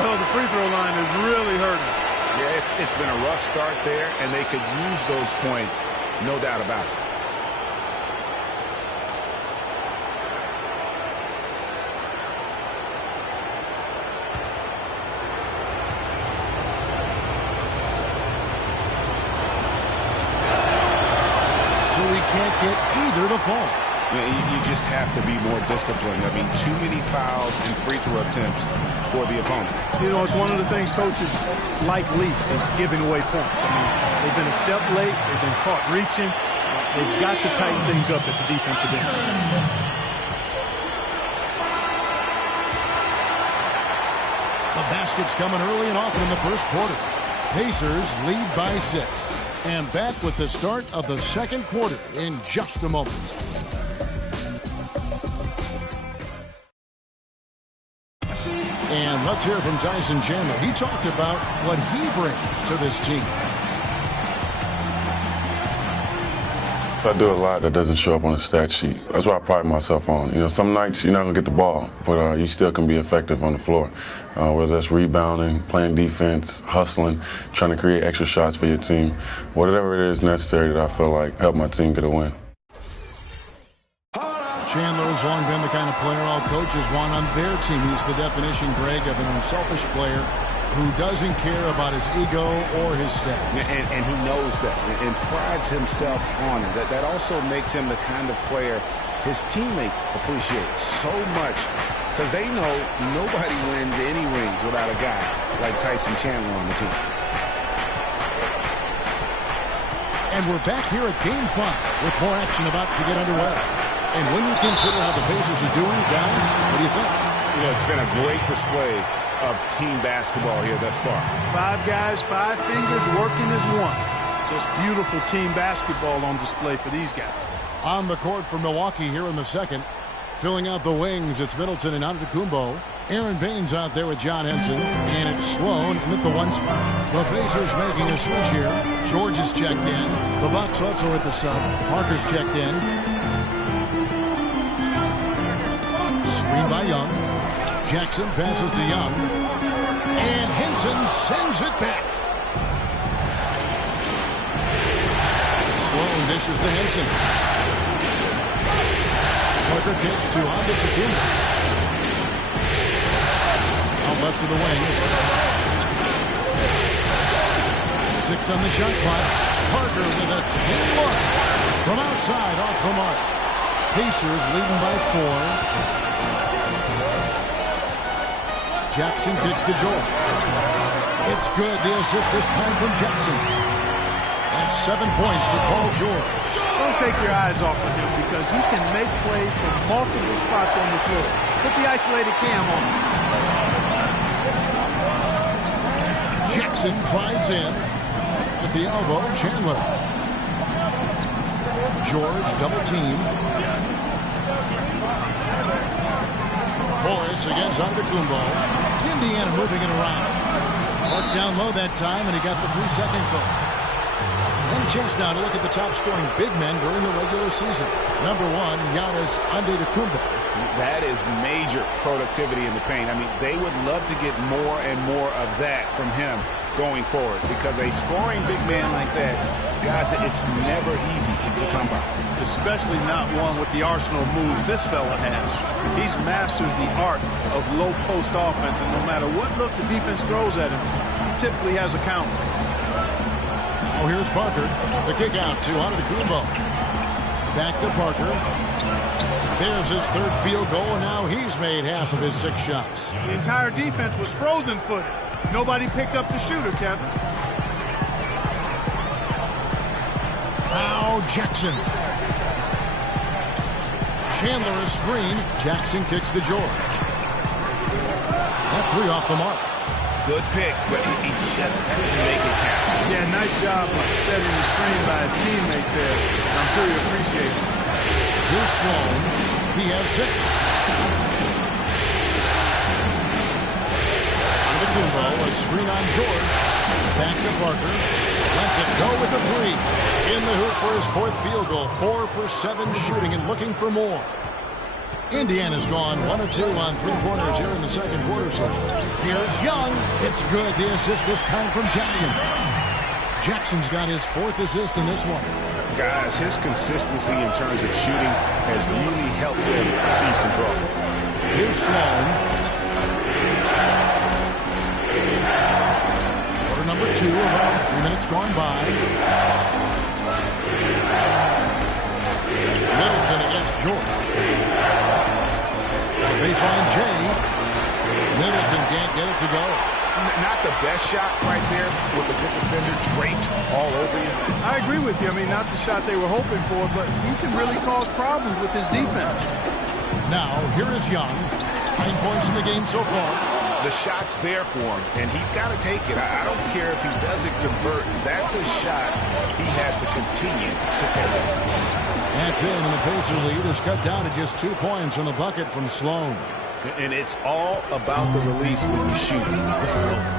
Well, the free throw line is really hurting. Yeah, it's been a rough start there, and they could use those points, no doubt about it. So he can't get either to fall. You just have to be more disciplined. I mean, too many fouls and free throw attempts for the opponent. You know, it's one of the things coaches like least is giving away points. I mean, they've been a step late. They've been caught reaching. They've got to tighten things up at the defensive end. The basket's coming early and often in the first quarter. Pacers lead by 6. And back with the start of the second quarter in just a moment. And let's hear from Tyson Chandler. He talked about what he brings to this team. I do a lot that doesn't show up on the stat sheet. That's what I pride myself on. You know, some nights you're not going to get the ball, but you still can be effective on the floor. Whether that's rebounding, playing defense, hustling, trying to create extra shots for your team. Whatever it is necessary that I feel like help my team get a win. Chandler has long been the kind of player all coaches want on their team. He's the definition, Greg, of an unselfish player who doesn't care about his ego or his stats. And he knows that and prides himself on it. That also makes him the kind of player his teammates appreciate so much because they know nobody wins any rings without a guy like Tyson Chandler on the team. And we're back here at Game 5 with more action about to get underway. And when you consider how the Pacers are doing, guys, what do you think? You know, it's been a great display of team basketball here thus far. 5 guys, 5 fingers working as one. Just beautiful team basketball on display for these guys. On the court for Milwaukee here in the second. Filling out the wings, it's Middleton and Antetokounmpo. Aaron Baines out there with John Henson. And it's Sloan in at the 1 spot. The Pacers making a switch here. George is checked in. The Bucks also at the sub. Parker's checked in. Screen by Young. Jackson passes to Young. And Henson sends it back. Sloan dishes to Henson. Parker kicks to Antetokounmpo. Out left to the wing. 6 on the shot clock. Parker with a 10 look. From outside, off the mark. Pacers leading by 4. Jackson kicks to George. It's good. The assist this time from Jackson. And 7 points for Paul George. Don't take your eyes off of him because he can make plays from multiple spots on the floor. Put the isolated cam on him. Jackson drives in. At the elbow, Chandler. George double team. Morris against Antetokounmpo. Indiana moving it around. Worked down low that time, and he got the 3-second goal. And a chance now to look at the top-scoring big men during the regular season. Number 1, Giannis Antetokounmpo. That is major productivity in the paint. I mean, they would love to get more and more of that from him going forward because a scoring big man like that, guys, it's never easy to come by. Especially not one with the arsenal of moves this fella has. He's mastered the art of low post offense, and no matter what look the defense throws at him, he typically has a counter. Now here's Parker. The kick out to Antetokounmpo. Back to Parker. There's his 3rd field goal, and now he's made half of his 6 shots. The entire defense was frozen-footed. Nobody picked up the shooter, Kevin. Now Jackson. Chandler is screen. Jackson kicks to George. That 3 off the mark. Good pick, but he just couldn't make it count. Yeah, nice job of setting the screen by his teammate there. I'm sure you appreciate it. Here's Sloan. He has 6. Antetokounmpo, a screen on George. Back to Parker. Lets it go with the 3. In the hoop for his 4th field goal. 4 for 7 shooting and looking for more. Indiana's gone 1 of 2 on three-pointers here in the second quarter so far. Here's Young. It's good. The assist this time from Jackson. Jackson's got his 4th assist in this one. Guys, his consistency in terms of shooting has really helped them seize control. Here's Sloan. Quarter number 2, about 3 minutes gone by. Middleton against George. Baseline Jay. Middleton can't get it to go. Not the best shot right there with the good defender draped all over you. I agree with you. I mean, not the shot they were hoping for, but he can really cause problems with his defense. Now, here is Young. 9 points in the game so far. The shot's there for him, and he's got to take it. I don't care if he doesn't convert. That's a shot he has to continue to take. That's it, and the Pacer lead is cut down to just 2 points on the bucket from Sloan. And it's all about the release with the shooting, the flow.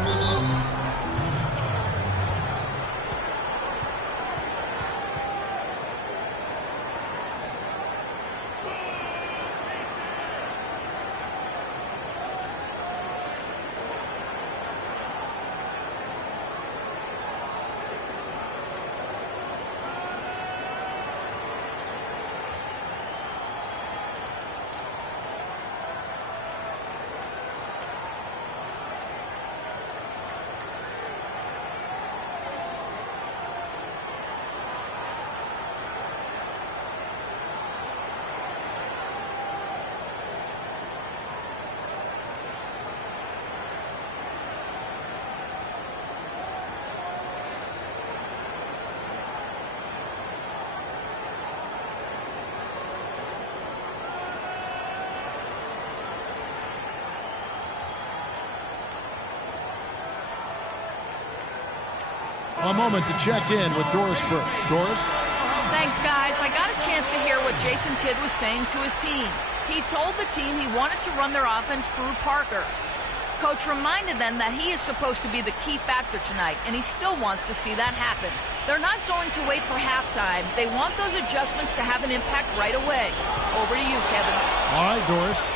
A moment to check in with Doris Burke. Doris? Thanks, guys. I got a chance to hear what Jason Kidd was saying to his team. He told the team he wanted to run their offense through Parker. Coach reminded them that he is supposed to be the key factor tonight, and he still wants to see that happen. They're not going to wait for halftime. They want those adjustments to have an impact right away. Over to you, Kevin. All right, Doris.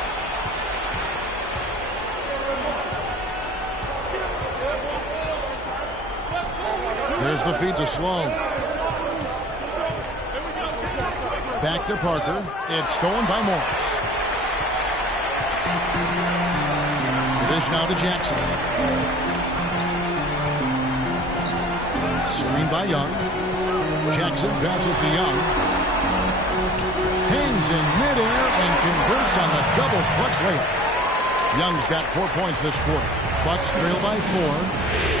There's the feed to Sloan. Back to Parker. It's stolen by Morris. It is now to Jackson. Screen by Young. Jackson passes to Young. Hangs in midair and converts on the double clutch layup. Young's got 4 points this quarter. Bucks trail by 4.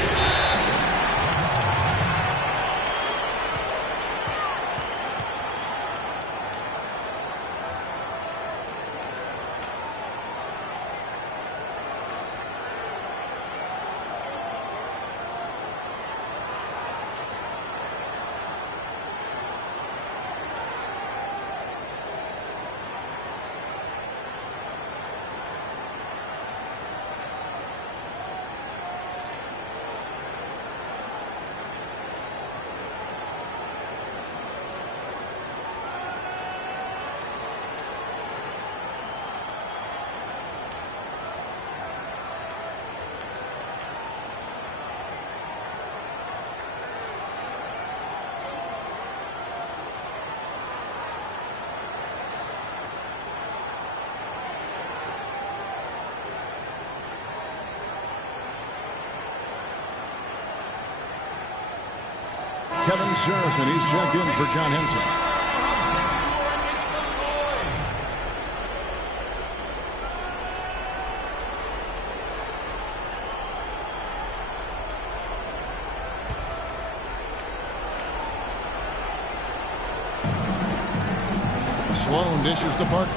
Kevin Serafin, he's checked in for John Henson. Sloan dishes to Parker.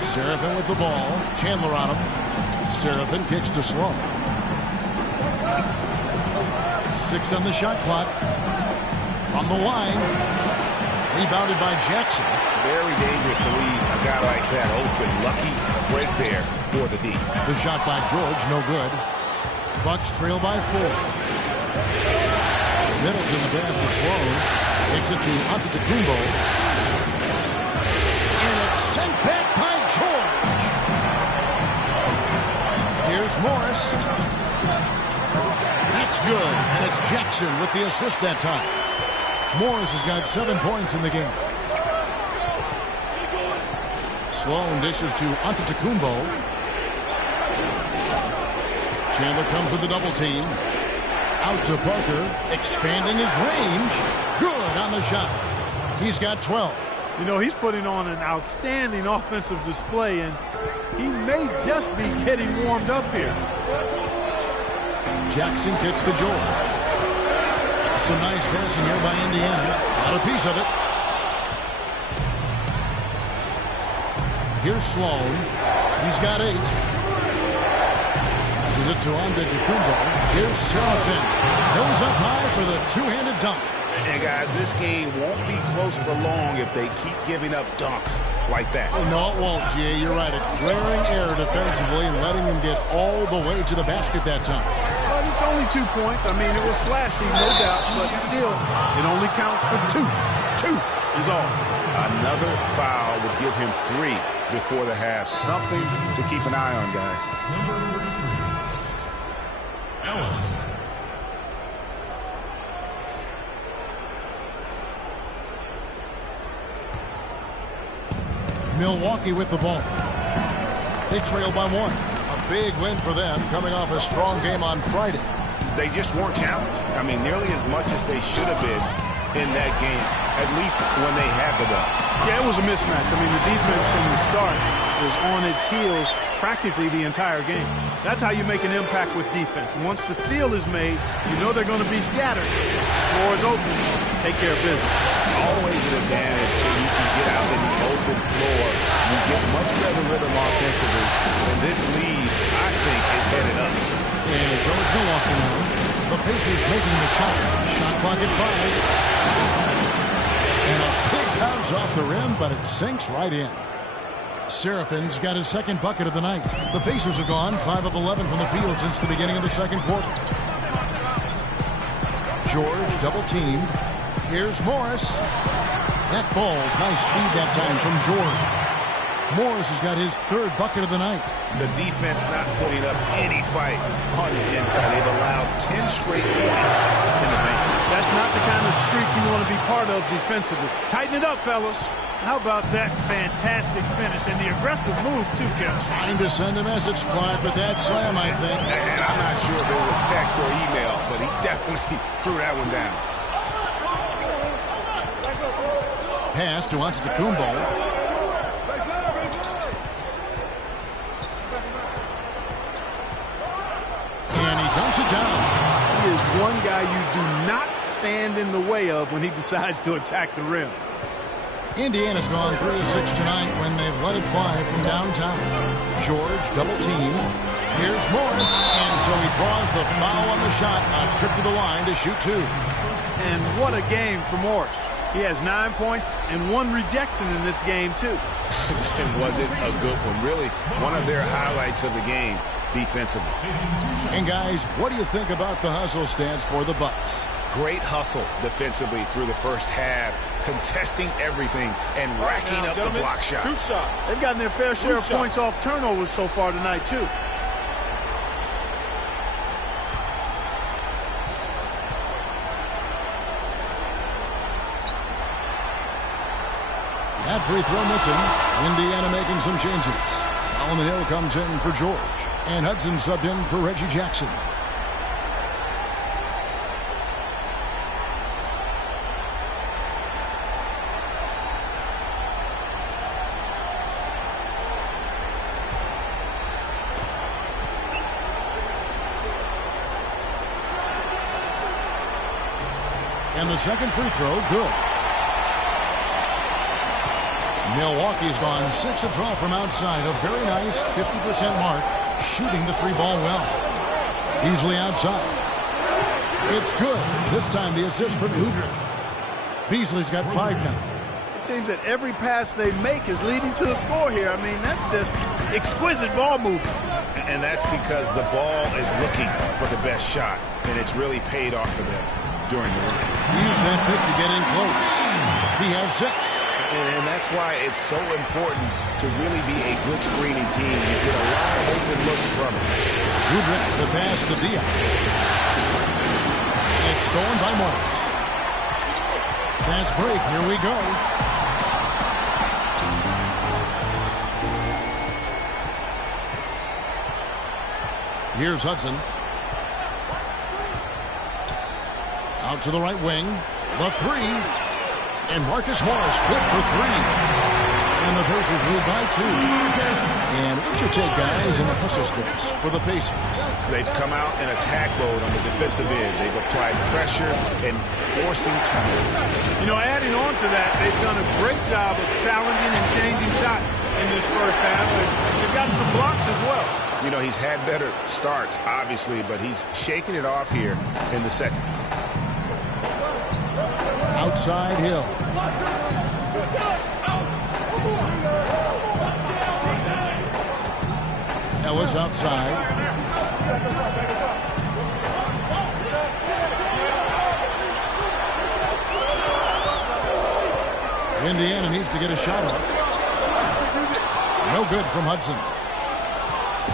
Serafin with the ball. Chandler on him. Serafin kicks to Sloan. 6 on the shot clock. From the line. Rebounded by Jackson. Very dangerous to leave a guy like that open. Lucky break there for the D. The shot by George, no good. Bucks trail by 4. Middleton, the pass to Sloan. Takes it to Antetokounmpo. Sent back by George. Here's Morris. That's good. And it's Jackson with the assist that time. Morris has got 7 points in the game. Sloan dishes to Antetokounmpo. Chandler comes with the double team. Out to Parker, expanding his range. Good on the shot. He's got 12. You know, he's putting on an outstanding offensive display, and he may just be getting warmed up here. Jackson kicks to George. Some nice passing here by Indiana. Got a piece of it. Here's Sloan. He's got 8. Passes it to Antetokounmpo. Here's Serafin. Goes up high for the two-handed dunk. And guys, this game won't be close for long if they keep giving up dunks like that. Oh, no, it won't, Jay. You're right. A glaring error defensively and letting him get all the way to the basket that time. Well, it's only 2 points. I mean, it was flashy, no doubt, but still, it only counts for 2. 2 is all. Another foul would give him 3 before the half. Something to keep an eye on, guys. Ellis. Milwaukee with the ball. They trail by 1. A big win for them coming off a strong game on Friday. They just weren't challenged. I mean, nearly as much as they should have been in that game, at least when they had the ball. Yeah, it was a mismatch. I mean, the defense from the start was on its heels practically the entire game. That's how you make an impact with defense. Once the steal is made, you know they're going to be scattered. Floor is open. Take care of business. Always an advantage when you can get out in the open floor. You get much better rhythm offensively. And this lead, I think, is headed up. And so is Milwaukee now. The Pacers making the shot. Shot clock at 5. And a big bounce off the rim, but it sinks right in. Serafin's got his second bucket of the night. The Pacers are gone 5 of 11 from the field since the beginning of the second quarter. George double team. Here's Morris. That falls. Nice speed that time from George. Morris has got his 3rd bucket of the night. The defense not putting up any fight on the inside. They've allowed 10 straight points in the paint. That's not the kind of streak you want to be part of defensively. Tighten it up, fellas. How about that fantastic finish and the aggressive move, too, Kevin? Trying to send a message, Clark, with that slam, I think. And I'm not sure if it was text or email, but he definitely threw that one down. Pass to Antetokounmpo. And he dumps it down. He is one guy you do not stand in the way of when he decides to attack the rim. Indiana's gone 3 of 6 tonight when they've let it fly from downtown. George double team. Here's Morris, and so he draws the foul on the shot. A trip to the line to shoot 2. And what a game for Morris. He has 9 points and 1 rejection in this game, too. And was it a good one? Really, one of their highlights of the game defensively. And guys, what do you think about the hustle stance for the Bucks? Great hustle defensively through the first half, contesting everything and racking up the block shot. They've gotten their fair share of points off turnovers so far tonight, too. That free throw missing. Indiana making some changes. Solomon Hill comes in for George. And Hudson subbed in for Reggie Jackson. And the second free throw, good. Milwaukee's gone 6 of 12 from outside. A very nice 50% mark. Shooting the 3-ball well. Easily outside. It's good. This time the assist from Udrih. Beasley's got 5 now. It seems that every pass they make is leading to a score here. I mean, that's just exquisite ball movement. And that's because the ball is looking for the best shot, and it's really paid off for them during the run. Use that pick to get in close. He has 6. And that's why it's so important to really be a good screening team. You get a lot of open looks from it. Udrih, the pass to Diop. It's stolen by Morris. Fast break. Here we go. Here's Hudson. Out to the right wing. The three. And Marcus Morris good for three. And the Pacers lead by 2. And what's your take, guys, in the hustle sticks for the Pacers? They've come out in attack mode on the defensive end. They've applied pressure and forcing turnovers. You know, adding on to that, they've done a great job of challenging and changing shots in this first half. They've gotten some blocks as well. You know, he's had better starts, obviously, but he's shaking it off here in the second. Outside Hill. Ellis outside. Indiana needs to get a shot off. No good from Hudson.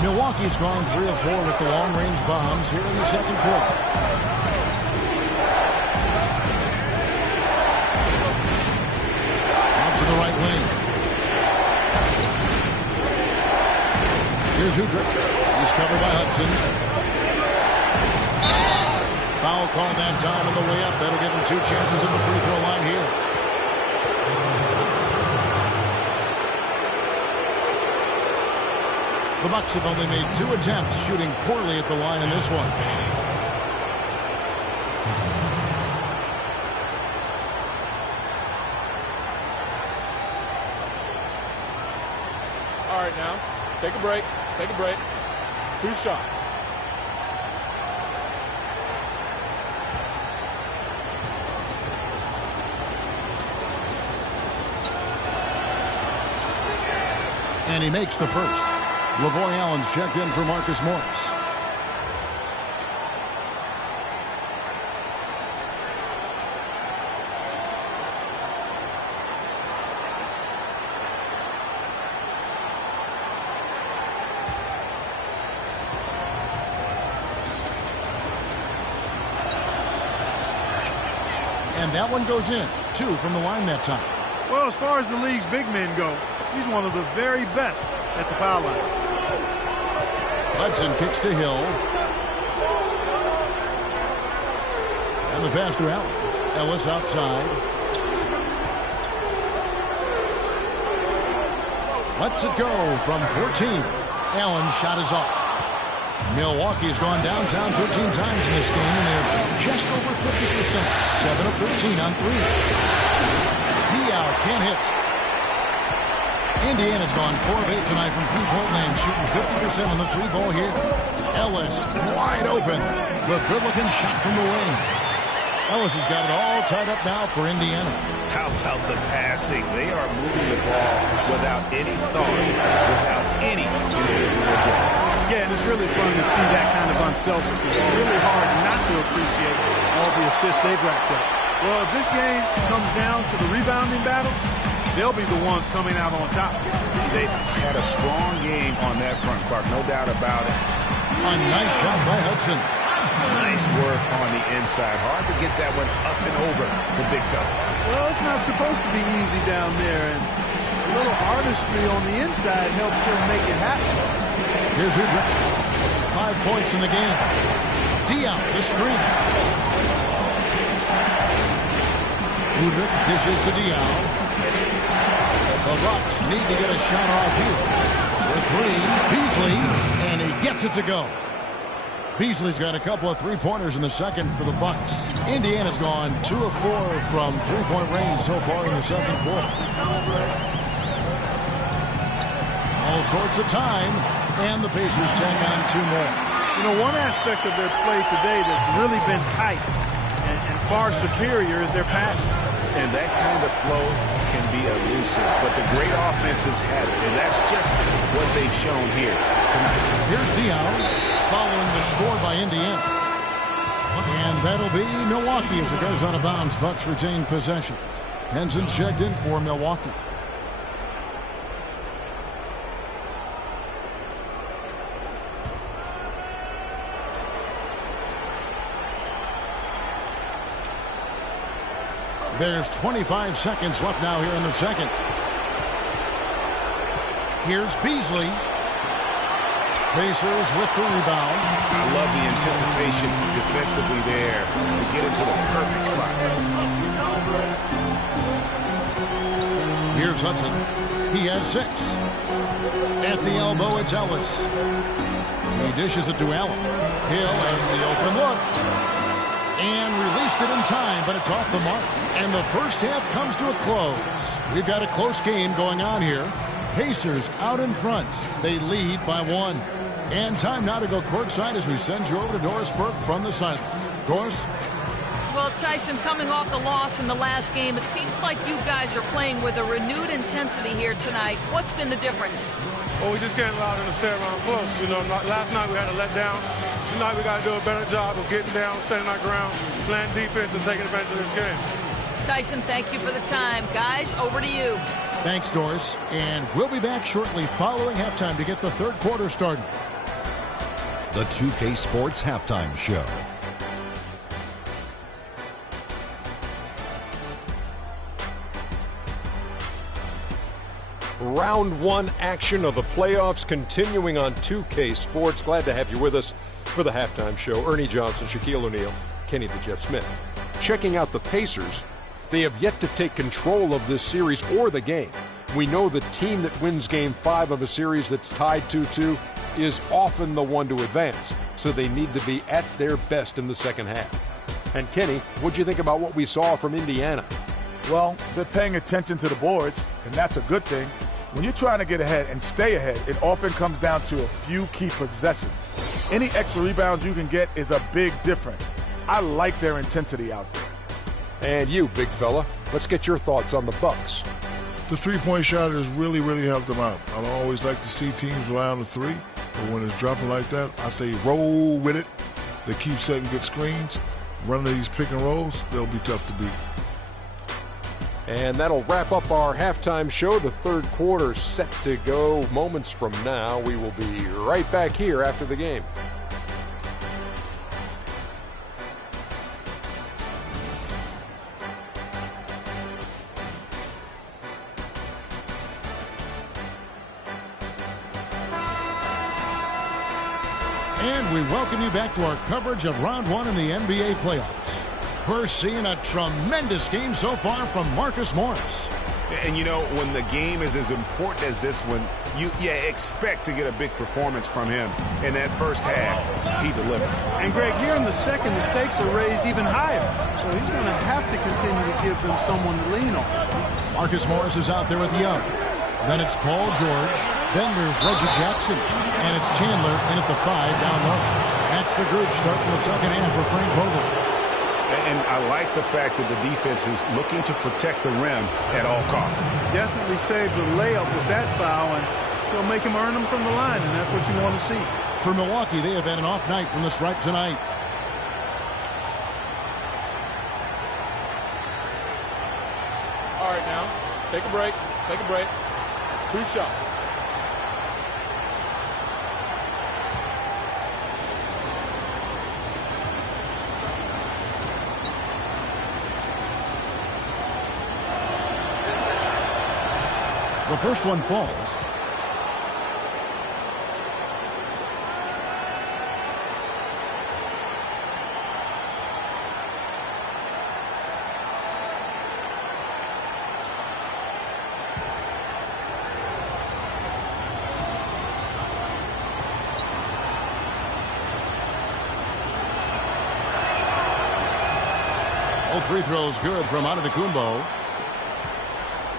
Milwaukee's gone 3 of 4 with the long-range bombs here in the second quarter. Out to the right wing. Here's Udrih. He's covered by Hudson. Foul call that time on the way up. That'll give him 2 chances at the free throw line here. The Bucks have only made 2 attempts, shooting poorly at the line in this one. All right, now, take a break. Take a break. 2 shots. And he makes the first. LaVoy Allen's checked in for Marcus Morris. And that one goes in. 2 from the line that time. Well, as far as the league's big men go, he's one of the very best at the foul line. Hudson kicks to Hill. And the pass to Allen. Ellis outside. Lets it go from 14. Allen's shot is off. Milwaukee's gone downtown 13 times in this game, and they're just over 50%. 7 of 13 on 3. Diop can't hit. Indiana's gone 4 of 8 tonight from three-point land, shooting 50% on the 3-ball here. Ellis wide open. The good-looking shot from the wing. Ellis has got it all tied up now for Indiana. How about the passing? They are moving the ball without any thought, without any individual agenda. Yeah, and it's really fun to see that kind of unselfishness. It's really hard not to appreciate all the assists they've racked up. Well, if this game comes down to the rebounding battle, they'll be the ones coming out on top. They've had a strong game on that front, Clark, no doubt about it. A nice shot by Hudson. Nice work on the inside. Hard to get that one up and over the big fella. Well, it's not supposed to be easy down there, and a little artistry on the inside helped him make it happen. Here's Udrih. 5 points in the game. Diop, the screen. Udrih dishes to Diop. The Bucks need to get a shot off here. For 3, Beasley, and he gets it to go. Beasley's got a couple of three-pointers in the second for the Bucks. Indiana's gone 2 of 4 from three-point range so far in the second quarter. All sorts of time, and the Pacers tack on 2 more. You know, one aspect of their play today that's really been tight and far superior is their passes. And that kind of flow can be elusive, but the great offenses have it, and that's just what they've shown here tonight. Here's Diop following the score by Indiana. And that'll be Milwaukee as it goes out of bounds. Bucks retain possession. Henson checked in for Milwaukee. There's 25 seconds left now here in the second. Here's Beasley. Pacers with the rebound. I love the anticipation defensively there to get into the perfect spot. Here's Hudson. He has 6. At the elbow, it's Ellis. He dishes it to Allen. Hill has the open look. And released it in time, but it's off the mark. And the first half comes to a close. We've got a close game going on here. Pacers out in front. They lead by 1. And time now to go courtside as we send you over to Doris Burke from the sideline. Doris? Well, Tyson, coming off the loss in the last game, it seems like you guys are playing with a renewed intensity here tonight. What's been the difference? Well, we just can't allow them to stay around close. You know, last night we had a letdown. Tonight we got to do a better job of getting down, staying our ground, playing defense, and taking advantage of this game. Tyson, thank you for the time. Guys, over to you. Thanks, Doris. And we'll be back shortly following halftime to get the third quarter started. The 2K Sports Halftime Show. Round 1 action of the playoffs continuing on 2K Sports. Glad to have you with us for the halftime show. Ernie Johnson, Shaquille O'Neal, Kenny the Jet Smith. Checking out the Pacers, they have yet to take control of this series or the game. We know the team that wins Game 5 of a series that's tied 2-2 is often the one to advance, so they need to be at their best in the second half. And Kenny, what'd you think about what we saw from Indiana? Well, they're paying attention to the boards, and that's a good thing. When you're trying to get ahead and stay ahead, it often comes down to a few key possessions. Any extra rebounds you can get is a big difference. I like their intensity out there. And you, big fella, let's get your thoughts on the Bucks. The three-point shot has really, really helped them out. I always like to see teams rely on the three, but when it's dropping like that, I say roll with it. They keep setting good screens. Running these pick and rolls, they'll be tough to beat. And that'll wrap up our halftime show. The third quarter set to go moments from now. We will be right back here after the game. And we welcome you back to our coverage of Round 1 in the NBA playoffs. We're seeing a tremendous game so far from Marcus Morris. And, you know, when the game is as important as this one, you expect to get a big performance from him. In that first half, he delivered. And, Greg, here in the second, the stakes are raised even higher. So he's going to have to continue to give them someone to lean on. Marcus Morris is out there with Young. Then it's Paul George. Then there's Reggie Jackson. And it's Chandler in at the 5 down low. That's the group starting the second half for Frank Vogel. And I like the fact that the defense is looking to protect the rim at all costs. Definitely saved a layup with that foul, and he'll make him earn them from the line, and that's what you want to see. For Milwaukee, they have had an off night from the stripe tonight. All right, now, take a break. Take a break. 2 shots. The first one falls. All free throws good from Antetokounmpo.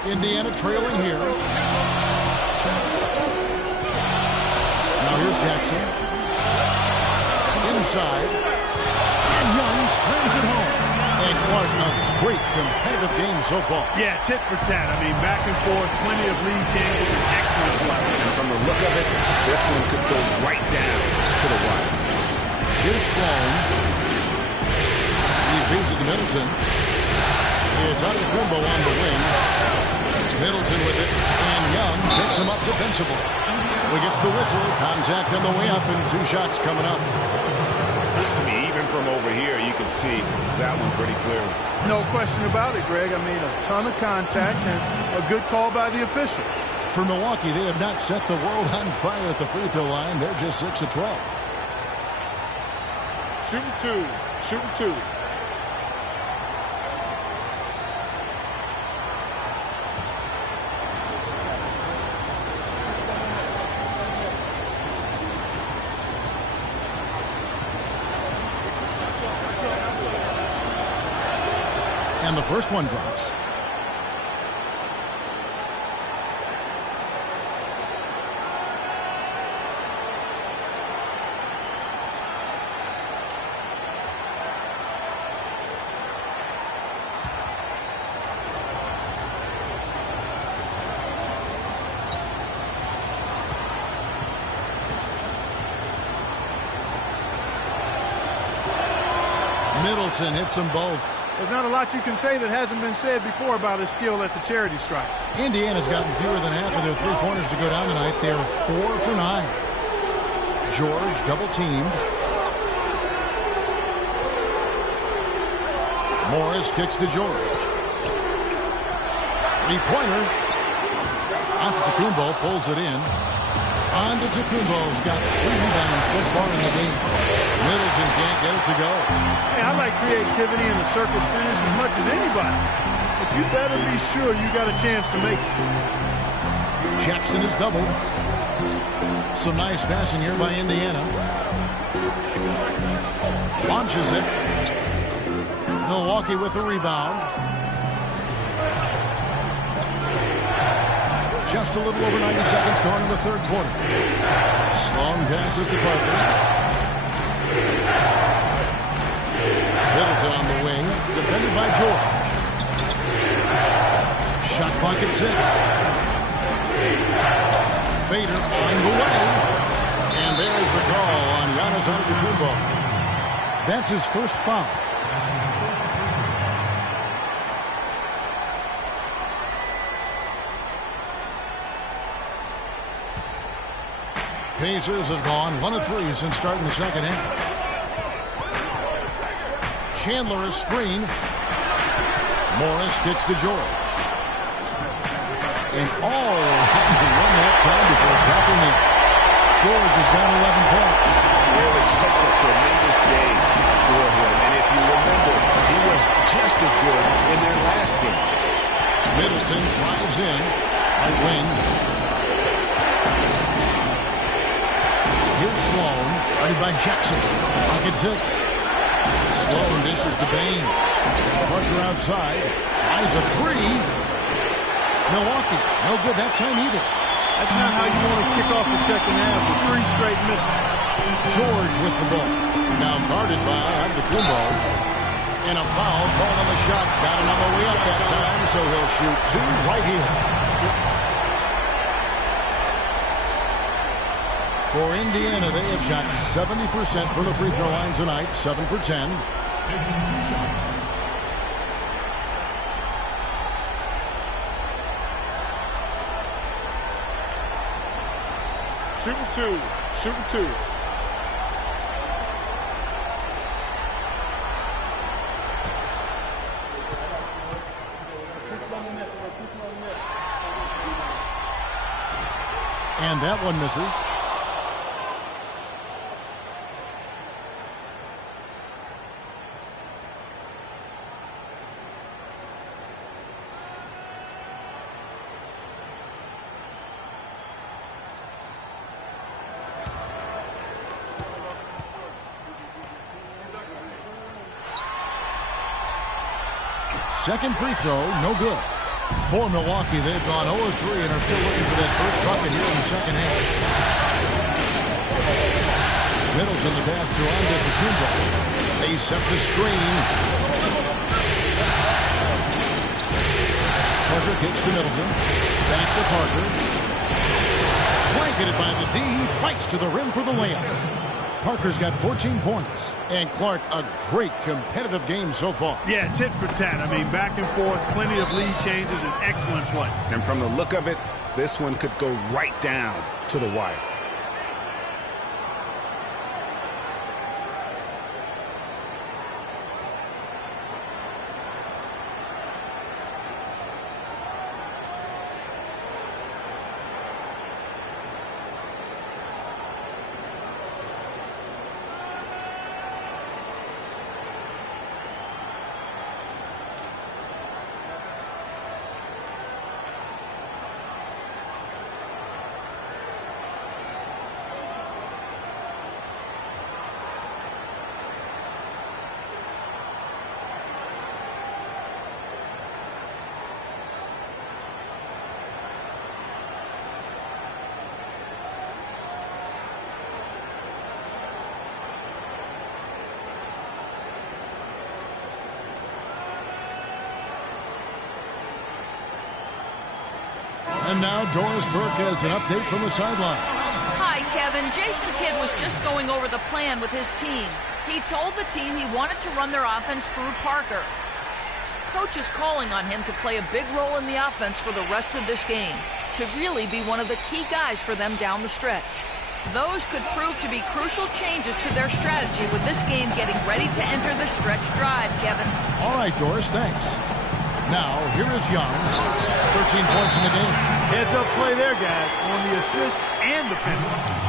Indiana trailing here. Now here's Jackson. Inside. And Young slams it home. And Clark, a great competitive game so far. Yeah, tit for tat. I mean, back and forth, plenty of lead changes, and excellent play. And from the look of it, this one could go right down to the wire. Here's Sloan. He feeds it to Middleton. It's Antetokounmpo on the wing. Middleton with it, and Young picks him up defensively. So he gets the whistle. Contact on the way up, and 2 shots coming up. I mean, even from over here, you can see that one pretty clearly. No question about it, Greg. I mean, a ton of contact and a good call by the official. For Milwaukee, they have not set the world on fire at the free throw line. They're just 6 of 12. Shooting 2. Shooting 2. And the first one drops. Middleton hits them both. There's not a lot you can say that hasn't been said before about his skill at the charity stripe. Indiana's gotten fewer than half of their three-pointers to go down tonight. They're 4 for 9. George double-teamed. Morris kicks to George. Three-pointer. Antetokounmpo pulls it in. Antetokounmpo's got 3 rebounds so far in the game. Middleton can't get it to go. Hey, I like creativity in the circus finish as much as anybody. But you better be sure you got a chance to make it. Jackson is doubled. Some nice passing here by Indiana. Launches it. Milwaukee with the rebound. Just a little over 90 seconds gone in the third quarter. Sloan passes to Parker. Middleton on the wing, defended by George. Shot clock at 6. Fader on the way. And there's the call on Giannis Antetokounmpo. That's his first foul. Pacers have gone 1 of 3 since starting the second half. Chandler is screen. Morris kicks to George. And all having to run that time before dropping in. George has got 11 points. It was just a tremendous game for him. And if you remember, he was just as good in their last game. Middleton drives in. Right wing. Here's Sloan. Guarded by Jackson. Pocket 6. Sloan dishes to Baines. Parker outside. Tries a 3. Milwaukee. No good that time either. That's not how you want to kick off the second half with 3 straight misses. George with the ball. Now guarded by Antetokounmpo. And a foul called on the shot. Got him on the way up that time, so he'll shoot 2 right here. For Indiana, they have shot 70% from the free throw line tonight. 7 for 10. Taking 2 shots. Shooting 2. Shooting 2. And that one misses. Second free throw, no good. For Milwaukee, they've gone 0-3 and are still looking for that first bucket here in the second half. Middleton the pass to Antetokounmpo. They set the screen. Parker kicks to Middleton. Back to Parker. Blanketed by the D. Fights to the rim for the layup. Parker's got 14 points. And Clark, a great competitive game so far. Yeah, tit for tat. I mean, back and forth, plenty of lead changes, and excellent play. And from the look of it, this one could go right down to the wire. And now Doris Burke has an update from the sidelines. Hi, Kevin. Jason Kidd was just going over the plan with his team. He told the team he wanted to run their offense through Parker. Coach is calling on him to play a big role in the offense for the rest of this game, to really be one of the key guys for them down the stretch. Those could prove to be crucial changes to their strategy with this game getting ready to enter the stretch drive, Kevin. All right, Doris, thanks. Now, here is Young. 13 points in the game. Heads-up play there, guys, on the assist and the finish.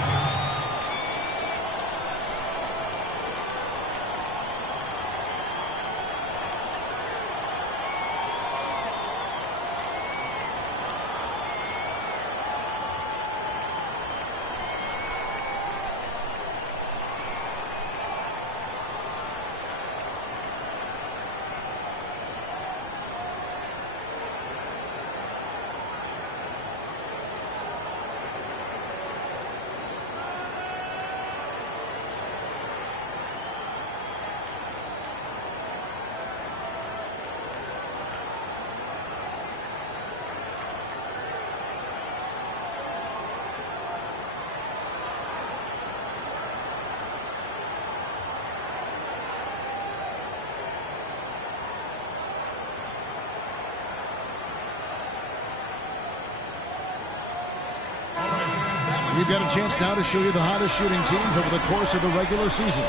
We've got a chance now to show you the hottest shooting teams over the course of the regular season.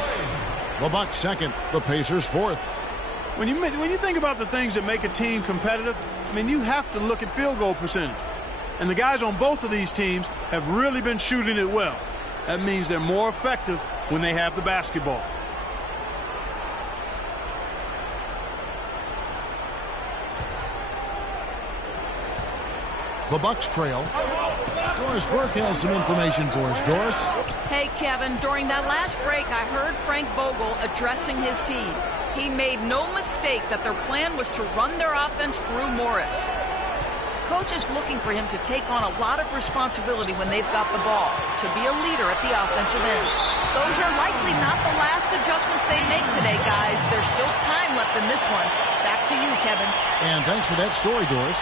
The Bucks second, the Pacers fourth. When you think about the things that make a team competitive, I mean, you have to look at field goal percentage. And the guys on both of these teams have really been shooting it well. That means they're more effective when they have the basketball. The Bucks trail. Doris Burke has some information for us. Doris? Hey, Kevin, during that last break, I heard Frank Vogel addressing his team. He made no mistake that their plan was to run their offense through Morris. Coach is looking for him to take on a lot of responsibility when they've got the ball, to be a leader at the offensive end. Those are likely not the last adjustments they make today, guys. There's still time left in this one. Back to you, Kevin. And thanks for that story, Doris.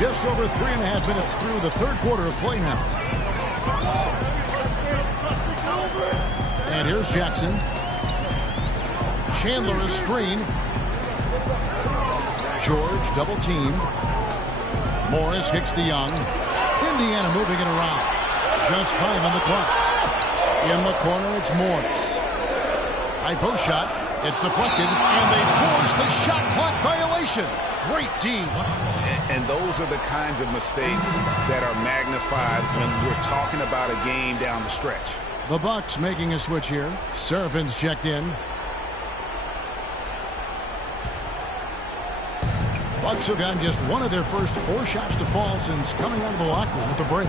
Just over 3.5 minutes through the third quarter of play now. And here's Jackson. Chandler is screen. George double teamed. Morris kicks to Young. Indiana moving it around. Just 5 on the clock. In the corner, it's Morris. High post shot. It's deflected, and they force the shot clock violation. Great team. And those are the kinds of mistakes that are magnified when we're talking about a game down the stretch. The Bucks making a switch here. Seraphin's checked in. Bucks have gotten just one of their first 4 shots to fall since coming out of the locker room at the break.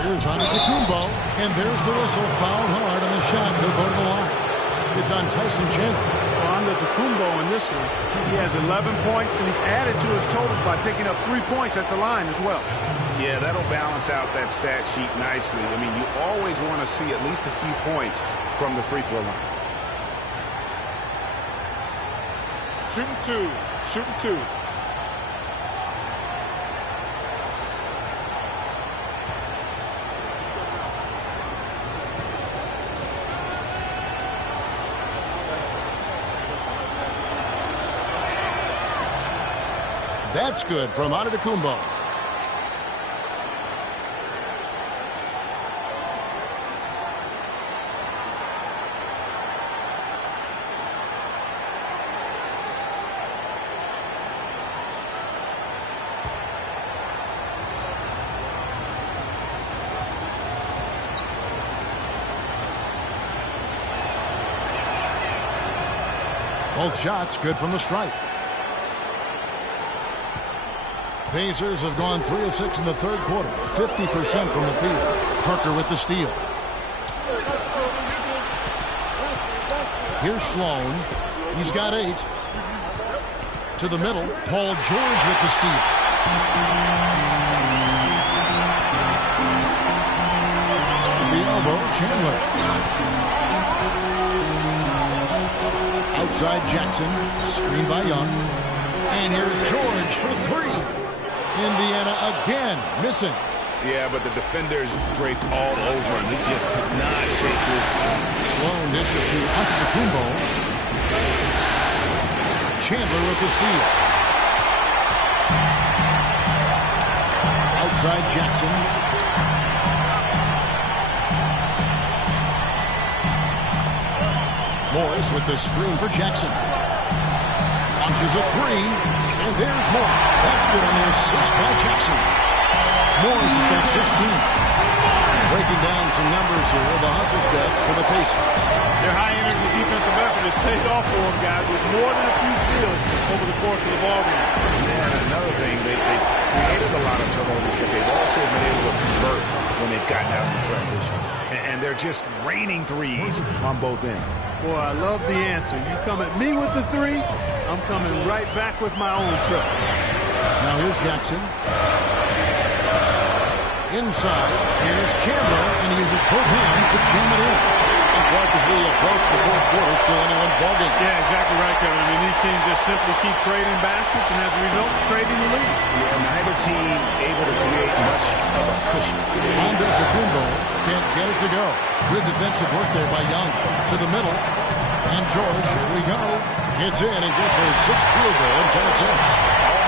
Here's Antetokounmpo, and there's the whistle. Fouled hard on the shot. He'll go to the line. It's on Tyson Chandler. Antetokounmpo in this one, he has 11 points, and he's added to his totals by picking up 3 points at the line as well. Yeah, that'll balance out that stat sheet nicely. I mean, you always want to see at least a few points from the free throw line. Shooting two. Shooting two. That's good from Antetokounmpo. Both shots good from the stripe. Pacers have gone 3 of 6 in the third quarter. 50% from the field. Parker with the steal. Here's Sloan. He's got 8. To the middle. Paul George with the steal. At the elbow, Chandler. Outside Jackson, screen by Young. And here's George for 3. Indiana again missing. Yeah, but the defenders draped all over him. He just could not shake loose. Sloan dishes to Antetokounmpo. Chandler with the steal. Outside Jackson. Morris with the screen for Jackson. Launches a 3, and there's Morris. That's good on the assist by Jackson. Morris has got 16. Breaking down some numbers here, the hustle stats for the Pacers. Their high-energy defensive effort has paid off for them, guys, with more than a few steals over the course of the ballgame. Yeah, and another thing, they've created a lot of turnovers, but they've also been able to convert when they've gotten out in transition. And they're just raining threes on both ends. Boy, I love the answer. You come at me with the 3, I'm coming right back with my own truck. Now here's Jackson. Inside, here's Chandler, and he uses both hands to jam it in. And Clark, as we approach the fourth quarter, still anyone's ballgame. Yeah, exactly right, Kevin. I mean, these teams just simply keep trading baskets, and as a result, trading the lead. Yeah, neither team able to create much of a cushion. Antetokounmpo can't get it to go. Good defensive work there by Young. To the middle. And George, here we go. Gets in and good for his 6th field goal in 10 attempts.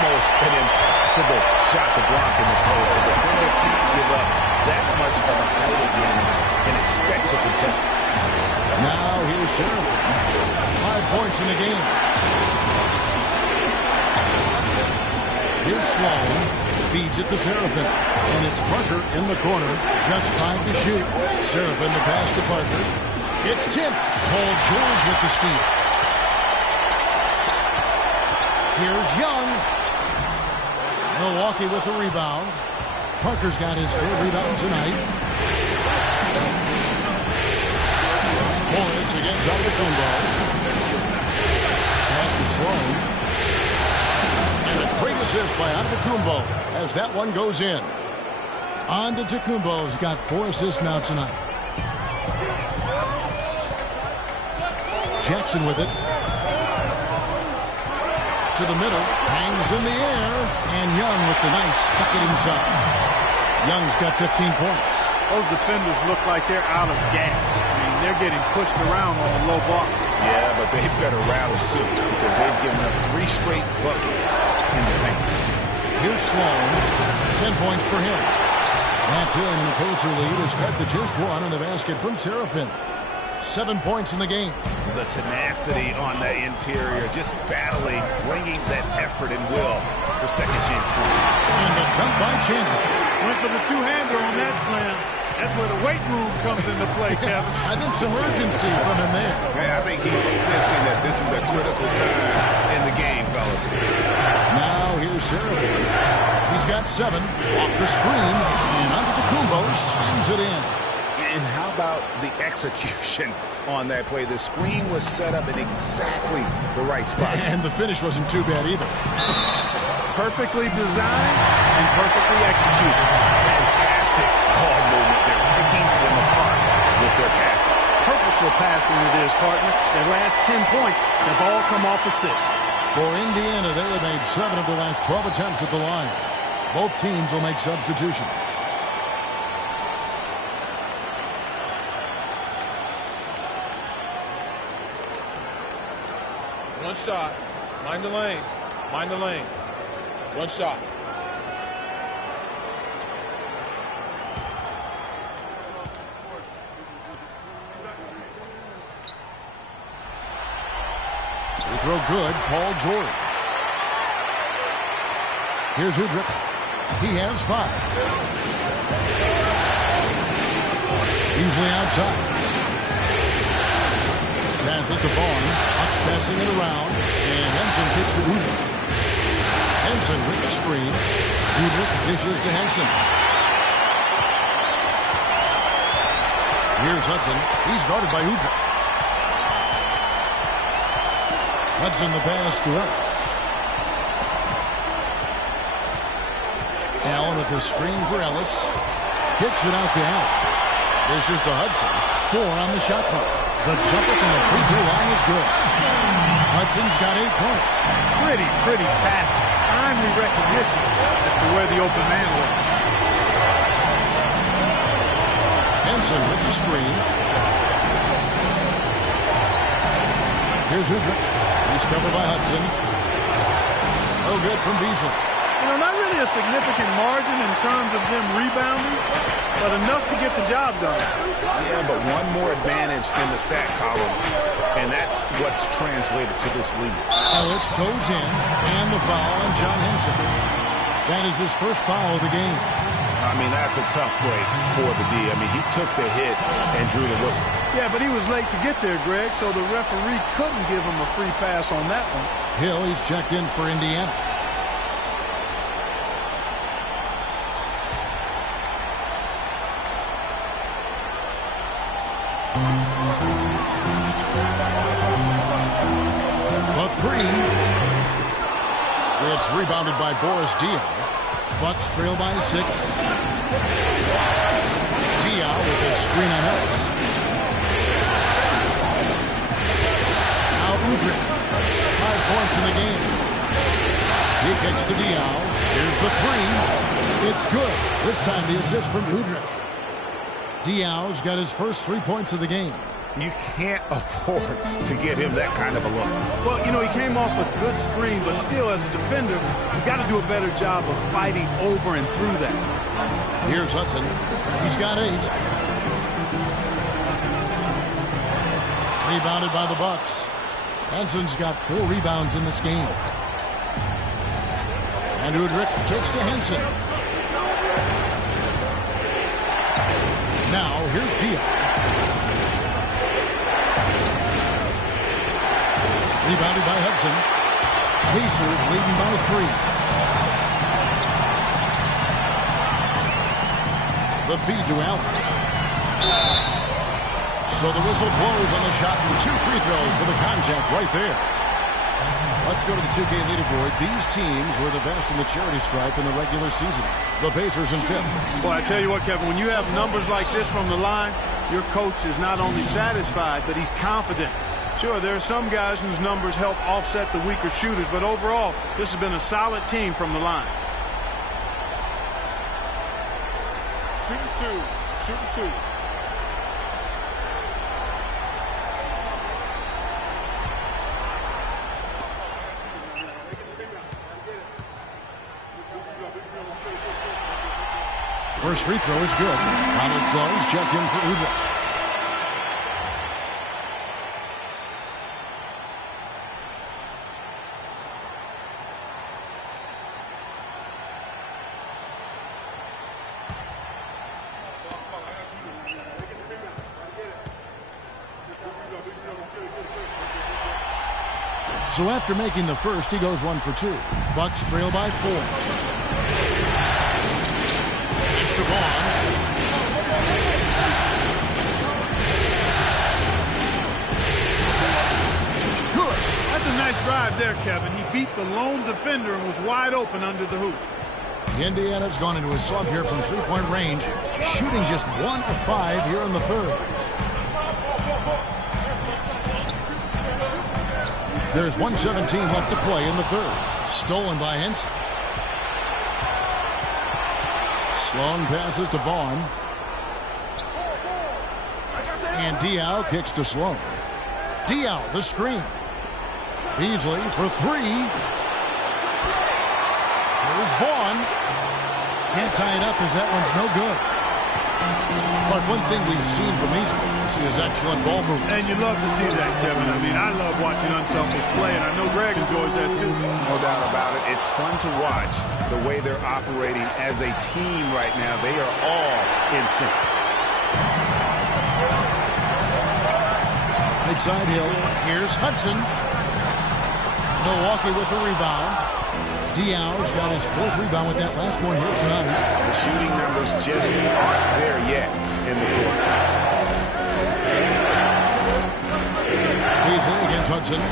Almost an impossible shot to block in the post. The defender can't give up that much of a height advantage and expect to contest it. Now here's Sheriff. 5 points in the game. Here's Sloan. Feeds it to Seraphin. And it's Parker in the corner. Just 5 to shoot. Seraphin the pass to Parker. It's tipped. Paul George with the steal. Here's Young. Milwaukee with the rebound. Parker's got his 3rd rebound tonight. Morris against Antetokounmpo. Pass to Sloan. And a great assist by Antetokounmpo as that one goes in. Antetokounmpo's got 4 assists now tonight. Jackson with it. To the middle. Hangs in the air. And Young with the nice bucket inside. Young's got 15 points. Those defenders look like they're out of gas. I mean, they're getting pushed around on the low block. Yeah, but they better rally soon because they've given up 3 straight buckets in the paint. Here's Sloan. 10 points for him. That's in, and the Pacer lead is cut to just 1 on the basket from Seraphin. 7 points in the game. The tenacity on the interior, just battling, bringing that effort and will for second chance points. And the dunk by Chandler. Went for the 2-hander on that slam. That's where the weight room comes into play, Kevin. I think some urgency from him there. Yeah, I think he's sensing that this is a critical time in the game, fellas. Now here's Seraphin. He's got 7 off the screen, and Antetokounmpo slams it in. And how about the execution on that play? The screen was set up in exactly the right spot. And the finish wasn't too bad either. Perfectly designed and perfectly executed. Fantastic ball movement. They're picking them apart with their passing. Purposeful passing it is, partner. Their last 10 points have all come off assists. For Indiana, they have made 7 of the last 12 attempts at the line. Both teams will make substitutions. One shot. Mind the lanes. Mind the lanes. One shot. They throw good. Paul George. Here's Udrih. He has 5. Easily outside. Pass it to Vaughn. Bucks passing it around. And Henson kicks to Udrih. Henson with the screen. Udrih dishes to Henson. Here's Hudson. He's guarded by Udrih. Hudson the pass to Ellis. Allen with the screen for Ellis. Kicks it out to Allen. This is to Hudson. 4 on the shot clock. The jumper from the free throw line is good. Hudson's got 8 points. Pretty passing. Timely recognition as to where the open man was. Henson with the screen. Here's Udrih. He's covered by Hudson. No good from Beasley. You know, not really a significant margin in terms of them rebounding, but enough to get the job done. Yeah, but one more advantage in the stat column, and that's what's translated to this lead. Ellis goes in, and the foul on John Henson. That is his first foul of the game. I mean, that's a tough break for the D. I mean, he took the hit and drew the whistle. Yeah, but he was late to get there, Greg, so the referee couldn't give him a free pass on that one. Hill, he's checked in for Indiana. The 3. It's rebounded by Boris Diaw. Bucks trail by 6. Diaw with a screen on Ellis. Now Udrih. 5 points in the game. He kicks to Diaw. Here's the 3. It's good. This time the assist from Udrih. Diaw's got his first 3 points of the game. You can't afford to get him that kind of a look. Well, you know, he came off a good screen, but still, as a defender, you've got to do a better job of fighting over and through that. Here's Hudson. He's got 8. Rebounded by the Bucks. Henson's got 4 rebounds in this game. And Udrih kicks to Henson. Now, here's Diaw. Rebounded by Hudson. Pacers leading by 3. The feed to Allen. So the whistle blows on the shot and 2 free throws for the contact right there. Let's go to the 2K leaderboard. These teams were the best in the charity stripe in the regular season. The Pacers in 5th. Well, I tell you what, Kevin, when you have numbers like this from the line, your coach is not only satisfied, but he's confident. Sure, there are some guys whose numbers help offset the weaker shooters, but overall, this has been a solid team from the line. Shooting 2. First free throw is good. Ronald Sloan's checked in for Udrih. So after making the first, he goes 1 for 2. Bucks trail by 4. It's to Vaughn. Good. That's a nice drive there, Kevin. He beat the lone defender and was wide open under the hoop. Indiana's gone into a slump here from 3-point range, shooting just 1 of 5 here in the 3rd. There's 1:17 left to play in the 3rd. Stolen by Henson. Sloan passes to Vaughn. And Diaw kicks to Sloan. Diaw, the screen. Beasley for 3. Here's Vaughn. Can't tie it up as that one's no good. But one thing we've seen from these guys is excellent ball movement. And you love to see that, Kevin. I mean, I love watching unselfish play, and I know Greg enjoys that too. No doubt about it. It's fun to watch the way they're operating as a team right now. They are all in sync. Right side Hill. Here's Hudson. Milwaukee with the rebound. Diaw's got his 4th rebound with that last one here tonight. The shooting numbers just aren't there yet in the court. Beasley against Hudson.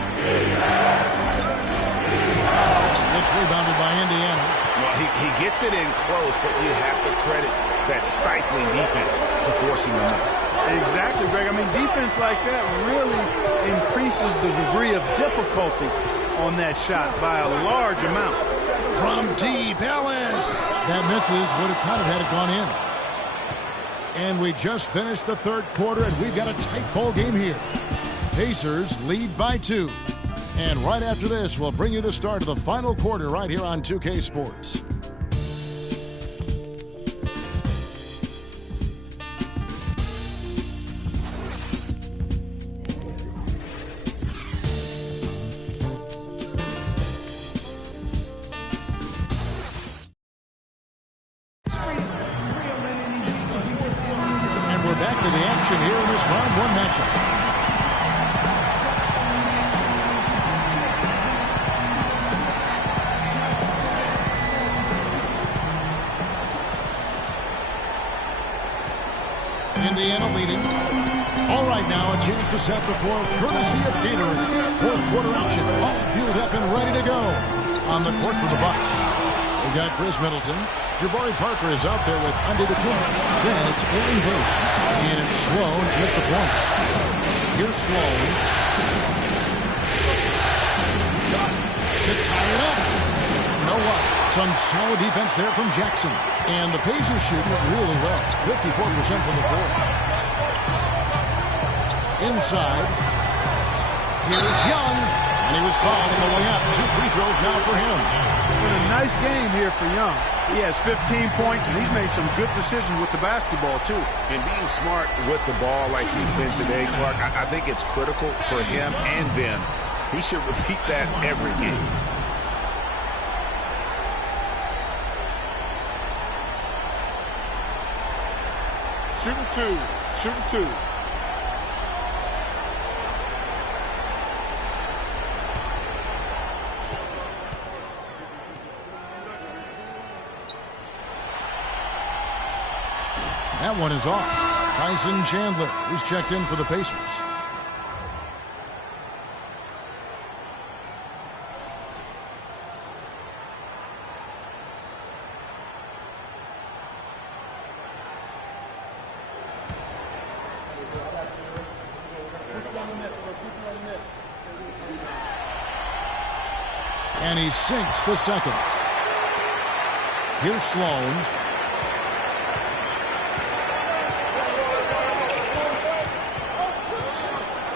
It's rebounded by Indiana. Well, he gets it in close, but you have to credit that stifling defense for forcing the miss. Exactly, Greg. I mean, defense like that really increases the degree of difficulty on that shot by a large amount. From deep, Ellis. That misses. Would have kind of had it gone in. And we just finished the 3rd quarter, and we've got a tight ball game here. Pacers lead by 2. And right after this, we'll bring you the start of the final quarter right here on 2K Sports. Back to the action here in this round 1 matchup. Indiana leading. All right, now a chance to set the floor courtesy of Gatorade. 4th quarter action, all fueled up and ready to go. On the court for the Bucks, we got Chris Middleton. Jabari Parker is out there with Antetokounmpo. Then it's Aaron Baines. And it's Sloan with the point. Here's Sloan. To tie it up. No luck. Some solid defense there from Jackson. And the Pacers shooting it really well. 54% from the floor. Inside. Here's Young. And he was fouled on the way up. 2 free throws now for him. Been a nice game here for Young. He has 15 points, and he's made some good decisions with the basketball, too. And being smart with the ball like he's been today, Clark, I think it's critical for him and them. He should repeat that every game. Shooting 2. Shooting 2. That one is off. Tyson Chandler is checked in for the Pacers. And he sinks the second. Here's Sloan.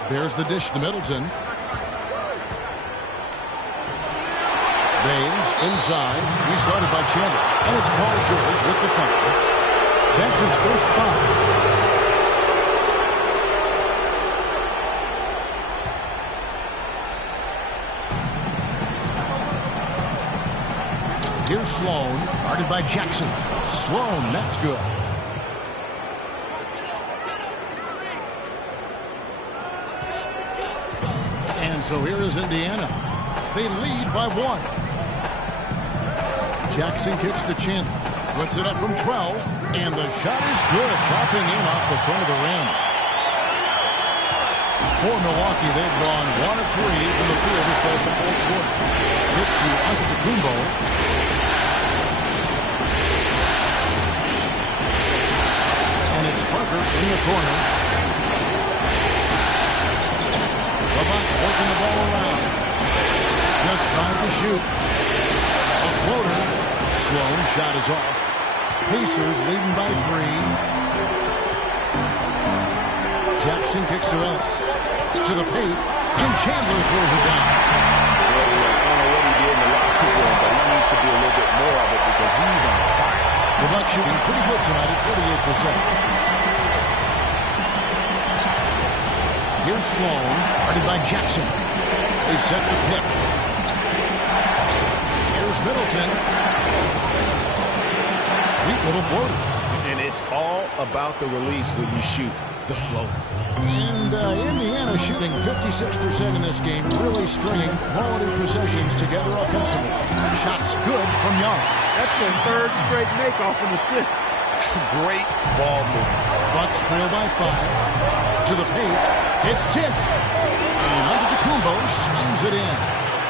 There's the dish to Middleton. Baines inside. He's guarded by Chandler. And it's Paul George with the foul. That's his first foul. Here's Sloan, guarded by Jackson. Sloan, that's good. And so here is Indiana. They lead by 1. Jackson kicks to Chandler. Puts it up from 12. And the shot is good. Dropping in off the front of the rim. For Milwaukee, they've gone 1 of 3 from the field to start the 4th quarter. Hits to Antetokounmpo. And it's Parker in the corner. The Bucks working the ball around. Just 5 to shoot. A floater. Sloan shot is off. Pacers leading by 3. Jackson kicks to Ellis. To the paint. And Chandler throws it down. I don't know what he did in the locker room, but he needs to be a little bit more shooting pretty good tonight at 48%. Here's Sloan, guarded by Jackson. They set the pick. Here's Middleton. Sweet little floater. And it's all about the release when you shoot the float. And Indiana shooting 56% in this game, really stringing quality possessions together offensively. Shots good from Young. That's their third straight make off an assist. Great ball movement. Bucks trail by 5. To the paint. It's tipped. And Antetokounmpo slams it in.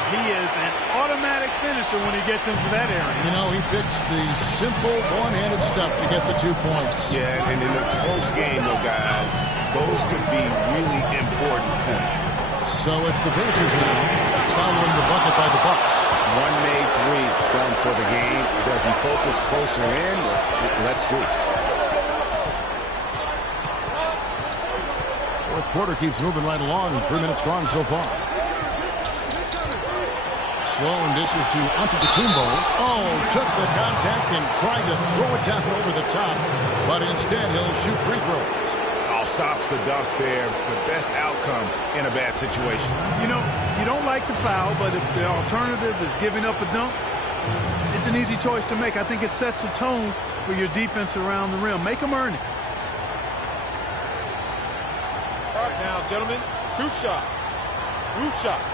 He is an automatic finisher when he gets into that area. You know, he picks the simple one-handed stuff to get the 2 points. Yeah, and in a close game, though, guys, those could be really important points. So it's the Pacers now, following the bucket by the Bucks. One made three from for the game. Does he focus closer in? Let's see. Fourth quarter keeps moving right along. 3 minutes gone so far. Sloan dishes to Antetokounmpo. Oh, took the contact and tried to throw it down over the top. But instead, he'll shoot free throws. Oh, stops the dunk there. The best outcome in a bad situation. You know, you don't like the foul, but if the alternative is giving up a dunk, it's an easy choice to make. I think it sets a tone for your defense around the rim. Make them earn it. All right, now, gentlemen, 2 shots. 2 shots.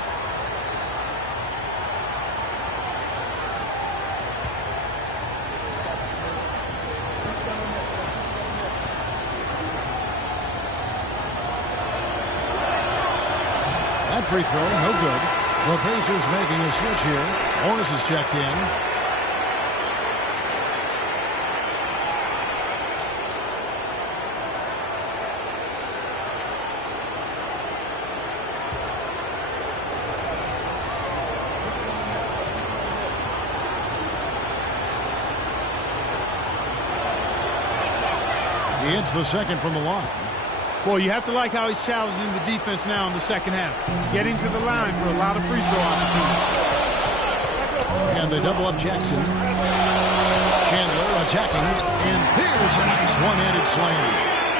That free throw, no good. The Pacers making a switch here. Morris is checked in. He hits the second from the line. Well, you have to like how he's challenging the defense now in the second half. Getting to the line for a lot of free throw opportunities. And they double up Jackson. Chandler attacking. And there's a nice one-handed slam.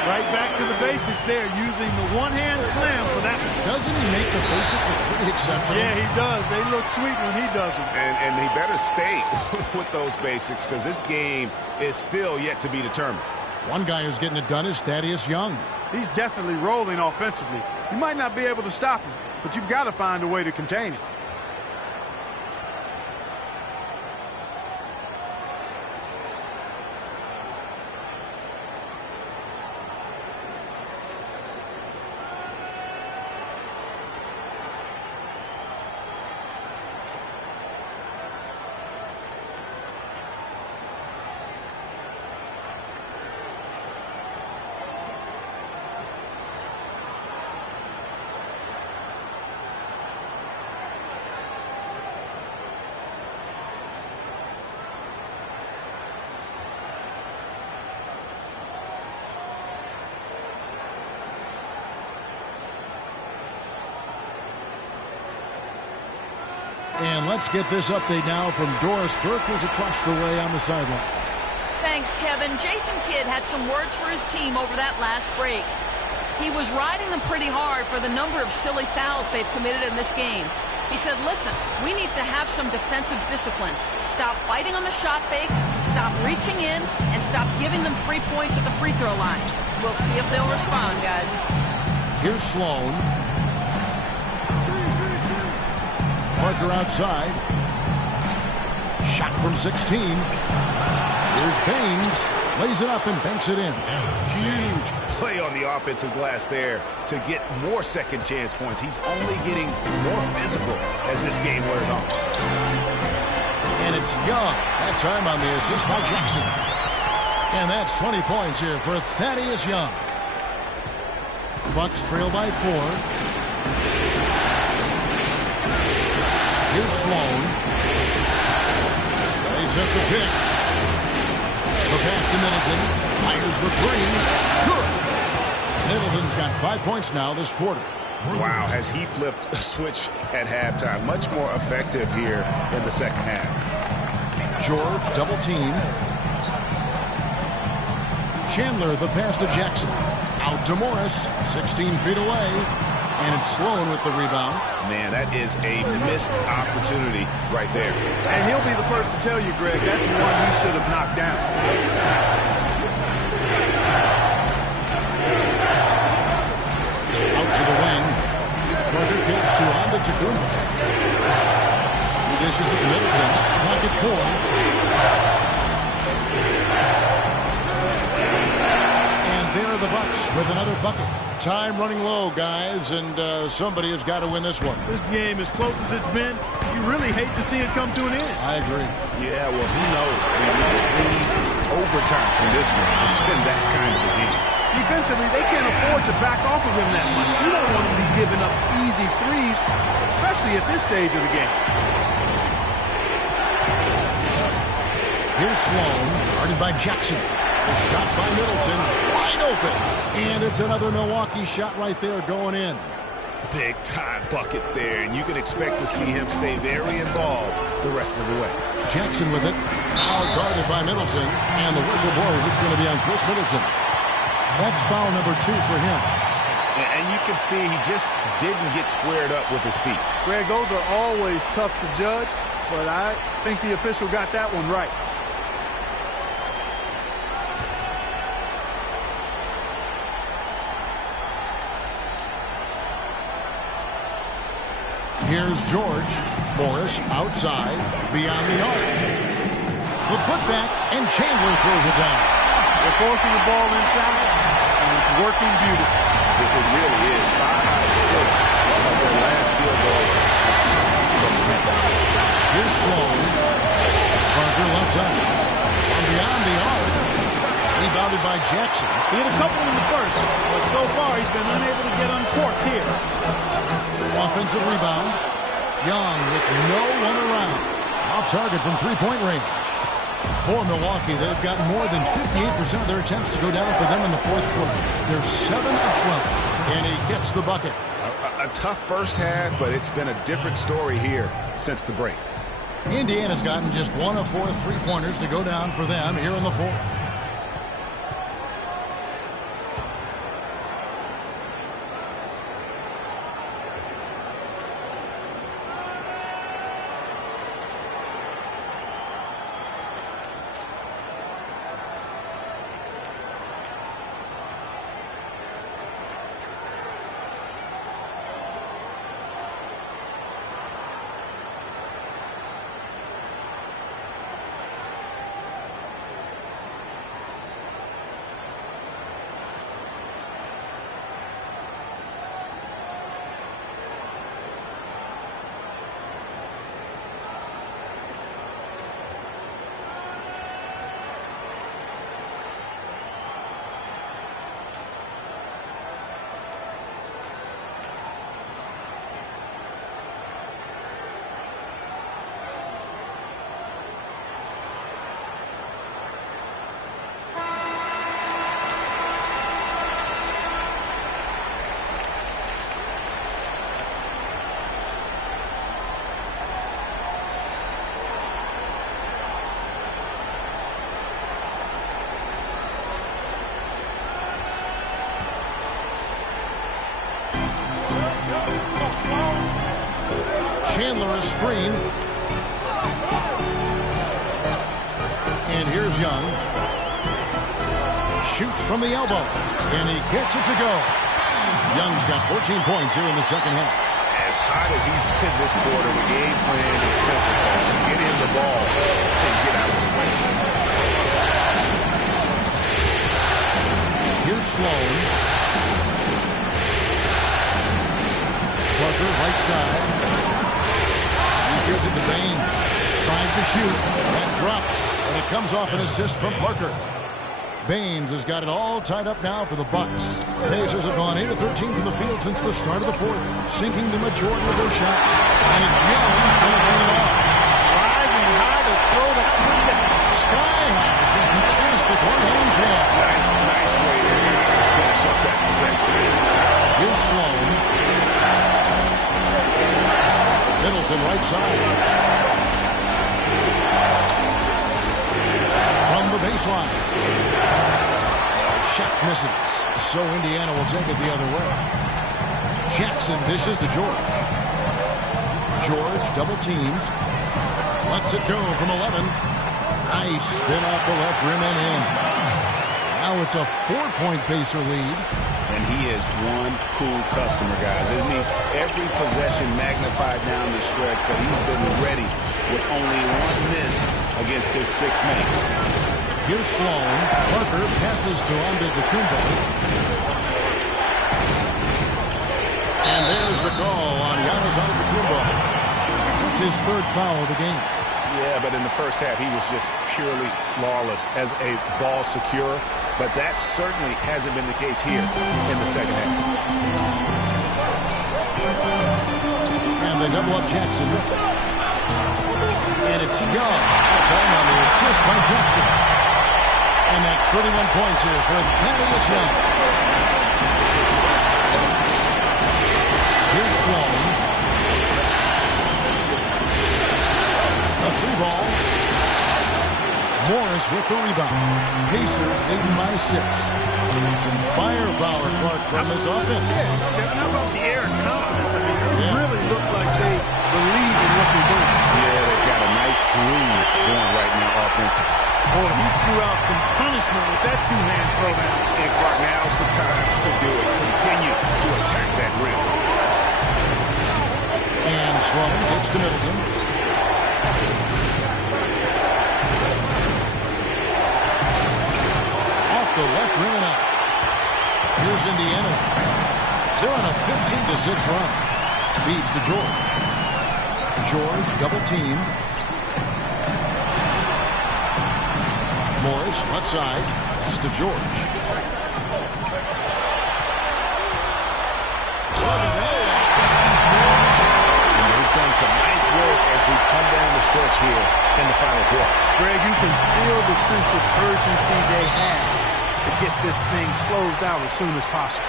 Right back to the basics there, using the one-hand slam for that. Doesn't he make the basics look pretty exceptional? Yeah, he does. They look sweet when he does them. And he better stay with those basics because this game is still yet to be determined. One guy who's getting it done is Thaddeus Young. He's definitely rolling offensively. You might not be able to stop him, but you've got to find a way to contain him. And let's get this update now from Doris Burke, who's across the way on the sideline. Thanks, Kevin. Jason Kidd had some words for his team over that last break. He was riding them pretty hard for the number of silly fouls they've committed in this game. He said, listen, we need to have some defensive discipline. Stop fighting on the shot fakes, stop reaching in, and stop giving them free points at the free throw line. We'll see if they'll respond, guys. Here's Sloan. Parker outside. Shot from 16. Here's Baines. Lays it up and banks it in. Huge play on the offensive glass there to get more second chance points. He's only getting more physical as this game wears on. And it's Young. That time on the assist by Jackson. And that's 20 points here for Thaddeus Young. Bucks trail by 4. Here's Sloan. They set the pick. The pass to Middleton. Fires the three. Good. Middleton's got 5 points now this quarter. Wow, has he flipped a switch at halftime. Much more effective here in the second half. George double team. Chandler, the pass to Jackson. Out to Morris, 16 feet away. And it's Sloan with the rebound. Man, that is a missed opportunity right there. And he'll be the first to tell you, Greg, that's one he should have knocked down. Out to the wing. Parker gives to Antetokounmpo. He dishes it to Middleton. Clock at 4. And there are the Bucks with another bucket. Time running low, guys, and somebody has got to win this one. This game, as close as it's been, you really hate to see it come to an end. I agree. Yeah, well, who knows? I mean, we could need overtime in this one. It's been that kind of a game. Defensively, they can't afford to back off of him that much. You don't want him to be giving up easy threes, especially at this stage of the game. Here's Sloan, guarded by Jackson. The shot by Middleton, wide open. And it's another Milwaukee shot right there going in. Big time bucket there, and you can expect to see him stay very involved the rest of the way. Jackson with it, now guarded by Middleton. And the whistle blows, it's going to be on Chris Middleton. That's foul number 2 for him. And you can see he just didn't get squared up with his feet. Greg, those are always tough to judge, but I think the official got that one right. Here's George. Morris outside, beyond the arc. The putback, and Chandler throws it down. They're forcing the ball inside, and it's working beautifully. It really is. 5 out of 6 of their last field goals. Here's Sloan. Parker left side. From beyond the arc. Rebounded by Jackson. He had a couple in the first, but so far he's been unable to get uncorked here. Offensive rebound. Young with no one around. Off target from three-point range. For Milwaukee, they've got more than 58% of their attempts to go down for them in the fourth quarter. They're 7 of 12, and he gets the bucket. A tough first half, but it's been a different story here since the break. Indiana's gotten just 1 of 4 three-pointers to go down for them here in the fourth. Chandler a screen. And here's Young. Shoots from the elbow. And he gets it to go. Young's got 14 points here in the second half. As hot as he's been this quarter, the game plan is simple, folks. Get him the ball and get out of the way. Here's Sloan. Parker, right side. He gives it to Baines. Tries to shoot. That drops. And it comes off an assist from Parker. Baines has got it all tied up now for the Bucks. The Pacers have gone 8 of 13 from the field since the start of the fourth, sinking the majority of their shots. And it's Young finishing it off. Rising high to throw that one down. Sky high. Fantastic one-hand jam. Nice way there to finish up that possession. Here's Sloan. Middleton right side. From the baseline. Shot misses. So Indiana will take it the other way. Jackson dishes to George. George double teamed. Lets it go from 11. Nice spin off the left rim and in. Now it's a 4-point Pacer lead. And he is one cool customer, guys, isn't he? Every possession magnified down the stretch, but he's been ready with only one miss against his 6 mates. Here's Sloan. Parker passes to Antetokounmpo. And there's the call on Giannis Antetokounmpo. It's his 3rd foul of the game. Yeah, but in the first half, he was just purely flawless as a ball securer. But that certainly hasn't been the case here in the second half. And they double up Jackson. And it's Young. That's home on the assist by Jackson. And that's 31 points here for Thaddeus Young. Here's Sloan. A 3-ball. Morris with the rebound. Pacers leading by 6. Some firepower, Clark, from his offense. Kevin, how about the air of confidence? I mean, they really look like they believe in what they're doing. Yeah, they've got a nice groove going right now offensively. Boy, he threw out some punishment with that 2-hand throwdown. And Clark, now's the time to do it. Continue to attack that rim. And Sloan gets to Middleton. The left rim and out. Here's Indiana. They're on a 15-6 run. Feeds to George. George double team. Morris left side. Pass to George. And they've done some nice work as we've come down the stretch here in the final quarter. Greg, you can feel the sense of urgency they have to get this thing closed out as soon as possible.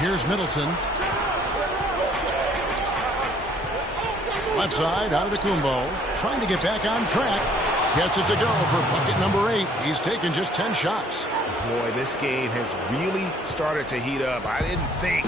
Here's Middleton. Left side, Antetokounmpo. Trying to get back on track. Gets it to go for bucket number 8. He's taken just 10 shots. Boy, this game has really started to heat up. I didn't think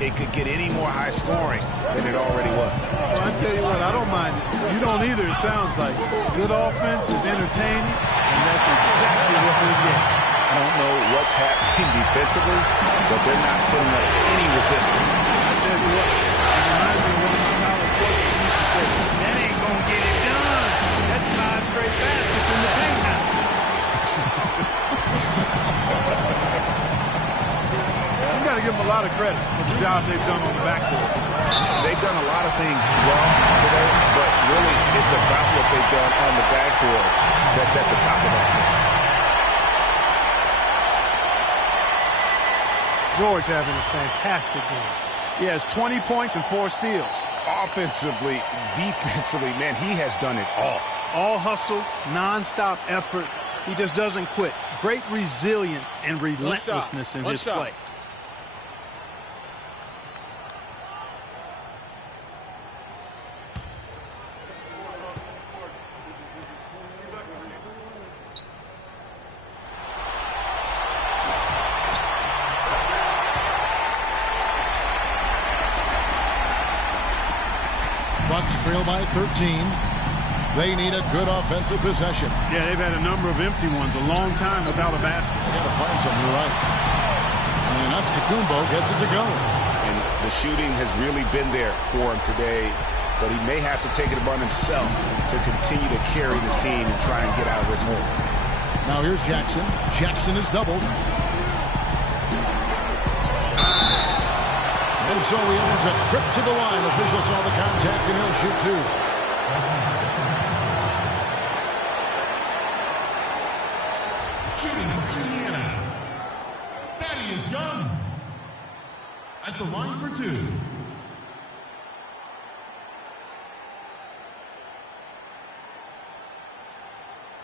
it could get any more high scoring than it already was. Well, I tell you what, I don't mind it. You don't either, it sounds like. Good offense is entertaining, and that's exactly what we're getting. I don't know what's happening defensively, but they're not putting up any resistance. I tell you what, it reminds me of one of my college coaches who used to say, that ain't going to get it done. That's 5 straight baskets in the paint now. You got to give them a lot of credit for the job they've done on the backboard. They've done a lot of things wrong today, but really it's about what they've done on the backboard that's at the top of that list. George having a fantastic game. He has 20 points and 4 steals. Offensively, defensively, man, he has done it all. All hustle, non-stop effort. He just doesn't quit. Great resilience and relentlessness in his play. Bucks trail by 13. They need a good offensive possession. Yeah, they've had a number of empty ones, a long time without a basket. They got to find something, you're right. And Antetokounmpo gets it to go. And the shooting has really been there for him today, but he may have to take it upon himself to continue to carry this team and try and get out of this hole. Now here's Jackson. Jackson is doubled. And so he has a trip to the line. Official saw the contact, and he'll shoot two. Shooting for Indiana, Thaddeus Young at the line for two.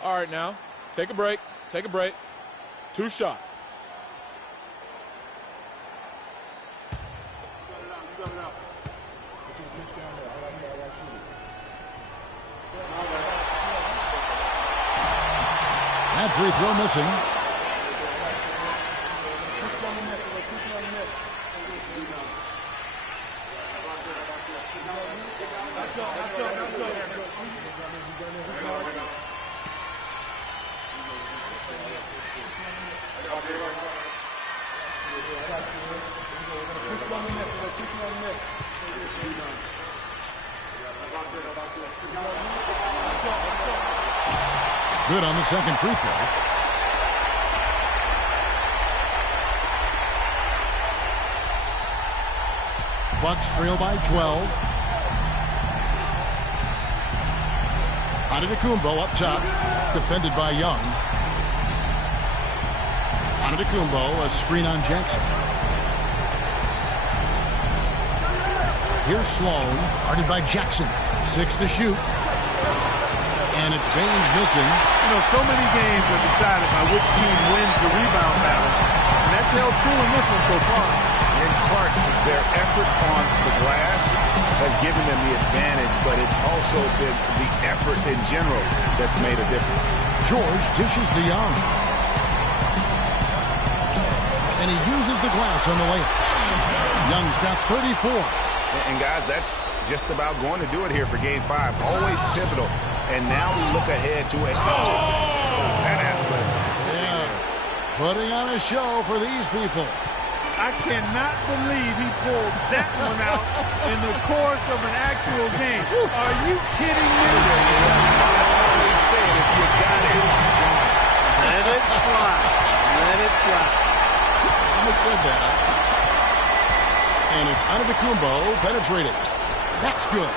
All right, now, take a break. Take a break. 2 shots. That free throw missing. Good on the second free throw. Bucks trail by 12. Antetokounmpo up top, defended by Young. Antetokounmpo, a screen on Jackson. Here's Sloan, guarded by Jackson. 6 to shoot. And it's Baines missing. You know, so many games are decided by which team wins the rebound battle. And that's held true in this one so far. And Clark, their effort on the glass has given them the advantage, but it's also been the effort in general that's made a difference. George dishes to Young. And he uses the glass on the layup. Young's got 34. And guys, that's just about going to do it here for Game 5. Always pivotal. And now we look ahead to a... that athletic. Yeah. Putting on a show for these people. I cannot believe he pulled that one out in the course of an actual game. Are you kidding me? I always say it, if you got it, let it fly. Let it fly. I just said that. And it's Antetokounmpo penetrating. That's good.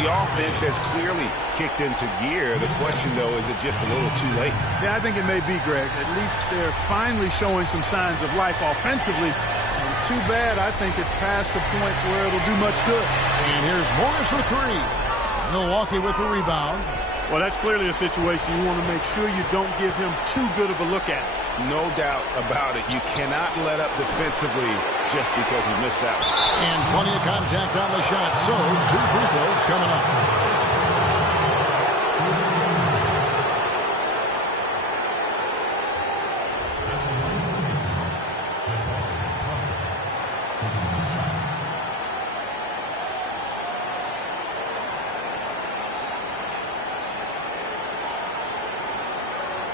The offense has clearly kicked into gear. The question, though, is it just a little too late? Yeah, I think it may be, Greg. At least they're finally showing some signs of life offensively. And too bad, I think it's past the point where it'll do much good. And here's Morris for 3. Milwaukee with the rebound. Well, that's clearly a situation you want to make sure you don't give him too good of a look at. No doubt about it. You cannot let up defensively just because he missed that one. And plenty of contact on the shot. So, 2 free throws coming up.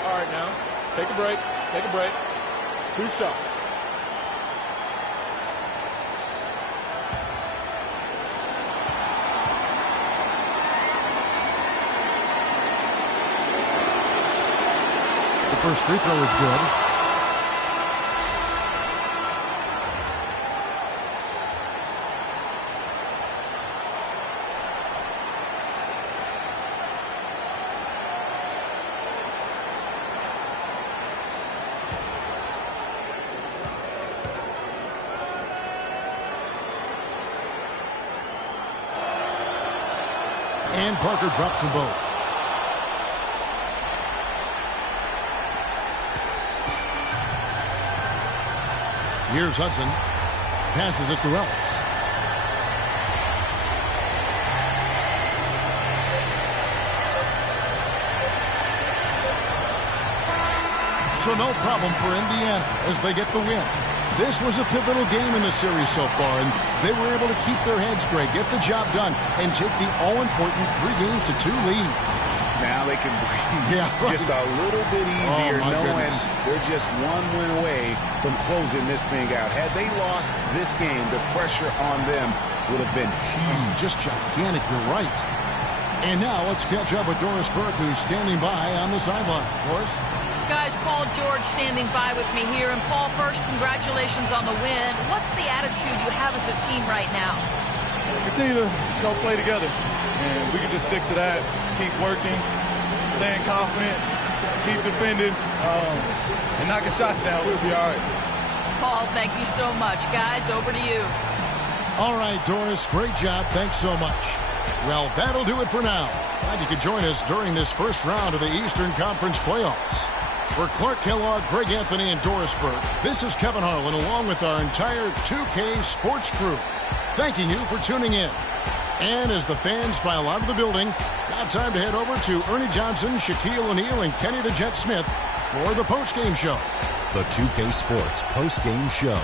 All right, now, take a break. Take a break. 2 shots. The first free throw is good. And Parker drops them both. Here's Hudson. Passes it to Ellis. So no problem for Indiana as they get the win. This was a pivotal game in the series so far, and they were able to keep their heads straight, get the job done, and take the all-important 3-2 lead. Now they can breathe just a little bit easier, knowing they're just one win away from closing this thing out. Had they lost this game, the pressure on them would have been huge. Just gigantic, you're right. And now let's catch up with Doris Burke, who's standing by on the sideline. Doris? Guys, Paul George standing by with me here. And Paul, first, congratulations on the win. What's the attitude you have as a team right now? Continue to play together. And we can just stick to that, keep working, staying confident, keep defending, and knocking shots down. We'll be all right. Paul, thank you so much. Guys, over to you. All right, Doris, great job. Thanks so much. Well, that'll do it for now. Glad you could join us during this first round of the Eastern Conference playoffs. For Clark Kellogg, Greg Anthony, and Doris Burke, this is Kevin Harlan along with our entire 2K Sports crew, thanking you for tuning in. And as the fans file out of the building, now time to head over to Ernie Johnson, Shaquille O'Neal, and Kenny the Jet Smith for the postgame show. The 2K Sports postgame show.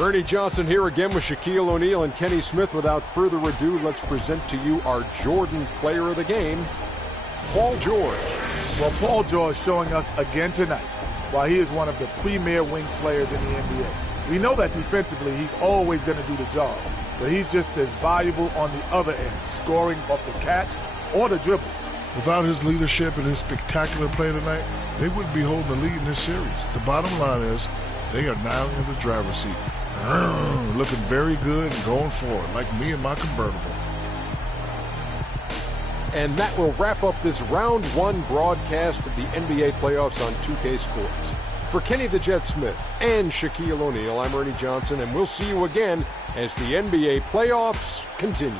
Ernie Johnson here again with Shaquille O'Neal and Kenny Smith. Without further ado, let's present to you our Jordan player of the game, Paul George. Well, Paul George showing us again tonight why he is one of the premier wing players in the NBA. We know that defensively he's always going to do the job, but he's just as valuable on the other end, scoring off the catch or the dribble. Without his leadership and his spectacular play tonight, they wouldn't be holding the lead in this series. The bottom line is they are now in the driver's seat. Looking very good and going forward, like me and my convertible. And that will wrap up this round one broadcast of the NBA playoffs on 2K Sports. For Kenny the Jet Smith and Shaquille O'Neal, I'm Ernie Johnson, and we'll see you again as the NBA playoffs continue.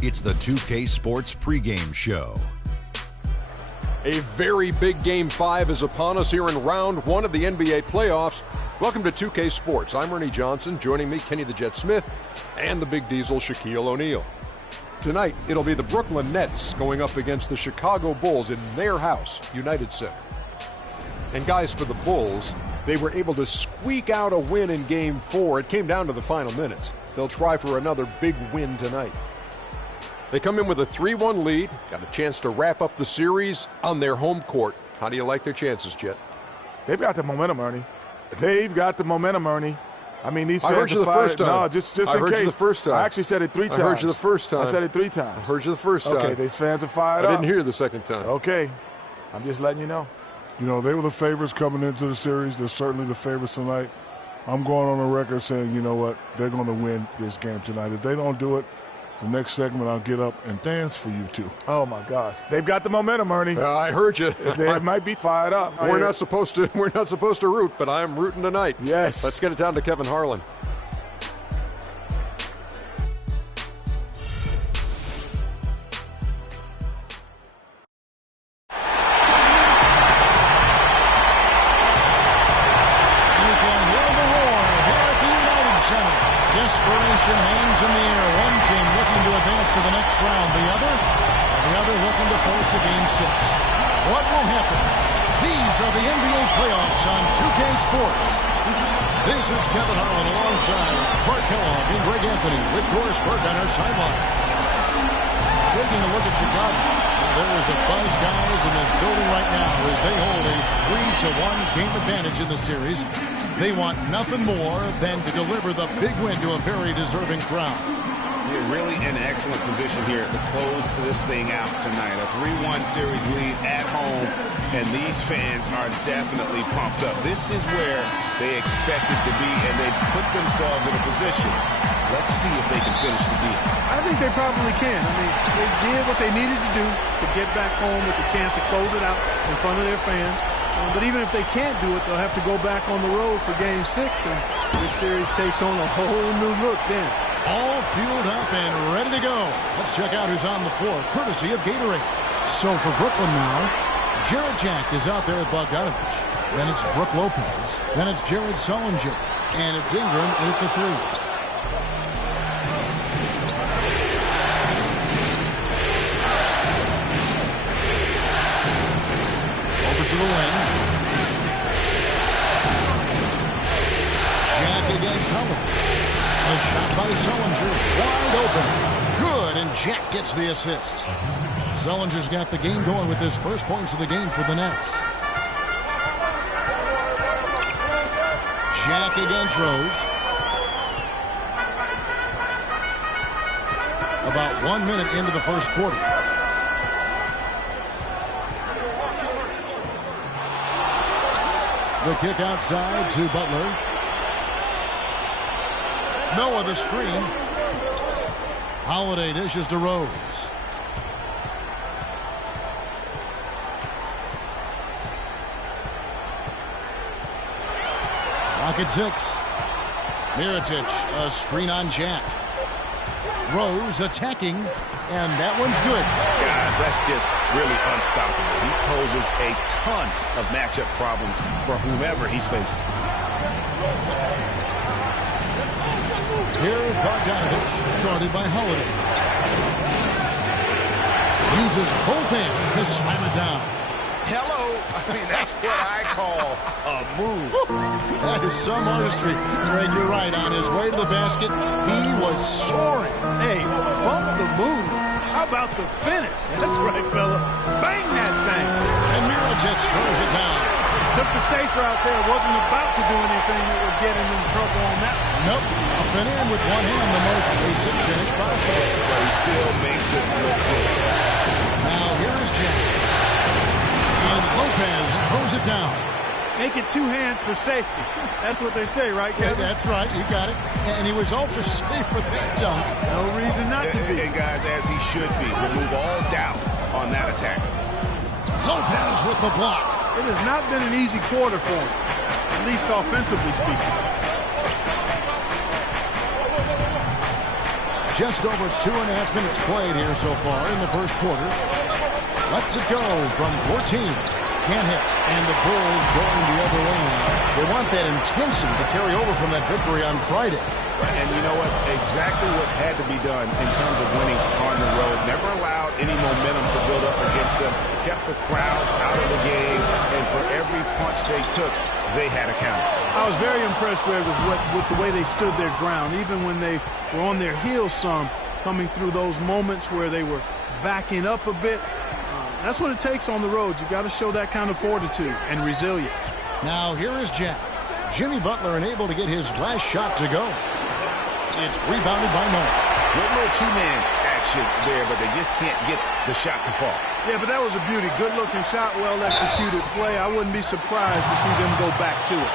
It's the 2K Sports pregame show. A very big Game 5 is upon us here in round 1 of the NBA playoffs. Welcome to 2K Sports. I'm Ernie Johnson. Joining me, Kenny the Jet Smith, and the Big Diesel, Shaquille O'Neal. Tonight, it'll be the Brooklyn Nets going up against the Chicago Bulls in their house, United Center. And guys, for the Bulls, they were able to squeak out a win in Game 4. It came down to the final minutes. They'll try for another big win tonight. They come in with a 3-1 lead, got a chance to wrap up the series on their home court. How do you like their chances, Jet? They've got the momentum, Ernie. They've got the momentum, Ernie. I mean, these fans I heard you the first time. No, just in case. I heard you the first time. I actually said it 3 times. I heard you the first time. I said it 3 times. I heard you the first time. Okay, these fans are fired up. I didn't hear you the second time. Okay. I'm just letting you know. You know, they were the favorites coming into the series. They're certainly the favorites tonight. I'm going on the record saying, you know what, they're going to win this game tonight. If they don't do it, the next segment I'll get up and dance for you two. Oh, my gosh. They've got the momentum, Ernie. I heard you. They might be fired up. We're not supposed to root, but I'm rooting tonight. Yes. Let's get it down to Kevin Harlan. Desperation hangs in the air. One team looking to advance to the next round. The other looking to force a Game 6. What will happen? These are the NBA playoffs on 2K Sports. This is Kevin Harlan alongside Clark Kellogg and Greg Anthony with Doris Burke on our sideline. Taking a look at Chicago. There is a buzz, guys, in this building right now as they hold a 3-1 game advantage in the series. They want nothing more than to deliver the big win to a very deserving crowd. You're really in an excellent position here to close this thing out tonight. A 3-1 series lead at home, and these fans are definitely pumped up. This is where they expected to be, and they've put themselves in a position. Let's see if they can finish the deal. I think they probably can. I mean, they did what they needed to do to get back home with a chance to close it out in front of their fans. But even if they can't do it, they'll have to go back on the road for Game 6, and this series takes on a whole new look then. All fueled up and ready to go. Let's check out who's on the floor, courtesy of Gatorade. So for Brooklyn now, Jarrett Jack is out there with Bogdanovich. Then it's Brook Lopez. Then it's Jared Sullinger. And it's Ingram in at the 3. To the wing. Jack against Howard. A shot by Sullinger. Wide open. Good, and Jack gets the assist. Sullinger's got the game going with his first points of the game for the Nets. Jack against Rose. About 1 minute into the first quarter. The kick outside to Butler. Noah the screen. Holiday dishes to Rose. Rocket 6. Mirotic, a screen on Jack. Rose attacking, and that one's good. Guys, that's just really unstoppable. He poses a ton of matchup problems for whomever he's facing. Here's Bogdanovich, guarded by Holiday. Uses both hands to slam it down. Hello. I mean, that's what I call a move. That is some artistry. Greg, you're right. On his way to the basket, he was soaring. Hey, bump the move. How about the finish? That's right, fella. Bang that thing. And Mirotic throws it down. Took the safe route there. Wasn't about to do anything that would get him in trouble on that one. Nope. Up and in with one hand, the most basic finish possible. But he still makes it look good. Now here's Jack. And Lopez throws it down. Make it 2 hands for safety. That's what they say, right, Kevin? Yeah, that's right. You got it. And he was also safe for that dunk. No reason not to be. And guys, as he should be. Remove all doubt on that attack. Lopez with the block. It has not been an easy quarter for him, at least offensively speaking. Just over 2.5 minutes played here so far in the first quarter. Lets it go from 14. Can't hit. And the Bulls going the other way. They want that intensity to carry over from that victory on Friday. And you know what? Exactly what had to be done in terms of winning on the road. Never allowed any momentum to build up against them. Kept the crowd out of the game. And for every punch they took, they had a count. I was very impressed, Greg, with the way they stood their ground, even when they were on their heels some, coming through those moments where they were backing up a bit. That's what it takes on the road. You've got to show that kind of fortitude and resilience. Now here is Jack. Jimmy Butler unable to get his last shot to go. It's rebounded by Noah. Good little two-man action there, but they just can't get the shot to fall. Yeah, but that was a beauty. Good-looking shot, well-executed play. I wouldn't be surprised to see them go back to it.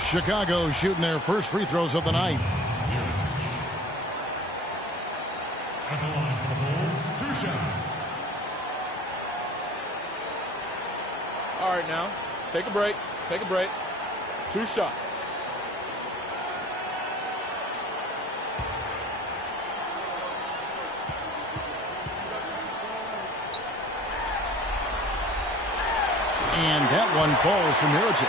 Chicago shooting their first free throws of the night. At the line for the Bulls, 2 shots. All right, now, take a break. Take a break. 2 shots. And that one falls from Mirotic.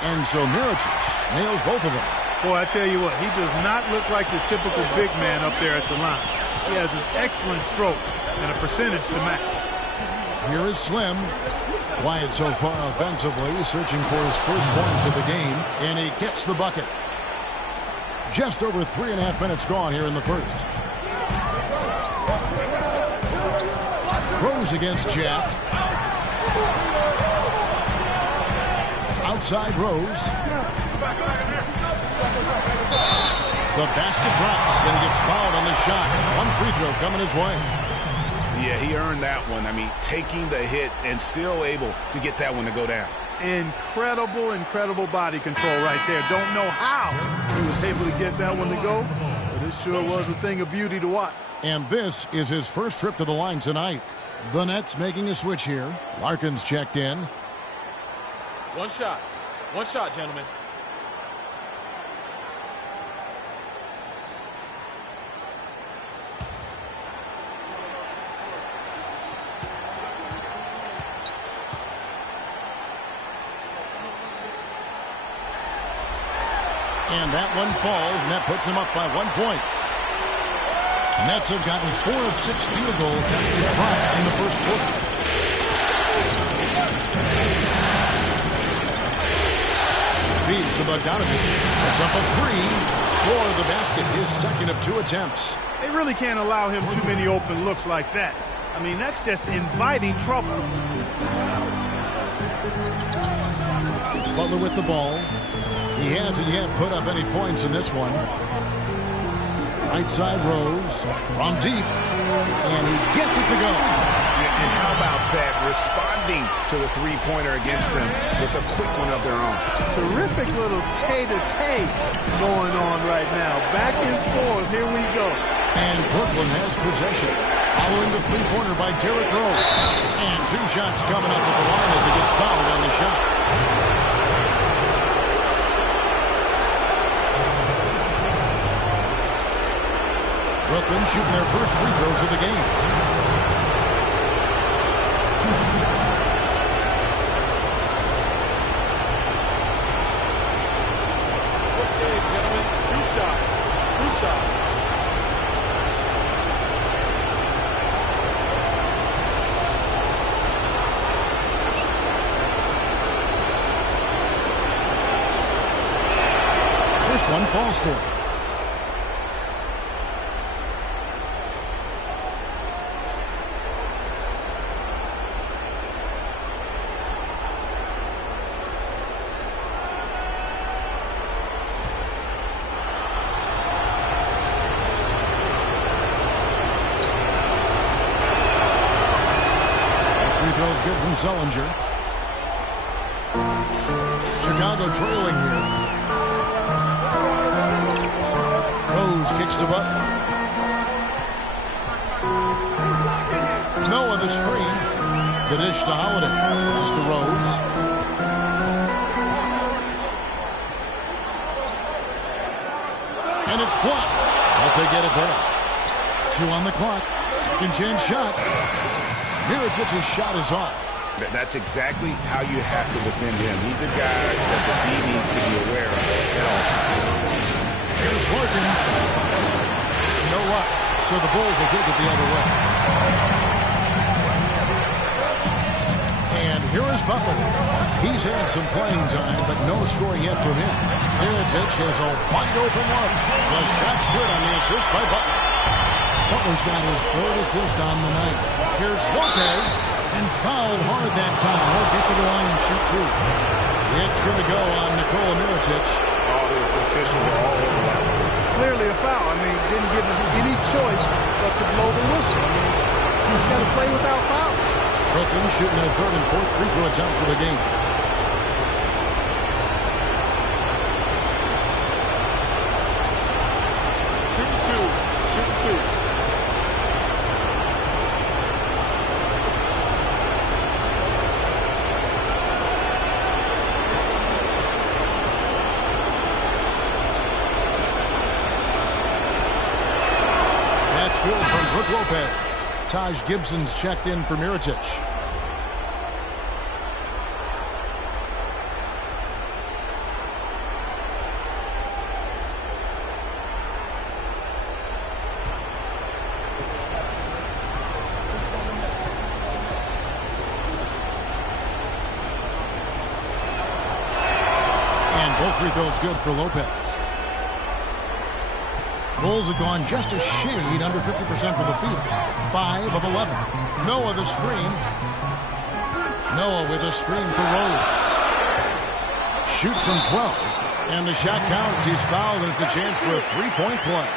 And so Mirotic nails both of them. Boy, I tell you what, he does not look like the typical big man up there at the line. He has an excellent stroke and a percentage to match. Here is Slim. Quiet so far offensively, searching for his first points of the game, and he gets the bucket. Just over 3.5 minutes gone here in the first. Rose against Jack. Outside Rose. The basket drops, and he gets fouled on the shot. One free throw coming his way. Yeah, he earned that one. I mean, taking the hit and still able to get that one to go down. Incredible body control right there. Don't know how he was able to get that one to go, but it sure was a thing of beauty to watch. And this is his first trip to the line tonight. The Nets making a switch here. Larkins checked in. 1 shot. 1 shot, gentlemen. And that one falls, and that puts him up by 1 point. Nets have gotten 4 of 6 field goal attempts to try in the first quarter. Feeds to Bogdanovic. It's up a 3. Score the basket, his second of 2 attempts. They really can't allow him too many open looks like that. I mean, that's just inviting trouble. Butler with the ball. He hasn't yet put up any points in this one. Right side Rose from deep. And he gets it to go. And how about that? Responding to the three-pointer against them with a quick one of their own. Terrific little tay-to-tay going on right now. Back and forth. Here we go. And Brooklyn has possession. Following the three-pointer by Derrick Rose. And 2 shots coming up at the line as he gets fouled on the shot. Brooklyn shooting their first free throws of the game. Okay, gentlemen, 2 shots. 2 shots. First one falls for him. Good from Sullinger. Chicago trailing here. fakes to Butler. Noah the screen. The dish to Holiday. Pass to Rose. And it's blocked. But they get it back. 2 on the clock. Second chance shot. Mirotic's shot is off. That's exactly how you have to defend him. He's a guy that the D needs to be aware of at all times. Here's Larkin. No luck. So the Bulls will take it the other way. And here is Butler. He's had some playing time, but no scoring yet from him. Mirotic has a wide open look. The shot's good on the assist by Butler. Butler's got his 3rd assist on the night. Here's Lopez, and fouled hard that time. He'll get to the line and shoot 2. It's going to go on Nikola Mirotic. All the officials are all over that one. Clearly a foul. I mean, didn't give him any choice but to blow the whistle. I mean, he's got to play without foul. Brooklyn shooting their 3rd and 4th free throw attempts of the game. Shoot 2. Good from Brook Lopez. Taj Gibson's checked in for Mirotic. And both free throws good for Lopez. Bulls have gone just a shade under 50% from the field. 5 of 11. Noah the screen. Noah with a screen for Rose. Shoots from 12. And the shot counts. He's fouled, and it's a chance for a 3-point play.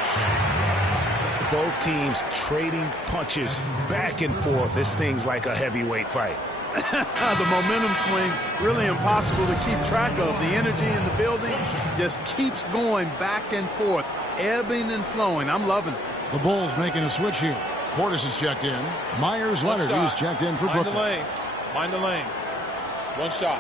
Both teams trading punches back and forth. This thing's like a heavyweight fight. The momentum swings really impossible to keep track of. The energy in the building just keeps going back and forth. Ebbing and flowing. I'm loving it. The Bulls making a switch here. Portis is checked in. Myers Leonard, who's checked in for Brooklyn. Mind the lanes. One shot.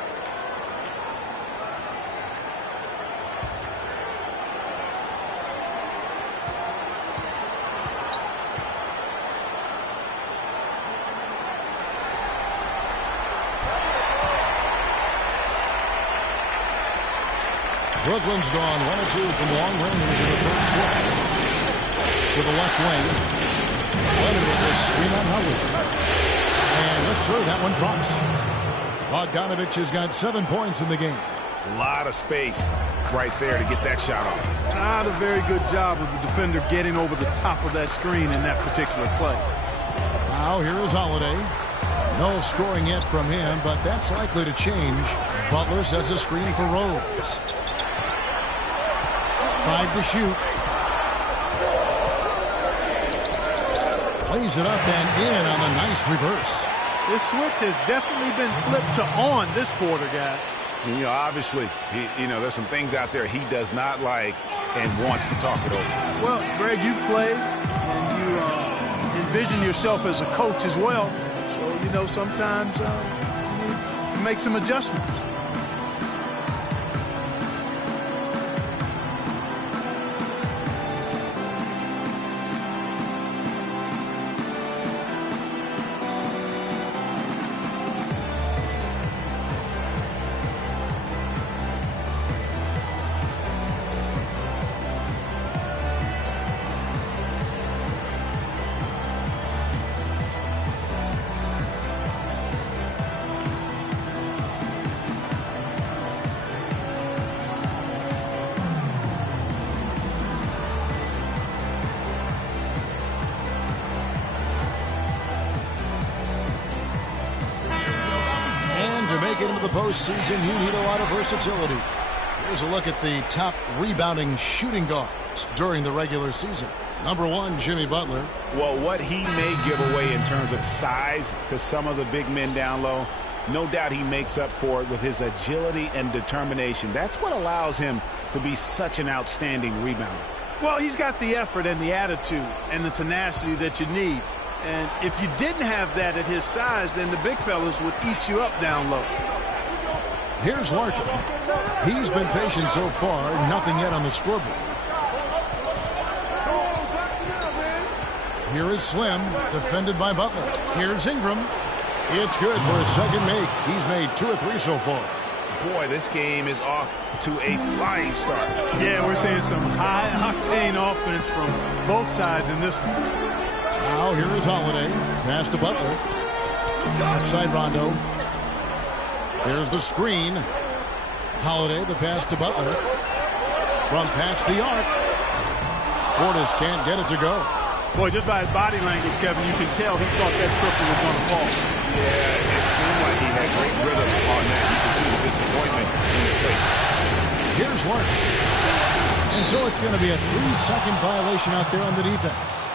Brooklyn's gone 1 of 2 from long range in the first quarter. To the left wing. Leonard with this screen on Howard. And yes, sir, that one drops. Bogdanovich has got 7 points in the game. A lot of space right there to get that shot off. Not a very good job of the defender getting over the top of that screen in that particular play. Now here is Holiday. No scoring yet from him, but that's likely to change. Butler sets a screen for Rose. 5 to shoot. Plays it up and in on the nice reverse. This switch has definitely been flipped to on this quarter, guys. You know, obviously, there's some things out there he does not like and wants to talk it over. Well, Greg, you've played and you envision yourself as a coach as well. So, sometimes you need to make some adjustments. Into the postseason, you need a lot of versatility. Here's a look at the top rebounding shooting guards during the regular season. Number 1, Jimmy Butler. Well, what he may give away in terms of size to some of the big men down low, no doubt he makes up for it with his agility and determination. That's what allows him to be such an outstanding rebounder. Well, he's got the effort and the attitude and the tenacity that you need. And if you didn't have that at his size, then the big fellas would eat you up down low. Here's Larkin. He's been patient so far. Nothing yet on the scoreboard. Here is Slim, defended by Butler. Here's Ingram. It's good for a second make. He's made 2 or 3 so far. Boy, this game is off to a flying start. Yeah, we're seeing some high-octane offense from both sides in this one. Now here is Holiday. Pass to Butler. Outside Rondo. There's the screen. Holiday, the pass to Butler. From past the arc. Portis can't get it to go. Boy, just by his body language, Kevin, you can tell he thought that triple was going to fall. Yeah, it seemed like he had great rhythm on that. You can see the disappointment in his face. Here's Larkin. And so it's going to be a 3-second violation out there on the defense.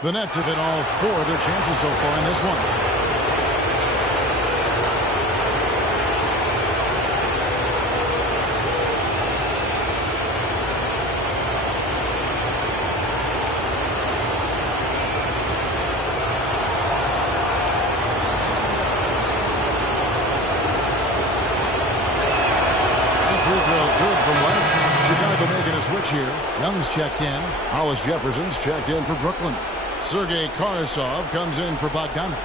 The Nets have hit all 4 of their chances so far in this one. Switch here. Young's checked in. Hollis Jefferson's checked in for Brooklyn. Sergei Karasov comes in for Bogdanovich.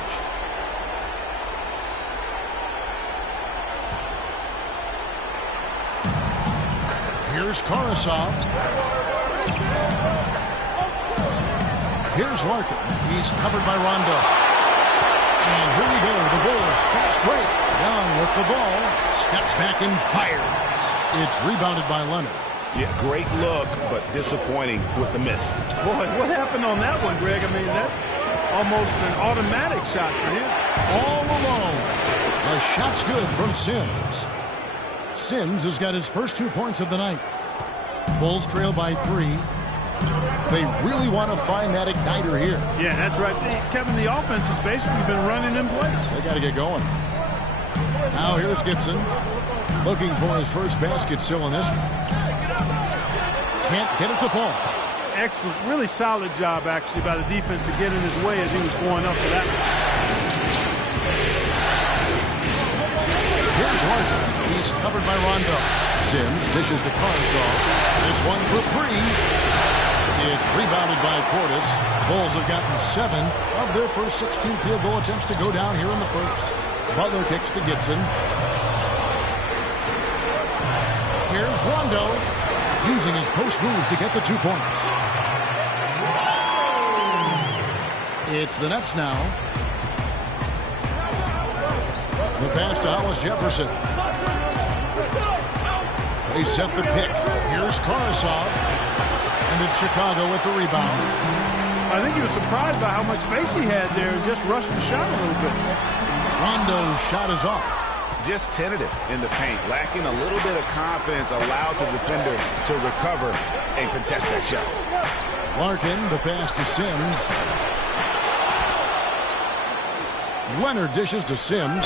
Here's Karasov. Here's Larkin. He's covered by Rondo. And here we go. The Bulls fast break. Young with the ball. Steps back and fires. It's rebounded by Leonard. Yeah, great look, but disappointing with the miss. Boy, what happened on that one, Greg? I mean, that's almost an automatic shot for him. All alone. The shot's good from Sims. Sims has got his first 2 points of the night. Bulls trail by 3. They really want to find that igniter here. Yeah, that's right. Kevin, the offense has basically been running in place. They got to get going. Now here's Gibson. Looking for his first basket still in this one. Can't get it to fall. Excellent. Really solid job, actually, by the defense to get in his way as he was going up for that. Here's Larkin. He's covered by Rondo. Sims dishes to Karasov. This one for 3. It's rebounded by Portis. Bulls have gotten 7 of their first 16 field goal attempts to go down here in the first. Butler kicks to Gibson. Here's Rondo. Using his post move to get the 2 points. It's the Nets now. The pass to Hollis Jefferson. They set the pick. Here's Karasov. And it's Chicago with the rebound. I think he was surprised by how much space he had there and just rushed the shot a little bit. Rondo's shot is off. Just tentative in the paint, lacking a little bit of confidence, allowed the defender to recover and contest that shot. Larkin, the pass to Sims. Leonard dishes to Sims.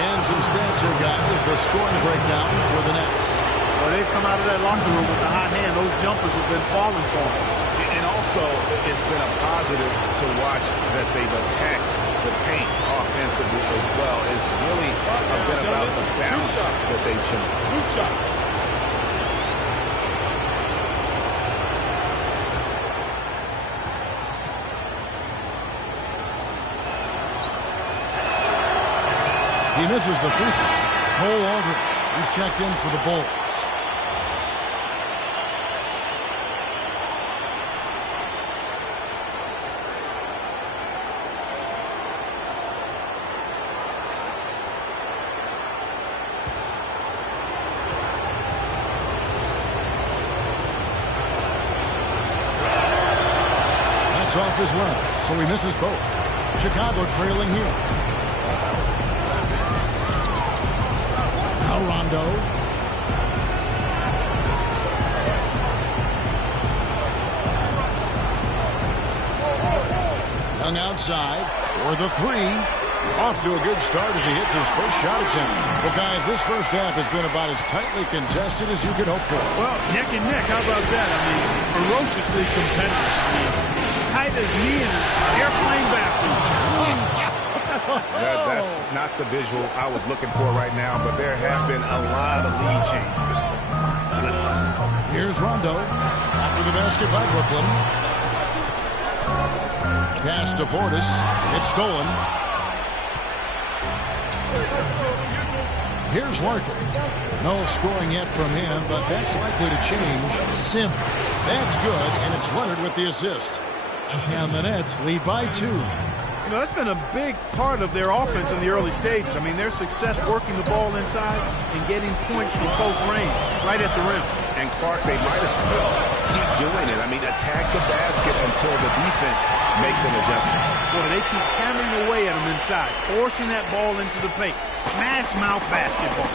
And some stats here, guys. The scoring breakdown for the Nets. Well, they've come out of that locker room with a hot hand. Those jumpers have been falling for them. And also, it's been a positive to watch that they've attacked the paint offensively as well. It's really been about the balance that they've shown. Good shot. He misses the free throw. Cole Aldridge is checked in for the Bulls. That's off as well, so he misses both. Chicago trailing here. Now Rondo. outside for the three. Off to a good start as he hits his first shot attempt. Well, guys, this first half has been about as tightly contested as you could hope for. Well, neck and neck, how about that? I mean, ferociously competitive. I mean, tight as me in an airplane bathroom. That's not the visual I was looking for right now, but there have been a lot of lead changes. My goodness. Here's Rondo after the basket by Brooklyn. Pass to Portis. It's stolen. Here's Larkin. No scoring yet from him, but that's likely to change. Sims. That's good, and it's Leonard with the assist. And the Nets lead by 2. You know, that's been a big part of their offense in the early stages. I mean, their success working the ball inside and getting points from close range, right at the rim. And Clark, they might as well keep doing it. I mean, attack the basket until the defense makes an adjustment. Boy, they keep hammering away at them inside, forcing that ball into the paint. Smash mouth basketball.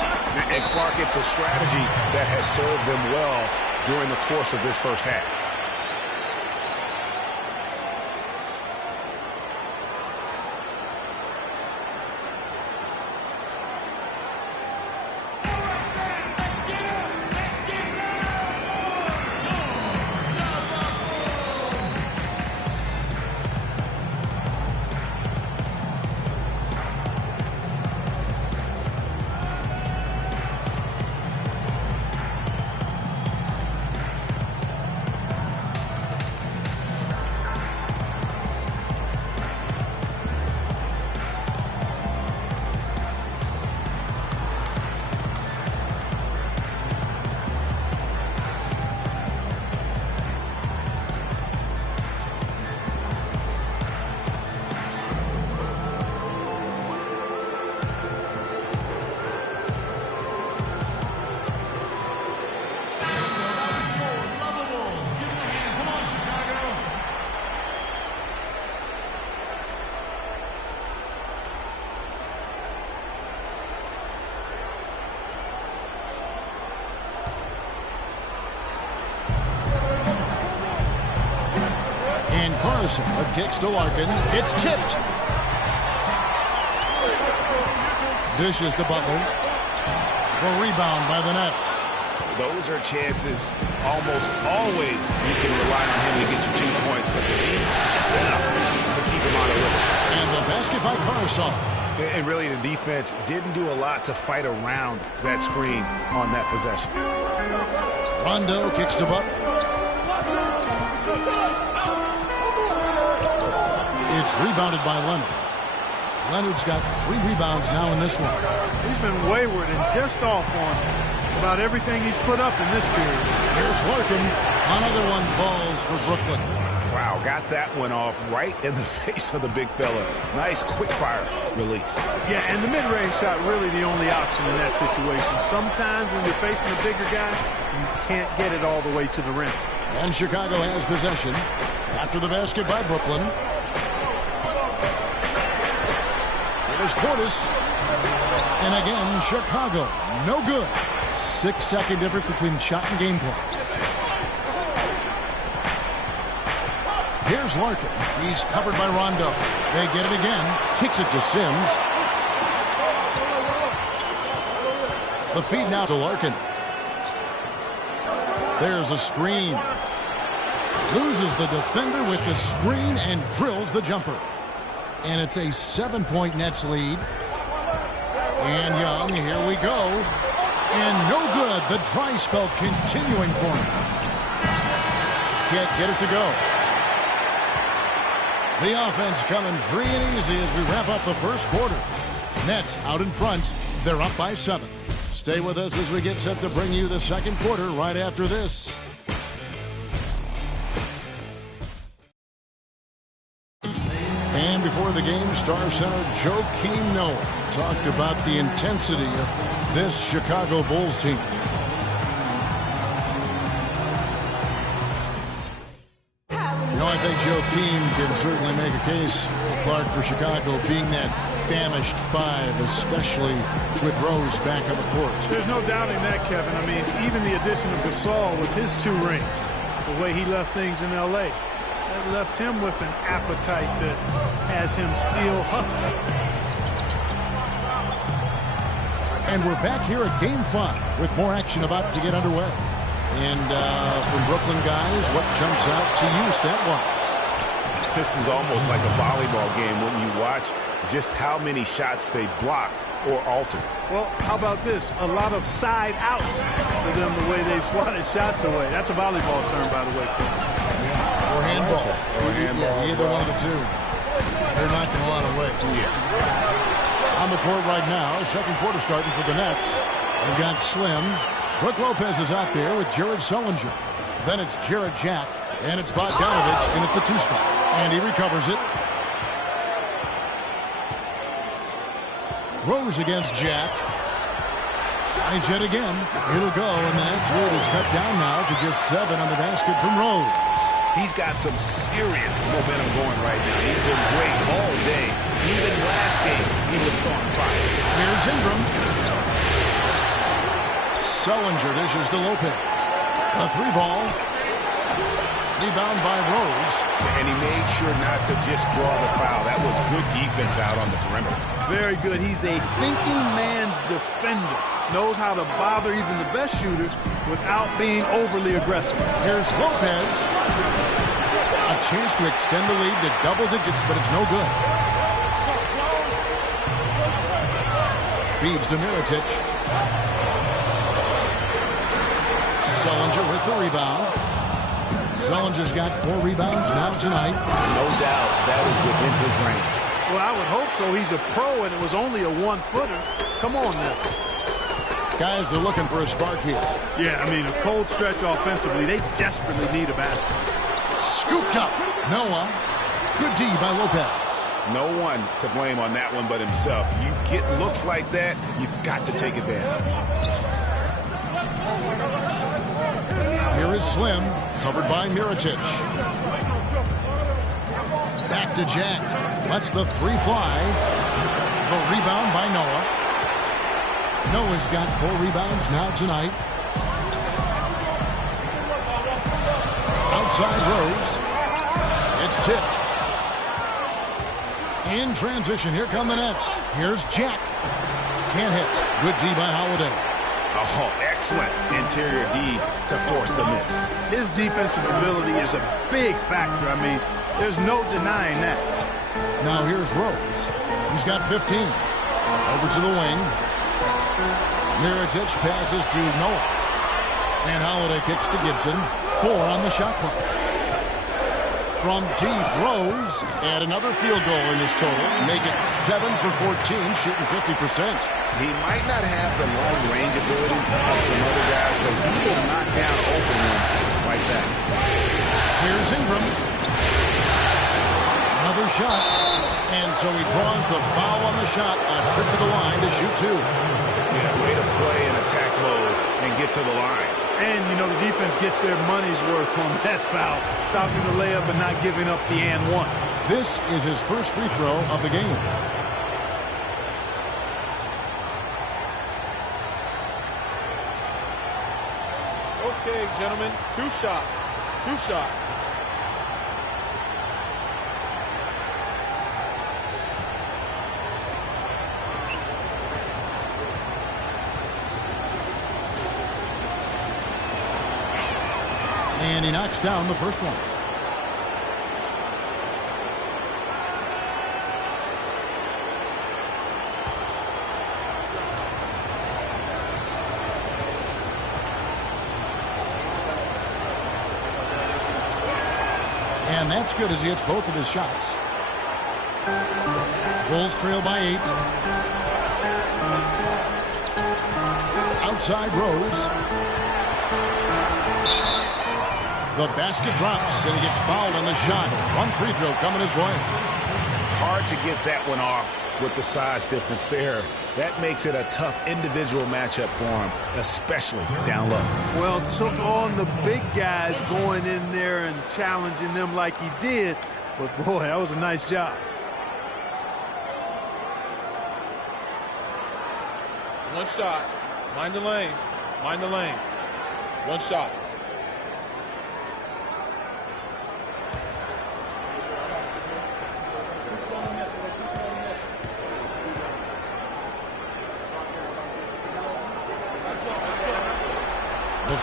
And Clark, it's a strategy that has served them well during the course of this first half. With kicks to Larkin. It's tipped. Dishes to Butler. The rebound by the Nets. Those are chances almost always you can rely on him to get you 2 points, but just enough to keep him on a rhythm. And the basket by Carsall. And really, the defense didn't do a lot to fight around that screen on that possession. Rondo kicks to Butler. It's rebounded by Leonard. Leonard's got 3 rebounds now in this one. He's been wayward and just off on about everything he's put up in this period. Here's Larkin. Another one falls for Brooklyn. Wow, got that one off right in the face of the big fella. Nice quick fire release. Yeah, and the mid-range shot really the only option in that situation. Sometimes when you're facing a bigger guy, you can't get it all the way to the rim. And Chicago has possession after the basket by Brooklyn. There's Portis. And again, Chicago. No good. 6-second difference between the shot and game clock. Here's Larkin. He's covered by Rondo. They get it again. Kicks it to Sims. The feed now to Larkin. There's a screen. Loses the defender with the screen and drills the jumper. And it's a 7-point Nets lead. And Young, here we go. And no good. The dry spell continuing for him. Can't get it to go. The offense coming free and easy as we wrap up the first quarter. Nets out in front. They're up by 7. Stay with us as we get set to bring you the second quarter right after this. And before the game, Star Center Joakim Noah talked about the intensity of this Chicago Bulls team. You know, I think Joakim can certainly make a case, Clark, for Chicago being that famished 5, especially with Rose back on the court. There's no doubting that, Kevin. I mean, even the addition of Gasol with his 2 rings, the way he left things in L.A., That left him with an appetite that has him still hustling. And we're back here at Game 5 with more action about to get underway. And from Brooklyn, guys, what jumps out to you stat-wise? This is almost like a volleyball game when you watch just how many shots they blocked or altered. Well, how about this? A lot of side outs for them the way they swatted shots away. That's a volleyball term, by the way. Or handball. Or handball. Yeah, either one of the two. They're knocking a lot away. Yeah. On the court right now, second quarter starting for the Nets. They've got Slim. Brook Lopez is out there with Jared Sullinger. Then it's Jared Jack. And it's Bogdanovich in at the 2 spot. And he recovers it. Rose against Jack. Tries yet again. It'll go, and the Nets lead is cut down now to just 7 on the basket from Rose. He's got some serious momentum going right now. He's been great all day. Even last game, he was on fire. Here's Ingram. Sullinger dishes to Lopez. A 3-ball. Rebound by Rose. And he made sure not to just draw the foul. That was good defense out on the perimeter. Very good. He's a thinking man's defender. Knows how to bother even the best shooters without being overly aggressive. Here's Lopez. A chance to extend the lead to double digits, but it's no good. Feeds to Mirotic. Sullinger with the rebound. Sullinger's got 4 rebounds now tonight. No doubt that is within his range. Well, I would hope so. He's a pro, and it was only a 1-footer. Come on now. Guys are looking for a spark here. Yeah, I mean, a cold stretch offensively. They desperately need a basket. Scooped up. Noah. Good D by Lopez. No one to blame on that one but himself. You get looks like that, you've got to take advantage. Here is Slim, covered by Mirotic. Back to Jack. Lets the 3 fly. The rebound by Noah. Noah's got 4 rebounds now tonight. Outside Rose. It's tipped. In transition, here come the Nets. Here's Jack. Can't hit. Good D by Holiday. Oh, excellent interior D to force the miss. His defensive ability is a big factor. I mean, there's no denying that. Now here's Rose. He's got 15. Over to the wing. Mirotic passes to Noah. And Holiday kicks to Gibson. 4 on the shot clock. From deep, Rose. And another field goal in his total. Make it 7 for 14, shooting 50%. He might not have the long range ability of some other guys, but he will knock down open ones like that. Here's Ingram. Another shot. And so he draws the foul on the shot. A trip to the line to shoot 2. Yeah, way to play in attack mode and get to the line. And, you know, the defense gets their money's worth on that foul. Stopping the layup and not giving up the and one. This is his first free throw of the game. Okay, gentlemen, 2 shots. 2 shots. And he knocks down the first one. And that's good as he hits both of his shots. Bulls trail by 8. Outside Rose. The basket drops, and he gets fouled on the shot. 1 free throw coming his way. Hard to get that one off with the size difference there. That makes it a tough individual matchup for him, especially down low. Well, took on the big guys going in there and challenging them like he did. But, boy, that was a nice job. One shot. Mind the lanes. Mind the lanes. 1 shot.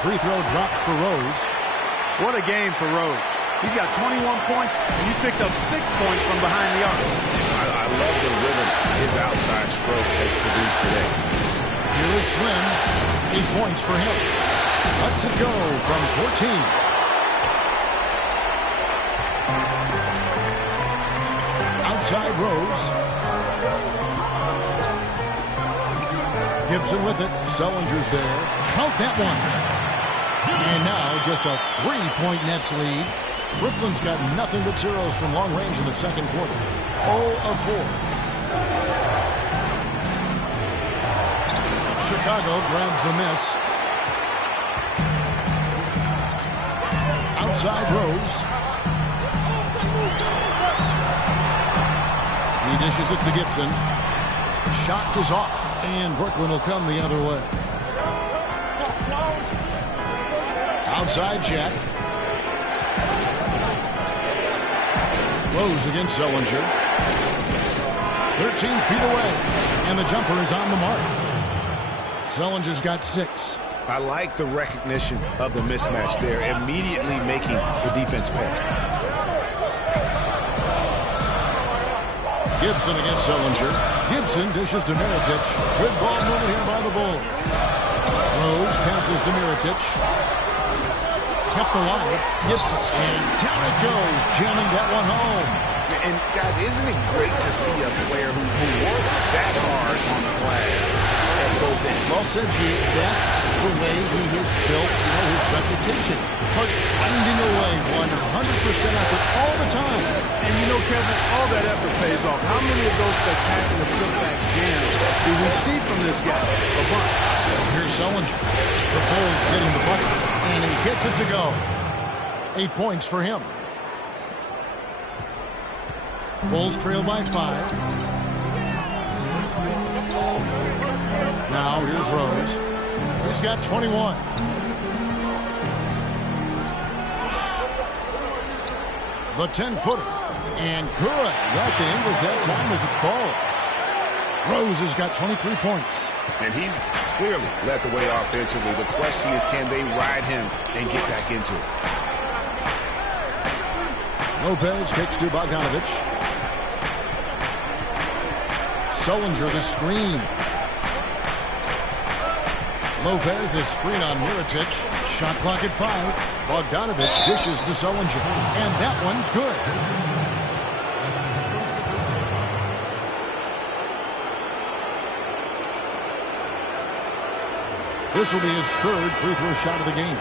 free throw drops for Rose. What a game for Rose. He's got 21 points, and he's picked up 6 points from behind the arc. I love the rhythm his outside stroke has produced today. Here is Slim. 8 points for him. Lets it go from 14. Outside Rose. Gibson with it. Sellinger's there. Count that one. And now just a 3-point Nets lead. Brooklyn's got nothing but zeros from long range in the second quarter. 0 of 4. Chicago grabs the miss. Outside Rose. He dishes it to Gibson. Shot is off, and Brooklyn will come the other way. Outside Jack. Rose against Sellinger. 13 feet away, and the jumper is on the mark. Sellinger's got 6. I like the recognition of the mismatch there, immediately making the defense pay. Gibson against Sellinger. Gibson dishes to Mirotic. Good ball movement here by the Bulls. Rose passes to Mirotic. Kept alive. Gibson. And down it goes. Jamming that one home. And, guys, isn't it great to see a player who works that hard on the glass at both ends? Well said, G. That's the way he has built, his reputation. But finding a way, 100% effort all the time. And Kevin, all that effort pays off. How many of those spectacular putback jams do we see from this guy? A bunch. Here's Sellinger. The Bulls getting the bucket, and he gets it to go. 8 points for him. Bulls trail by 5. Now here's Rose. He's got 21. The 10-footer. And good. Right the angles that time as it falls. Rose has got 23 points. And he's clearly led the way offensively. The question is, can they ride him and get back into it? Lopez kicks to Bogdanovich. Sellinger the screen. Lopez is screen on Mirotic. Shot clock at 5. Bogdanovich dishes to Sellinger. And that one's good. This will be his 3rd free throw shot of the game.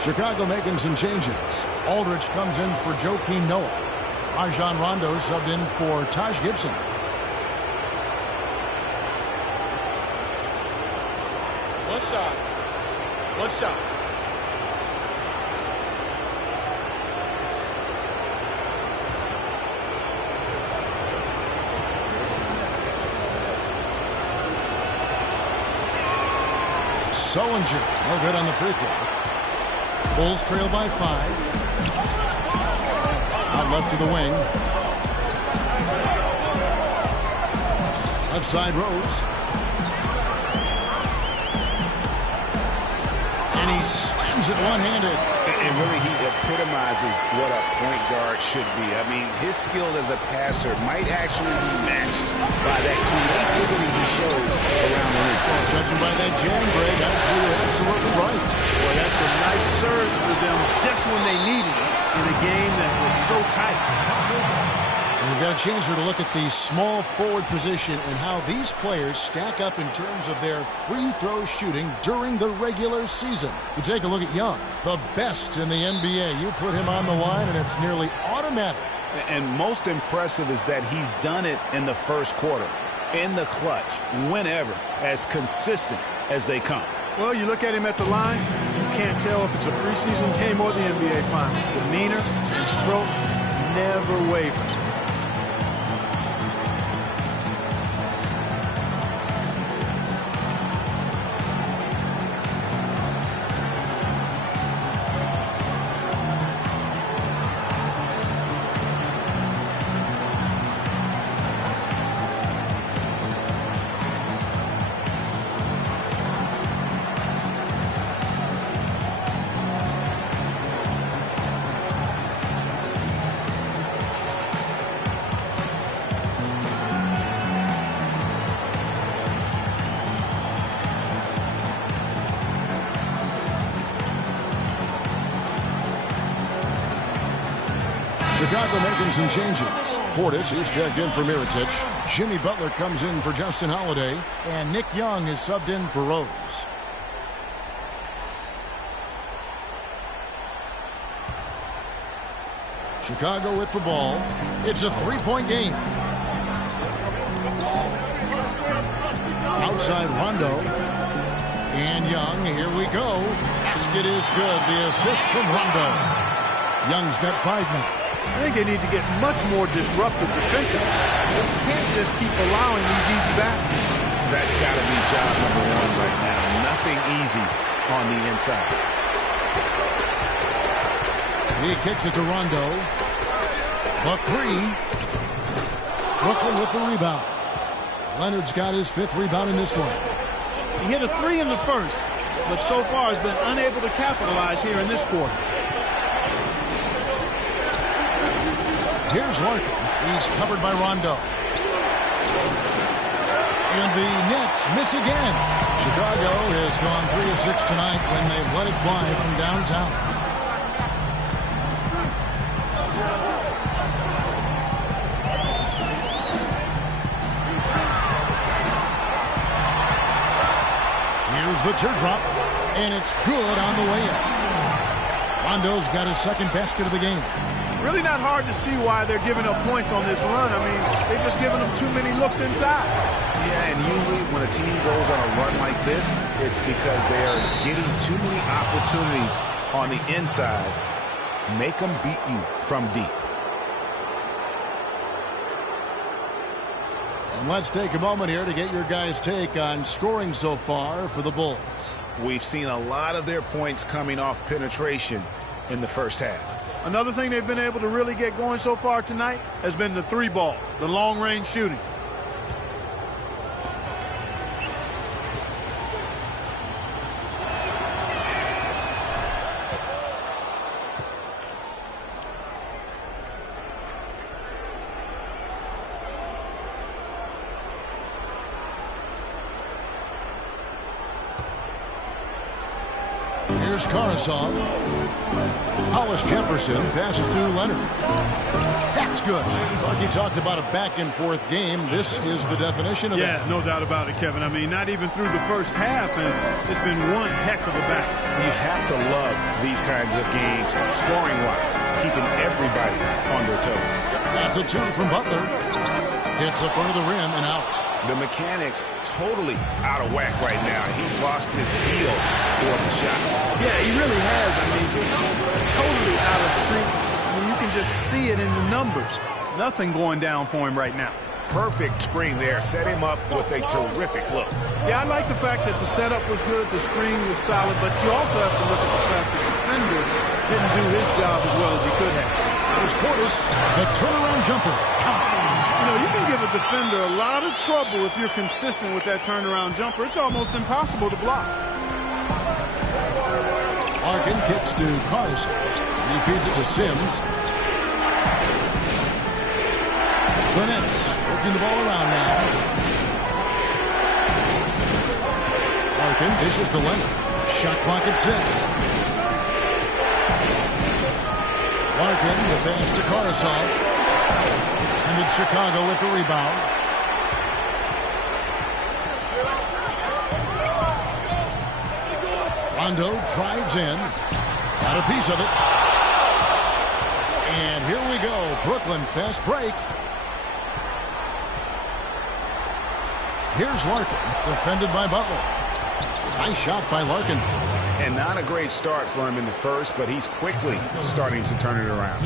Chicago making some changes. Aldridge comes in for Joakim Noah. Rajon Rondo subbed in for Taj Gibson. One shot. One shot. Sellinger, no good on the free throw. Bulls trail by 5. Out left to the wing. Left side Rose. And he slams it one-handed. And really, he epitomizes what a point guard should be. I mean, his skill as a passer might actually be matched by that creativity he shows around the ring. Well, judging by that jam break, I'd say you're absolutely right. Boy, that's a nice surge for them just when they needed it in a game that was so tight. And we've got a chance here to look at the small forward position and how these players stack up in terms of their free throw shooting during the regular season. You take a look at Young, the best in the NBA. You put him on the line, and it's nearly automatic. And most impressive is that he's done it in the first quarter, in the clutch, whenever, as consistent as they come. Well, you look at him at the line, you can't tell if it's a preseason game or the NBA Finals. Demeanor and stroke never wavers. Chicago making some changes. Portis is checked in for Mirotic. Jimmy Butler comes in for Justin Holiday. And Nick Young is subbed in for Rose. Chicago with the ball. It's a three-point game. Outside Rondo. And Young, here we go. Basket is good. The assist from Rondo. Young's got 5 minutes. I think they need to get much more disruptive defensively. They can't just keep allowing these easy baskets. That's got to be job number 1 right now. Nothing easy on the inside. He kicks it to Rondo. A 3. Brooklyn with the rebound. Leonard's got his 5th rebound in this one. He hit a 3 in the first, but so far has been unable to capitalize here in this quarter. Here's Larkin. He's covered by Rondo. And the Nets miss again. Chicago has gone 3 of 6 tonight when they've let it fly from downtown. Here's the teardrop, and it's good on the way in. Rondo's got his 2nd basket of the game. Really not hard to see why they're giving up points on this run. I mean, they've just given them too many looks inside. Yeah, and usually when a team goes on a run like this, it's because they are getting too many opportunities on the inside. Make them beat you from deep. And let's take a moment here to get your guys' take on scoring so far for the Bulls. We've seen a lot of their points coming off penetration in the first half. Another thing they've been able to really get going so far tonight has been the 3-ball, the long-range shooting. Here's Karasov. Hollis Jefferson passes to Leonard. That's good. Like you talked about a back-and-forth game, this is the definition of that. Yeah, no doubt about it, Kevin. I mean, not even through the first half, and it's been one heck of a battle. You have to love these kinds of games, scoring-wise, keeping everybody on their toes. That's a 2 from Butler. Hits the front of the rim and out. The mechanics totally out of whack right now. He's lost his feel for the shot. Yeah, he really has. I mean, just totally out of sync. I mean, you can just see it in the numbers. Nothing going down for him right now. Perfect screen there. Set him up with a terrific look. Yeah, I like the fact that the setup was good, the screen was solid, but you also have to look at the fact that the defender didn't do his job as well as he could have. There's Portis, the turnaround jumper. You know, you can give a defender a lot of trouble if you're consistent with that turnaround jumper. It's almost impossible to block. Larkin kicks to Carson. He feeds it to Sims. The Nets working the ball around now. Larkin dishes to Leonard. Shot clock at 6. Larkin, the pass to Karasov. And it's Chicago with the rebound. Rondo drives in. Got a piece of it. And here we go. Brooklyn fast break. Here's Larkin, defended by Butler. Nice shot by Larkin. And not a great start for him in the first, but he's quickly starting to turn it around.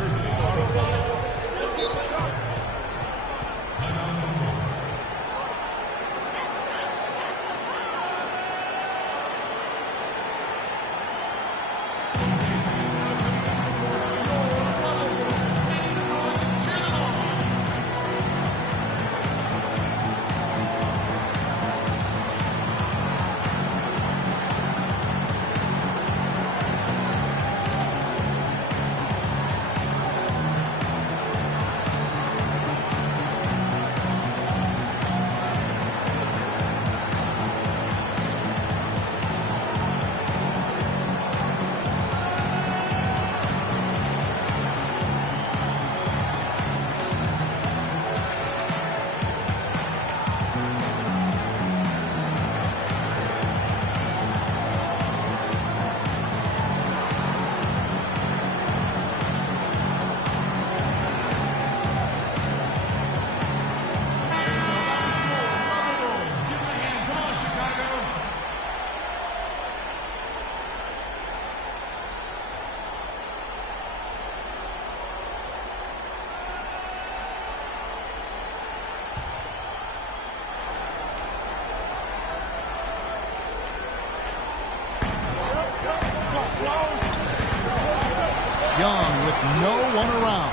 Young with no one around.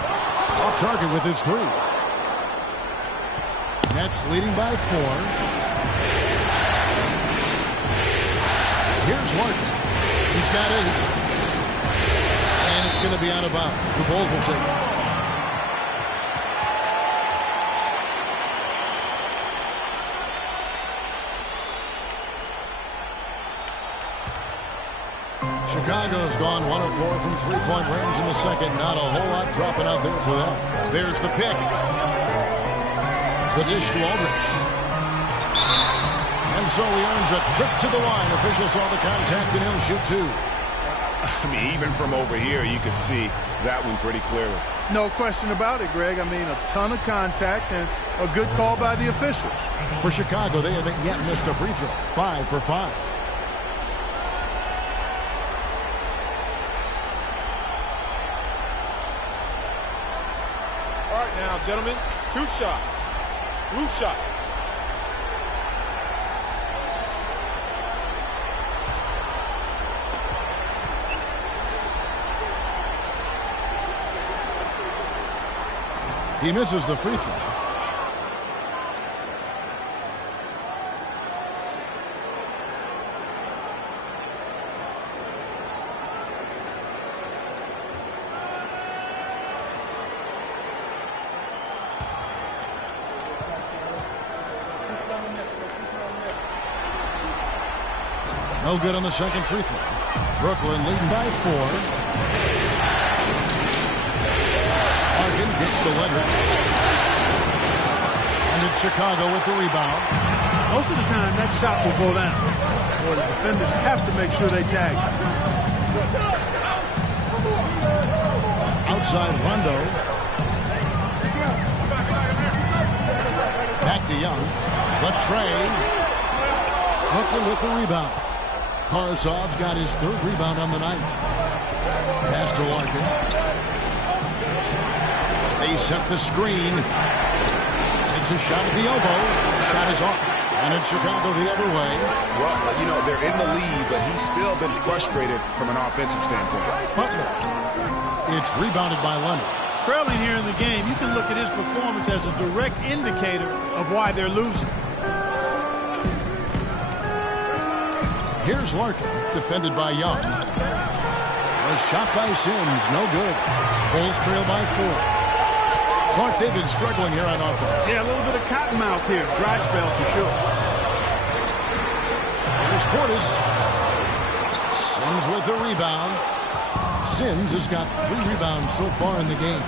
Off target with his 3. Nets leading by 4. Here's Larkin. He's got 8. And it's going to be out of bounds. The Bulls will take it. Chicago's gone 1 of 4 from three-point range in the second. Not a whole lot dropping out there for them. There's the pick. The dish to Aldridge. And so he earns a trip to the line. Officials saw the contact and he'll shoot 2. I mean, even from over here, you could see that one pretty clearly. No question about it, Greg. I mean, a ton of contact and a good call by the officials. For Chicago, they haven't yet missed a free throw. 5 for 5. All right, now, gentlemen, 2 shots. Blue shots. He misses the free throw. No good on the second free throw. Brooklyn leading by 4. Larkin gets to Leonard. And it's Chicago with the rebound. Most of the time, that shot will go down. Or the defenders have to make sure they tag. Outside Rondo. Back to Young. Latrey. Brooklyn with the rebound. Karasov's got his 3rd rebound on the night. Pass to Larkin. They set the screen. Takes a shot at the elbow. Shot is off. And it's Chicago the other way. Well, you know, they're in the lead, but he's still been frustrated from an offensive standpoint. Butler. It's rebounded by Leonard. Trailing here in the game, you can look at his performance as a direct indicator of why they're losing. Here's Larkin, defended by Young. A shot by Sims, no good. Bulls trail by 4. Clark, they've been struggling here on offense. Yeah, a little bit of cottonmouth here. Dry spell for sure. Here's Portis. Sims with the rebound. Sims has got 3 rebounds so far in the game.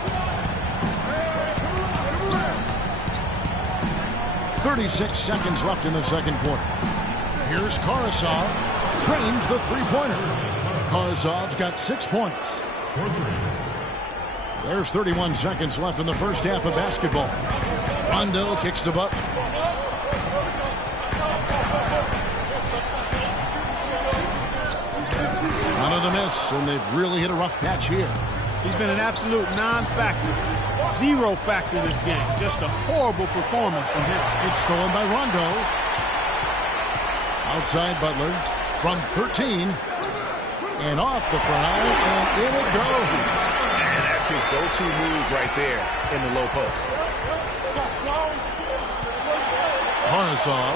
36 seconds left in the second quarter. Here's Karasov. Trains the three-pointer. Karasov's got 6 points. There's 31 seconds left in the first half of basketball. Rondo kicks to Butler. Another miss, and they've really hit a rough patch here. He's been an absolute non-factor. 0 factor this game. Just a horrible performance from him. It's stolen by Rondo. Outside Butler from 13. And off the front iron, and in it goes. And that's his go-to move right there in the low post. Karasov.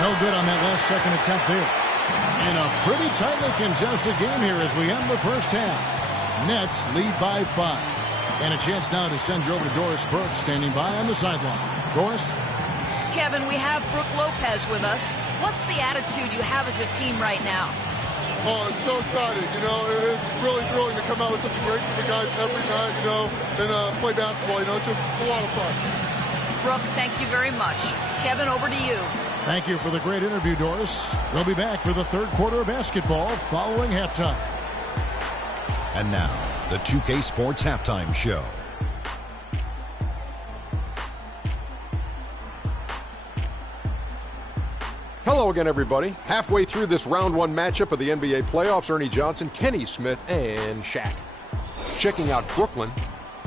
No good on that last second attempt there. In a pretty tightly contested game here as we end the first half. Nets lead by 5. And a chance now to send you over to Doris Burke standing by on the sideline. Doris? Kevin, we have Brooke Lopez with us. What's the attitude you have as a team right now? Oh, it's so exciting. You know, it's really thrilling to come out with such a great group of guys every night, you know, and play basketball. You know, it's a lot of fun. Brooke, thank you very much. Kevin, over to you. Thank you for the great interview, Doris. We'll be back for the third quarter of basketball following halftime. And now, the 2K Sports Halftime Show. Hello again, everybody. Halfway through this round 1 matchup of the NBA playoffs, Ernie Johnson, Kenny Smith, and Shaq. Checking out Brooklyn.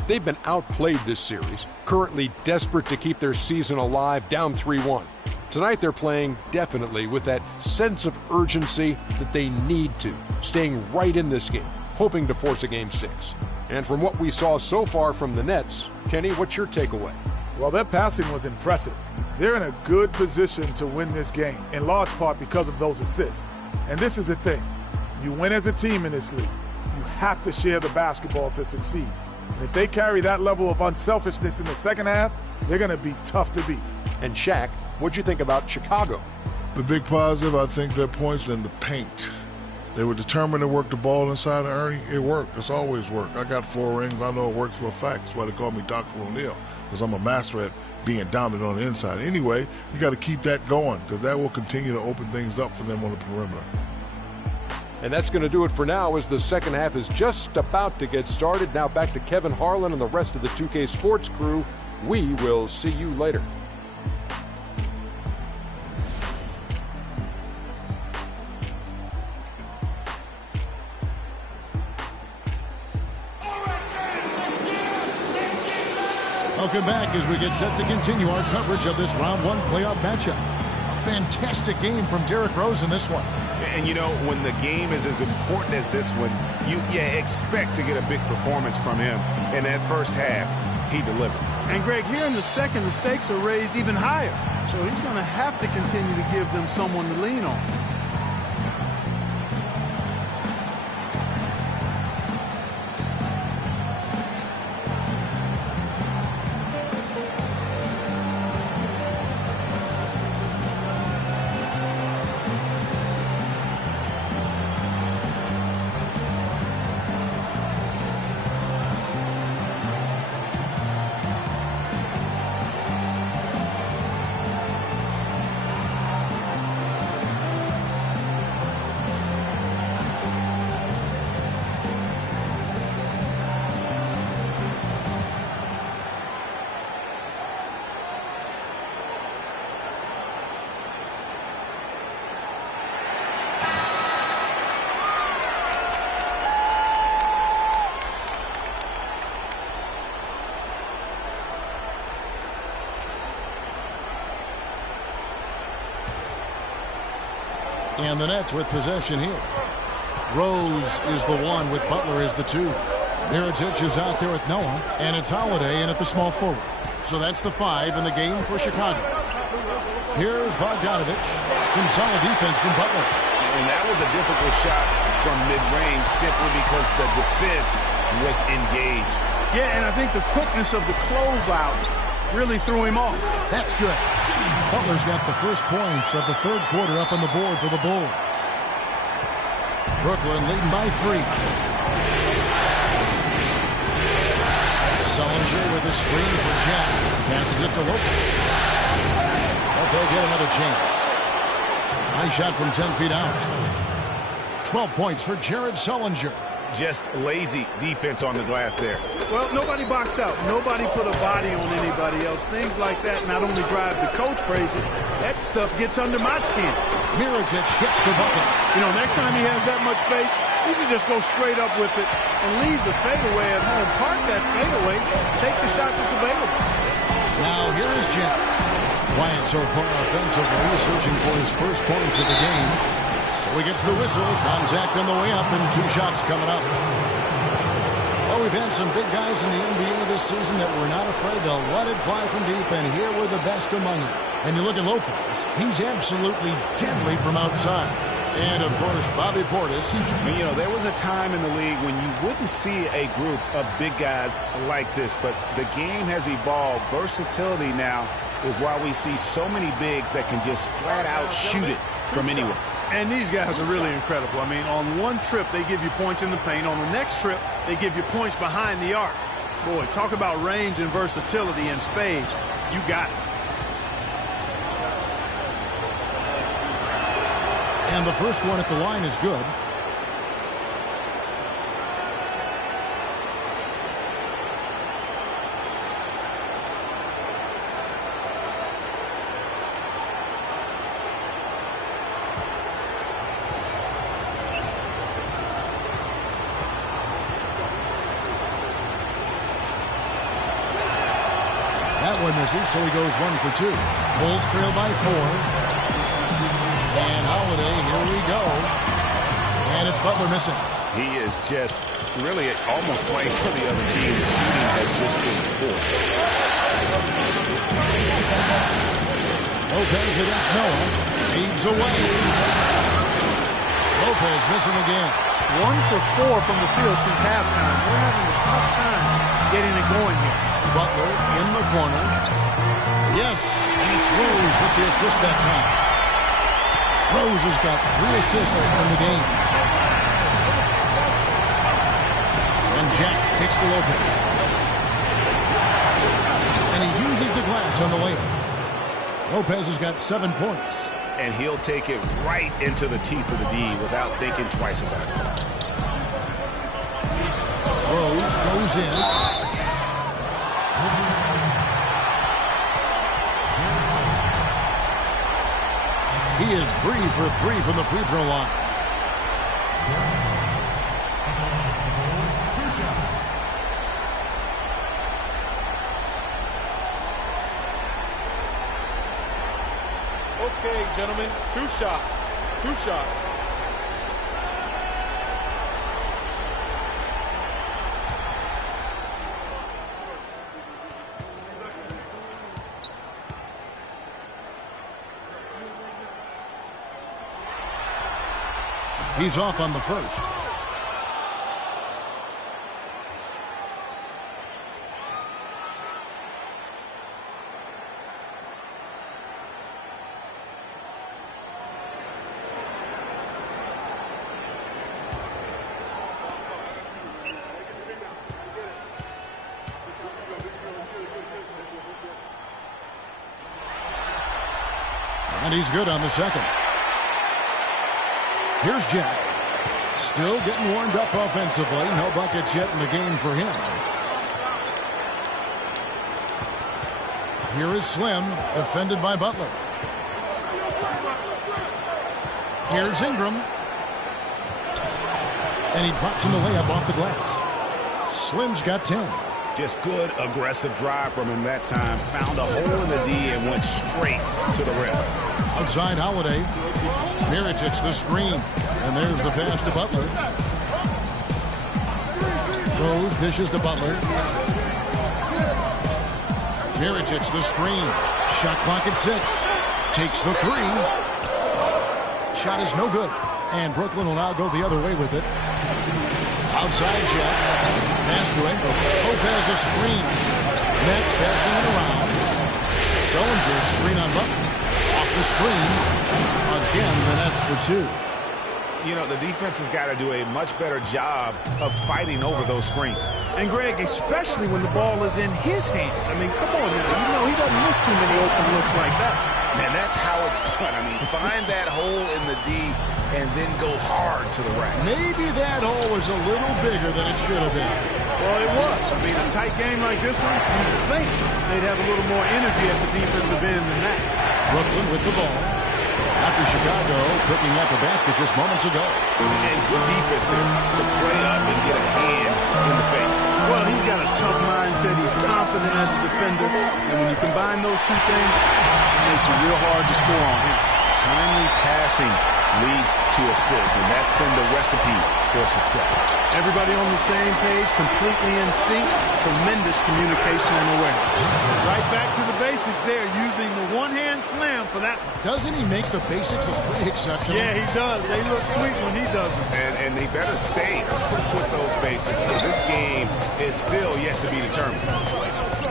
They've been outplayed this series, currently desperate to keep their season alive, down 3-1. Tonight they're playing definitely with that sense of urgency that they need to, staying right in this game, hoping to force a Game 6. And from what we saw so far from the Nets, Kenny, what's your takeaway? Well, their passing was impressive. They're in a good position to win this game, in large part because of those assists. And this is the thing. You win as a team in this league. You have to share the basketball to succeed. And if they carry that level of unselfishness in the second half, they're going to be tough to beat. And Shaq, what'd you think about Chicago? The big positive, I think, their points in the paint. They were determined to work the ball inside of Ernie. It worked. It's always worked. I got 4 rings. I know it works for a fact. That's why they call me Dr. O'Neal, because I'm a master at being dominant on the inside. Anyway, you got to keep that going, because that will continue to open things up for them on the perimeter. And that's going to do it for now, as the second half is just about to get started. Now back to Kevin Harlan and the rest of the 2K Sports crew. We will see you later. Welcome back as we get set to continue our coverage of this round 1 playoff matchup. A fantastic game from Derrick Rose in this one. And, you know, when the game is as important as this one, you expect to get a big performance from him. In that first half, he delivered. And, Greg, here in the second, the stakes are raised even higher. So he's going to have to continue to give them someone to lean on. And the Nets with possession here. Rose is the 1 with Butler as the 2. Mirotic is out there with Noah, and it's Holiday in at the small forward. So that's the 5 in the game for Chicago. Here's Bogdanovich. Some solid defense from Butler. And that was a difficult shot from mid-range simply because the defense was engaged. Yeah, and I think the quickness of the closeout really threw him off. That's good. Butler's got the first points of the third quarter up on the board for the Bulls. Brooklyn leading by 3. Sullinger with a screen for Jack. Passes it to Lopez. But they'll get another chance. High shot from 10 feet out. 12 points for Jared Sullinger. Just lazy defense on the glass there. Well, nobody boxed out. Nobody put a body on anybody else. Things like that not only drive the coach crazy, that stuff gets under my skin. Mirotic gets the bucket. You know, next time he has that much space, he should just go straight up with it and leave the fadeaway at home. Park that fadeaway. Take the shot that's available. Now here is Jack. Quiet so far offensively, searching for his first points of the game. So he gets the whistle, contact on the way up, and 2 shots coming up. Well, we've had some big guys in the NBA this season that were not afraid to let it fly from deep, and here were the best among them. And you look at Lopez, he's absolutely deadly from outside. And, of course, Bobby Portis. You know, there was a time in the league when you wouldn't see a group of big guys like this, but the game has evolved. Versatility now is why we see so many bigs that can just flat out shoot it from anywhere. And these guys are really incredible. I mean, on one trip, they give you points in the paint. On the next trip, they give you points behind the arc. Boy, talk about range and versatility in spades. You got it. And the first one at the line is good. Butler misses, so he goes 1 for 2. Bulls trail by 4. And Holiday, here we go. And it's Butler missing. He is just really almost playing for the other team. The shooting has just been poor. Lopez against Noah. Feeds away. Lopez missing again. 1 for 4 from the field since halftime. We're having a tough time getting it going here. Butler in the corner. Yes, and it's Rose with the assist that time. Rose has got 3 assists in the game. And Jack kicks to Lopez. And he uses the glass on the layup. Lopez has got 7 points. And he'll take it right into the teeth of the D without thinking twice about it. Rose goes in. He is 3 for 3 from the free throw line. Okay, gentlemen, 2 shots. 2 shots. He's off on the first. And he's good on the second. Here's Jack. Still getting warmed up offensively. No buckets yet in the game for him. Here is Slim, defended by Butler. Here's Ingram. And he drops in the layup off the glass. Slim's got 10. Just good, aggressive drive from him that time. Found a hole in the D and went straight to the rim. Outside Holiday. Mirotic the screen. And there's the pass to Butler. Rose dishes to Butler. Mirotic the screen. Shot clock at 6. Takes the 3. Shot is no good. And Brooklyn will now go the other way with it. Outside Jack. Pass to Ingram. Lopez a screen. Nets passing it around. Sullinger screen on Butler. Off the screen. Again, the Nets for 2. You know, the defense has got to do a much better job of fighting over those screens. And Greg, especially when the ball is in his hands. I mean, come on now. You know, he doesn't miss too many open looks like that. And that's how it's done. I mean, find that hole in the D and then go hard to the rack. Maybe that hole was a little bigger than it should have been. Well, it was. I mean, a tight game like this one, you'd think they'd have a little more energy at the defensive end than that. Brooklyn with the ball. After Chicago picking up a basket just moments ago. And good defense there to play up and get a hand in the face. Well, he's got a tough mindset. He's confident as a defender. And when you combine those two things, it makes it real hard to score on him. Timely passing leads to assists, and that's been the recipe for success. Everybody on the same page, completely in sync, tremendous communication and awareness. Right back to the basics there, using the one-hand slam for that one. Doesn't he make the basics look pretty exceptional? Yeah, he does. They look sweet when he does them. And they better stay with those basics, because this game is still yet to be determined.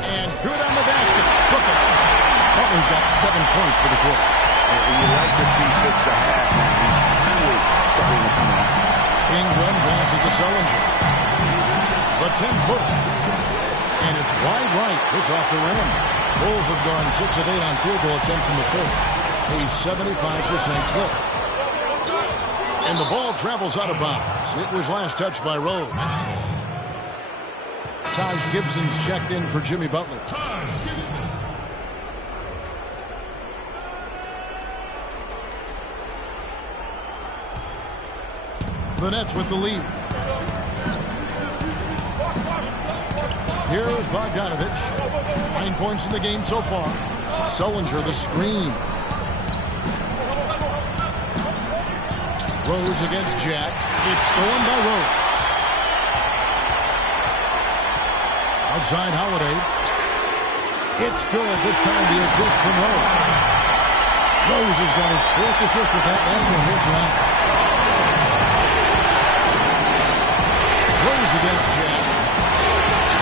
And good on the basket. Butler's got 7 points for the quarter. And you like to see since the half, man. He's finally starting to come out. Ingram passes to Sullinger. The 10-footer. And it's wide right. It's off the rim. Bulls have gone 6 of 8 on field goal attempts in the fourth. A 75% clip. And the ball travels out of bounds. It was last touched by Rose. Taj Gibson's checked in for Jimmy Butler. Taj Gibson. The Nets with the lead. Here's Bogdanovich. 9 points in the game so far. Sullinger the screen. Rose against Jack. It's stolen by Rose. Outside Holiday. It's good. This time the assist from Rose. Rose has got his 4th assist with that last one here tonight. Rose against Jack.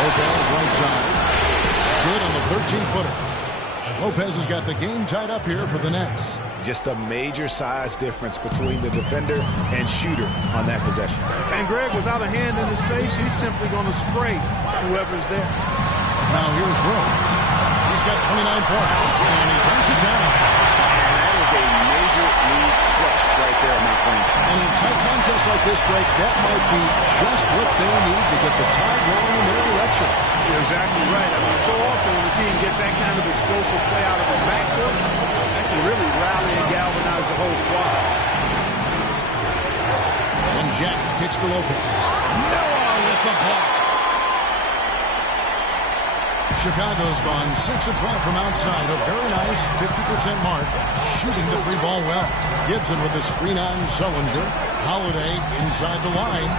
Lopez right side. Good on the 13-footer. Lopez has got the game tied up here for the Nets. Just a major size difference between the defender and shooter on that possession. And Greg, without a hand in his face, he's simply going to spray whoever's there. Now here's Rose. He's got 29 points, and he dunks it down. And that is a major league flush right there, my friends. And in tight contests like this, Greg, that might be just what they need to get the tide rolling in their direction. You're exactly right. I mean, so often when the team gets that kind of explosive play out of a backcourt, that can really rally and galvanize the whole squad. And Jack kicks to Lopez. Noah with the block. Chicago's gone 6 of 12 from outside. A very nice 50% mark. Shooting the 3-ball well. Gibson with the screen on Sullinger. Holiday inside the line.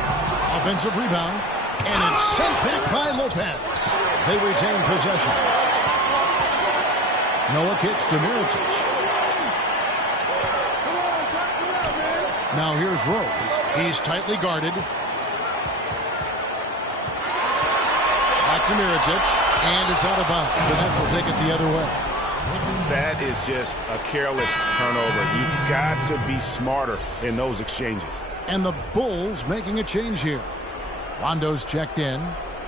Offensive rebound. And it's sent back by Lopez. They retain possession. Noah kicks to Mirotic. Now here's Rose. He's tightly guarded. Back to Mirotic. And it's out of bounds. The Nets will take it the other way. That is just a careless turnover. You've got to be smarter in those exchanges. And the Bulls making a change here. Rondo's checked in.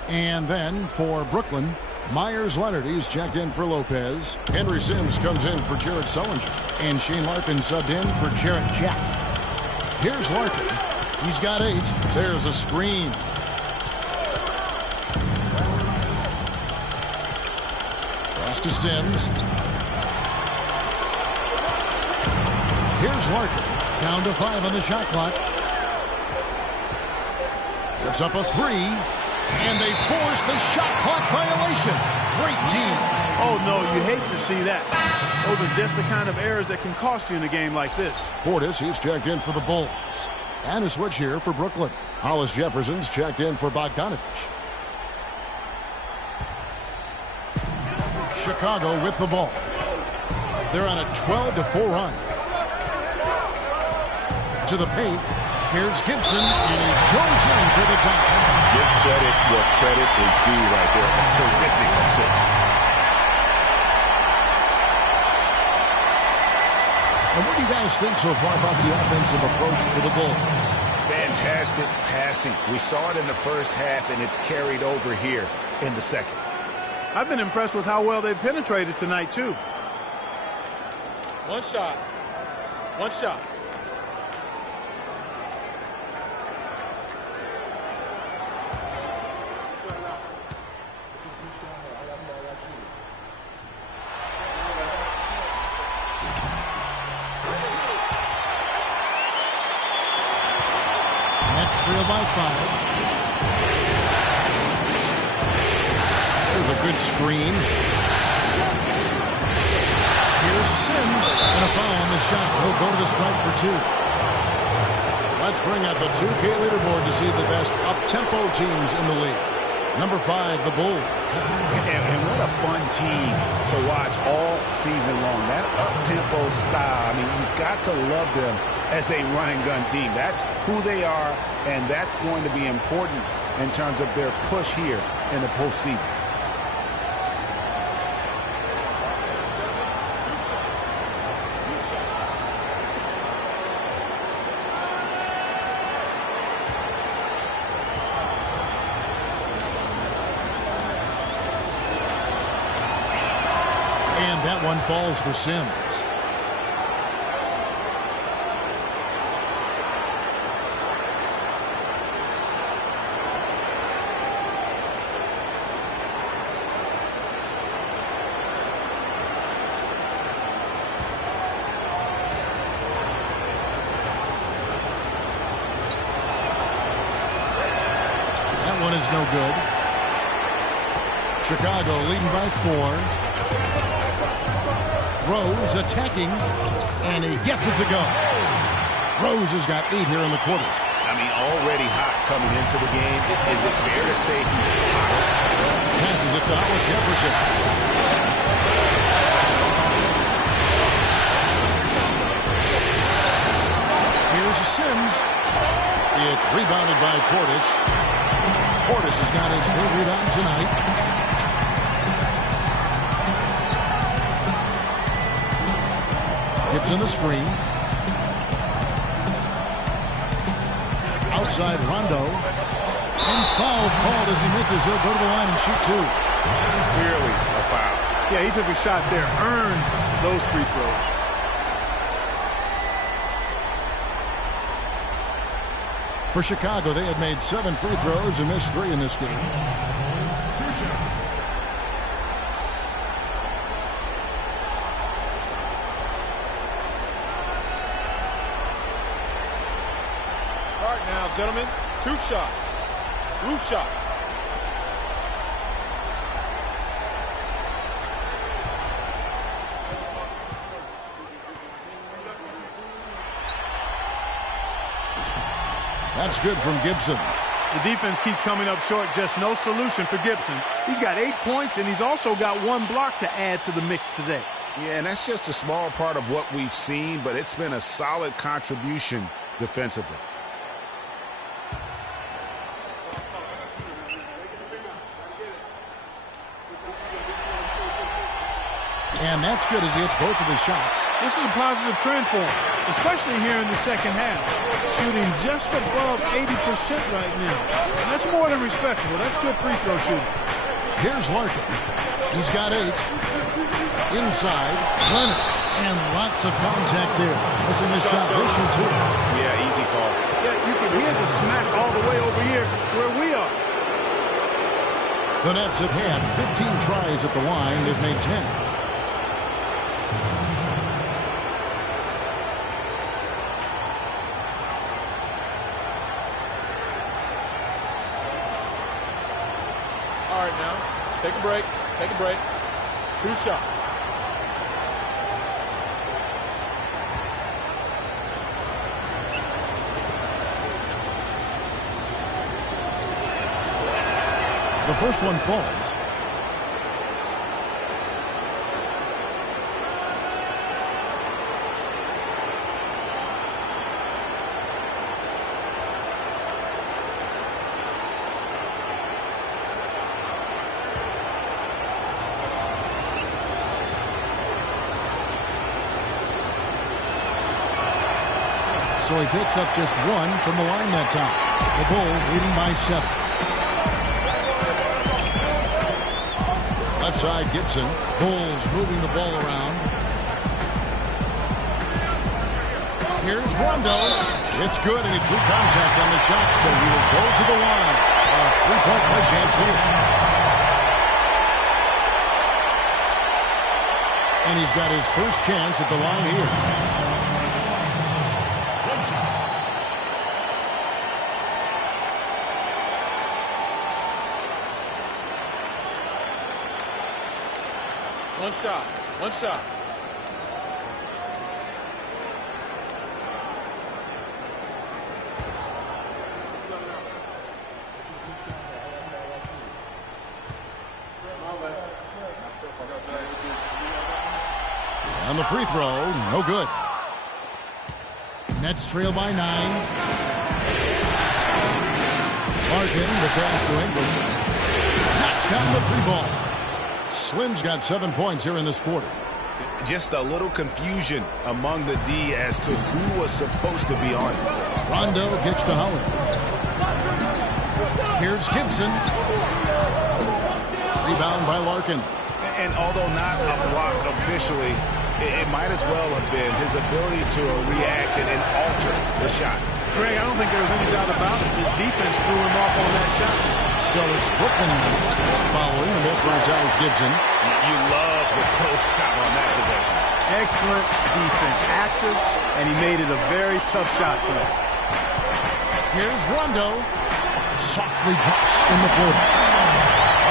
And then for Brooklyn, Myers Leonard, he's checked in for Lopez. Henry Sims comes in for Jared Sullinger. And Shane Larkin subbed in for Jarrett Jack. Here's Larkin. He's got 8. There's a screen. Pass to Sims. Here's Larkin. Down to 5 on the shot clock. Puts up a 3. And they force the shot clock violation. Great team. Oh, no, you hate to see that. Those are just the kind of errors that can cost you in a game like this. Portis, he's checked in for the Bulls. And a switch here for Brooklyn. Hollis Jefferson's checked in for Bogdanovich. Chicago with the ball. They're on a 12-4 run. To the paint. Here's Gibson, and he goes in for the tie. Give credit where credit is due right there. A terrific assist. And what do you guys think so far about the offensive approach for the Bulls? Fantastic passing. We saw it in the first half, and it's carried over here in the second. I've been impressed with how well they've penetrated tonight, too. One shot. One shot. Nets trail by 5. There's a good screen. Here's Sims, and a foul on the shot. He'll go to the strike for 2. Let's bring out the 2K leaderboard to see the best up-tempo teams in the league. Number 5, the Bulls. And what a fun team to watch all season long. That up-tempo style, I mean, you've got to love them as a run-and-gun team. That's who they are, and that's going to be important in terms of their push here in the postseason. That one falls for Sims. That one is no good. Chicago leading by 4. Rose attacking, and he gets it to go. Rose has got 8 here in the quarter. I mean, already hot coming into the game. Is it fair to say he's hot? Passes it to Hollis Jefferson. Here's Sims. It's rebounded by Portis. Portis has got his 3rd rebound tonight. Gibson the screen. Outside Rondo. And foul called as he misses. He'll go to the line and shoot 2. Clearly a foul. Yeah, he took a shot there. Earned those free throws. For Chicago, they had made 7 free throws and missed 3 in this game. All right now, gentlemen, 2 shots. Roof shots. That's good from Gibson. The defense keeps coming up short. Just no solution for Gibson. He's got 8 points, and he's also got 1 block to add to the mix today. Yeah, and that's just a small part of what we've seen, but it's been a solid contribution defensively. And that's good as he hits both of his shots. This is a positive trend for him, especially here in the second half. Shooting just above 80% right now. And that's more than respectable. That's good free throw shooting. Here's Larkin. He's got 8. Inside, Leonard. And lots of contact there. Missing the shot. He'll shoot 2. Yeah, easy call. Yeah, you can hear the smack all the way over here where we are. The Nets have had 15 tries at the line. They've made 10. All right now, take a break. Take a break. 2 shots. The first one falls. So he picks up just 1 from the line that time. The Bulls leading by 7. Left side, Gibson. Bulls moving the ball around. Here's Rondo. It's good, and he drew contact on the shot, so he will go to the line. A 3-point play chance here. And he's got his first chance at the line here. One shot. One shot. On the free throw, no good. Nets trail by 9. Larkin, the pass to Ingram. Knocks down the 3-ball. Slim's got 7 points here in this quarter. Just a little confusion among the D as to who was supposed to be on it. Rondo gets to Holiday. Here's Gibson. Rebound by Larkin. And although not a block officially, it might as well have been his ability to react and alter the shot. Greg, I don't think there was any doubt about it. His defense threw him off on that shot. So it's Brooklyn following the miss by Tyrese Gibson. You love the close stop on that possession. Excellent defense. Active, and he made it a very tough shot for him. Here's Rondo. Softly drops in the floor.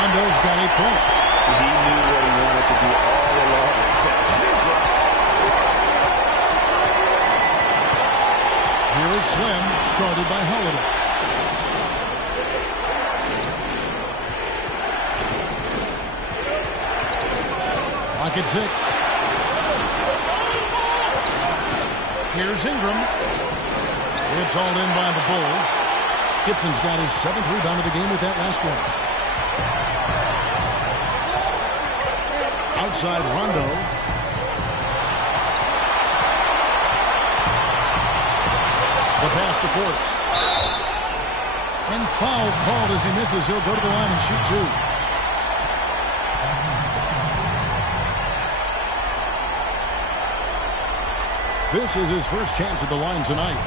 Rondo's got 8 points. He knew what he wanted to do all along. Here is Slim, guarded by Holiday. Clock at 6. Here's Ingram. It's all in by the Bulls. Gibson's got his 7th rebound of the game with that last one. Outside Rondo. The pass to Portis. And foul called as he misses. He'll go to the line and shoot 2. This is his first chance at the line tonight.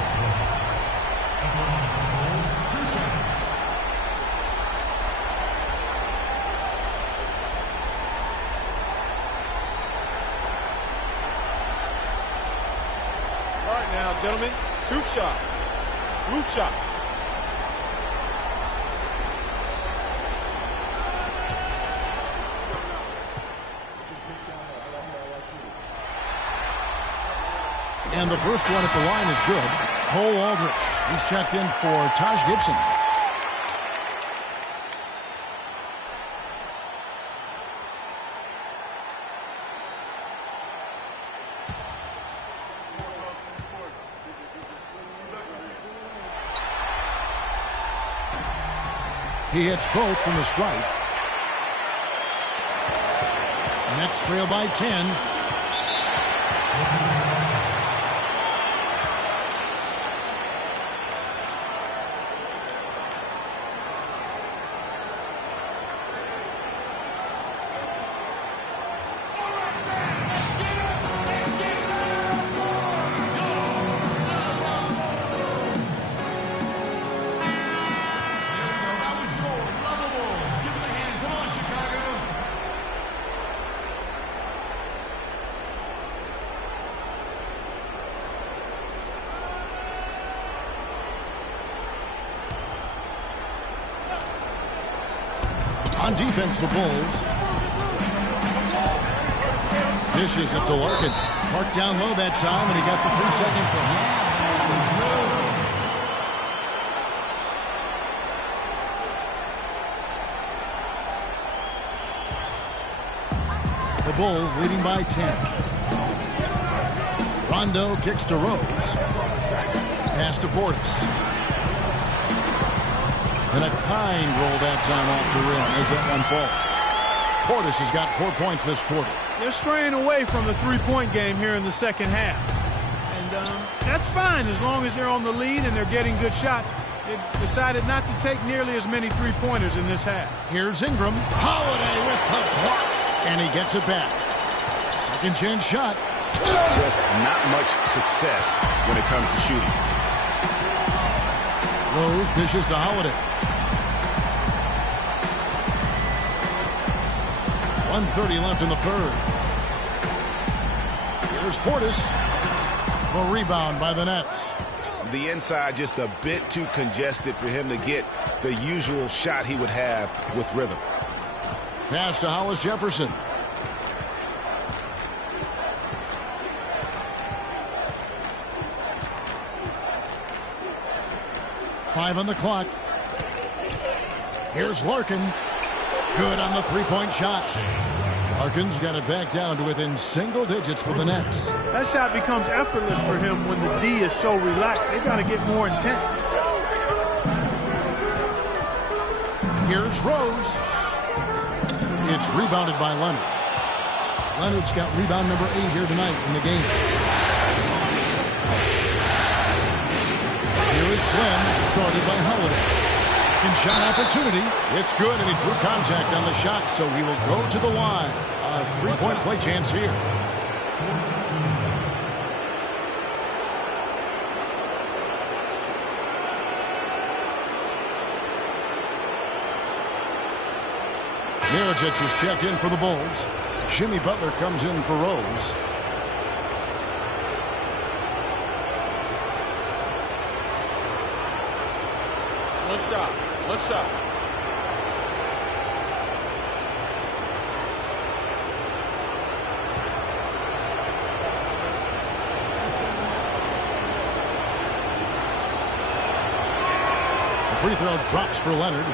All right now, gentlemen, 2 shots. Loose shots. And the first one at the line is good. Cole Aldrich. He's checked in for Taj Gibson. He hits both from the stripe. Nets trail by 10. On defense, the Bulls. Dishes it to Larkin. Marked down low that time, and he got the 3-second play. The Bulls leading by 10. Rondo kicks to Rose. Pass to Portis. And a kind roll that time off the rim as that one falls. Portis has got 4 points this quarter. They're straying away from the three-point game here in the second half. And that's fine as long as they're on the lead and they're getting good shots. They've decided not to take nearly as many three-pointers in this half. Here's Ingram. Holiday with the block. And he gets it back. Second chance shot. Just not much success when it comes to shooting. Rose dishes to Holiday. 1:30 left in the third. Here's Portis. The rebound by the Nets. The inside just a bit too congested for him to get the usual shot he would have with rhythm. Pass to Hollis Jefferson. Five on the clock. Here's Larkin. Good on the three-point shot. Larkin's got it back down to within single digits for the Nets. That shot becomes effortless for him when the D is so relaxed. They've got to get more intense. Here's Rose. It's rebounded by Leonard. Leonard's got rebound number 8 here tonight in the game. Here is Slim, guarded by Holiday. Second shot opportunity. It's good, and he drew contact on the shot, so he will go to the line. A three-point play chance here. Mirotic is checked in for the Bulls. Jimmy Butler comes in for Rose. One shot. free throw drops for Leonard.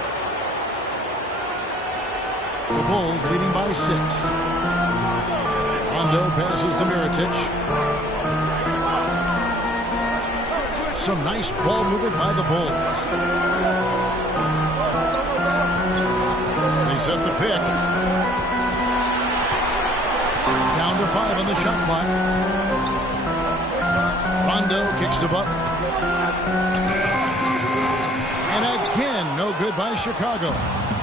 The Bulls leading by 6. Rondo passes to Mirotic. Some nice ball movement by the Bulls. They set the pick. Down to 5 on the shot clock. Rondo kicks to Butler. And again, no good by Chicago.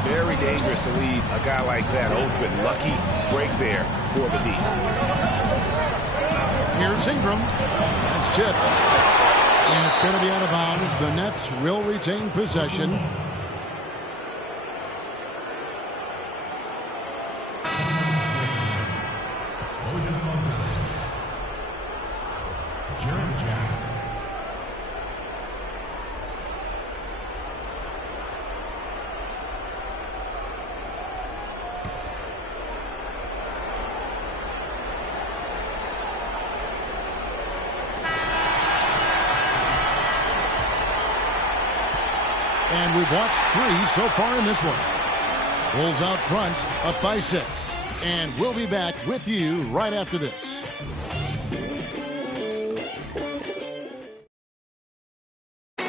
Very dangerous to leave a guy like that open. Lucky break there for the D. Here's Ingram. That's tipped. And it's going to be out of bounds. The Nets will retain possession. And we've watched 3 so far in this one. Bulls out front, up by 6. And we'll be back with you right after this. And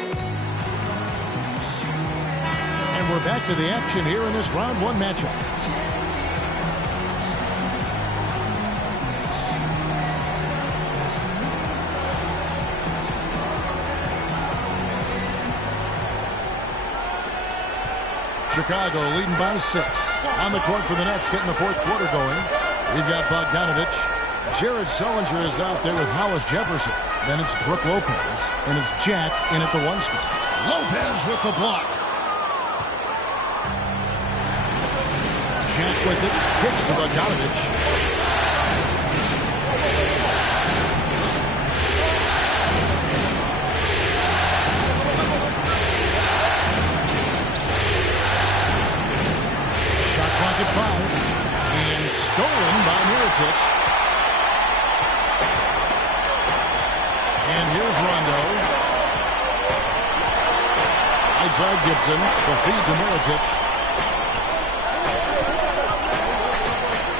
we're back to the action here in this round 1 matchup. Chicago leading by 6. On the court for the Nets, getting the 4th quarter going. We've got Bogdanovich. Jared Sullinger is out there with Hollis Jefferson. Then it's Brook Lopez. And it's Jack in at the 1 spot. Lopez with the block. Jack with it. Kicks to Bogdanovich. At 5, and stolen by Mirotic. And here's Rondo. Outside Gibson, the feed to Mirotic.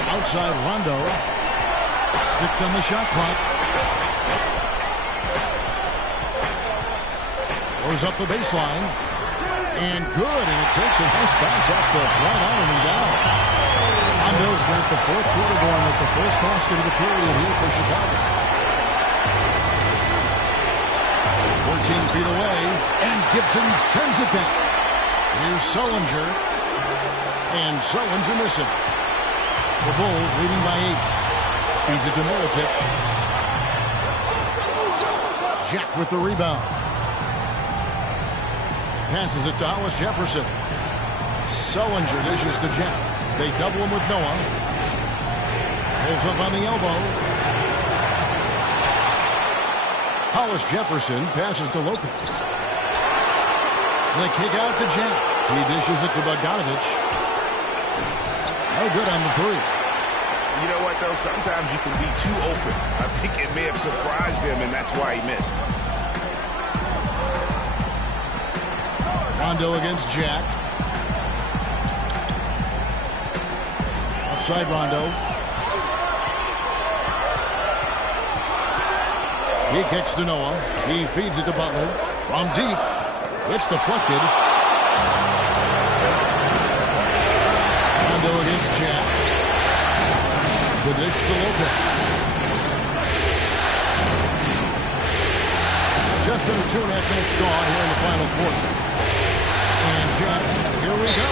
Outside Rondo. 6 on the shot clock. Goes up the baseline. And good, and it takes a nice bounce off the right iron and down. Rondo's got the 4th quarter going with the first basket of the period here for Chicago. 14 feet away, and Gibson sends it back. Here's Sullinger, and Sullinger missing. The Bulls leading by 8. Feeds it to Mirotic. Jack with the rebound. Passes it to Hollis Jefferson. Sullinger dishes to Jack. They double him with Noah. Pulls up on the elbow. Hollis Jefferson passes to Lopez. The kick out to Jack. He dishes it to Bogdanovich. No good on the 3. You know what, though? Sometimes you can be too open. I think it may have surprised him, and that's why he missed. Rondo against Jack. Offside Rondo. He kicks to Noah. He feeds it to Butler. From deep. It's deflected. Rondo against Jack. The dish to Lopez. Just under 2.5 minutes gone here in the final quarter. And Jack, here we go.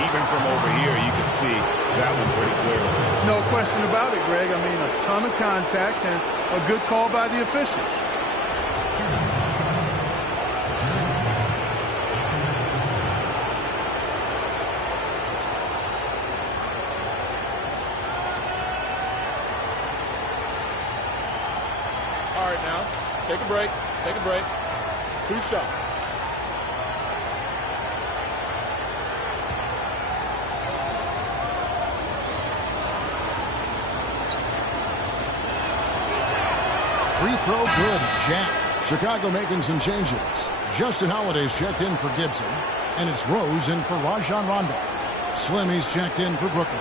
Even from over here, you can see that one pretty clearly. No question about it, Greg. I mean, a ton of contact and a good call by the officials. All right, now, take a break. Take a break. 2 shots. Free throw good. Jack Chicago making some changes. Justin Holiday's checked in for Gibson, and it's Rose in for Rajon Rondo. Slimy's checked in for Brooklyn.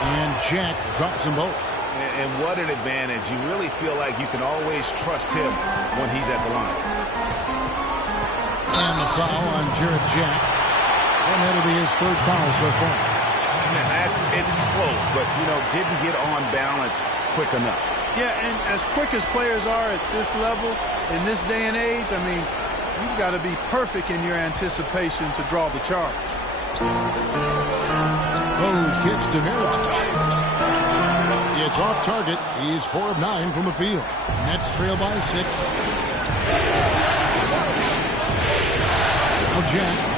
And Jack drops them both. And what an advantage. You really feel like you can always trust him when he's at the line. And the foul on Jarrett Jack. And that'll be his third foul so far. It's close, but, didn't get on balance quick enough. Yeah, and as quick as players are at this level, in this day and age, I mean, you've got to be perfect in your anticipation to draw the charge. Rose kicks to Mirotic. It's off target. He's 4 of 9 from the field. Nets trail by 6. Now Jack.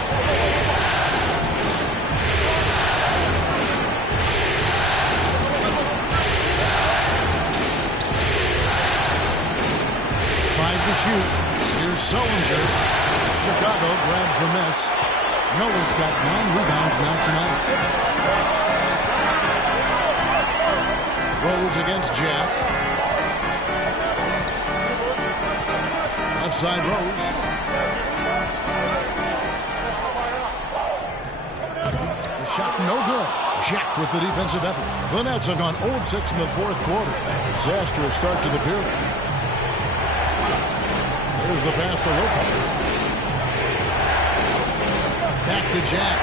To shoot. Here's Sullinger. Chicago grabs the miss. Noah's got 9 rebounds now tonight. Rose against Jack. Left side Rose. The shot no good. Jack with the defensive effort. The Nets have gone 0-6 in the fourth quarter. Disastrous start to the period. Here's the pass to Lopez. Back to Jack.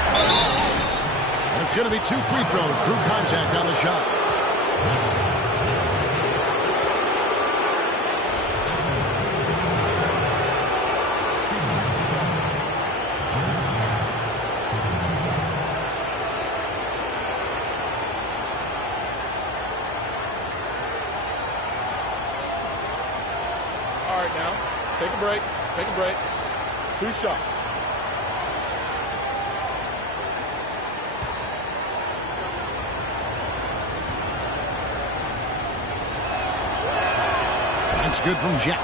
And it's going to be 2 free throws. Drew contact on the shot. All right, now. Take a break. Take a break. 2 shots. That's good from Jack.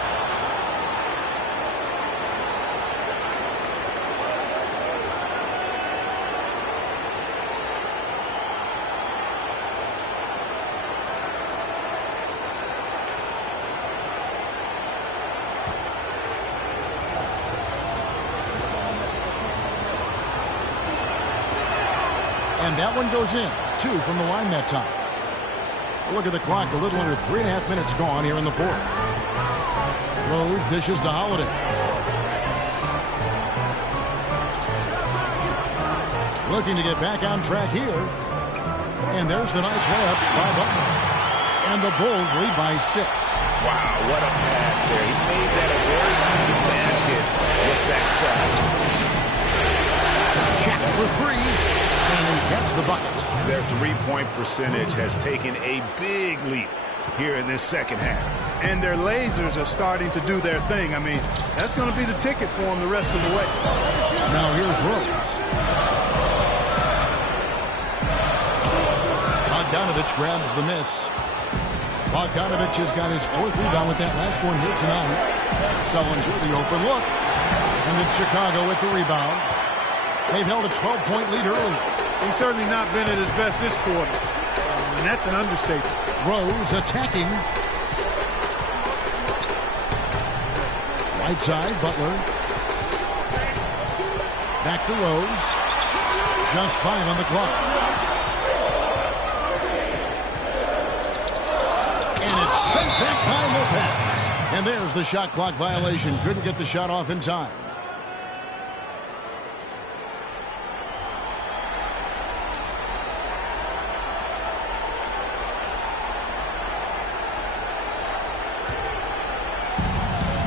And that one goes in. 2 from the line that time. Look at the clock. A little under 3.5 minutes gone here in the fourth. Rose dishes to Holiday. Looking to get back on track here. And there's the nice layup by Butler. And the Bulls lead by 6. Wow, what a pass there. He made that a very easy basket with that side. Jack for 3. And he gets the bucket. Their three-point percentage has taken a big leap here in this second half. And their lasers are starting to do their thing. I mean, that's going to be the ticket for them the rest of the way. Now here's Rose. Bogdanovich grabs the miss. Bogdanovich has got his 4th rebound with that last one here tonight. Sullinger, the open look. And it's Chicago with the rebound. They've held a 12-point lead early. He's certainly not been at his best this quarter. And that's an understatement. Rose attacking. Right side, Butler. Back to Rose. Just 5 on the clock. And it's sent back by Lopez. And there's the shot clock violation. Couldn't get the shot off in time.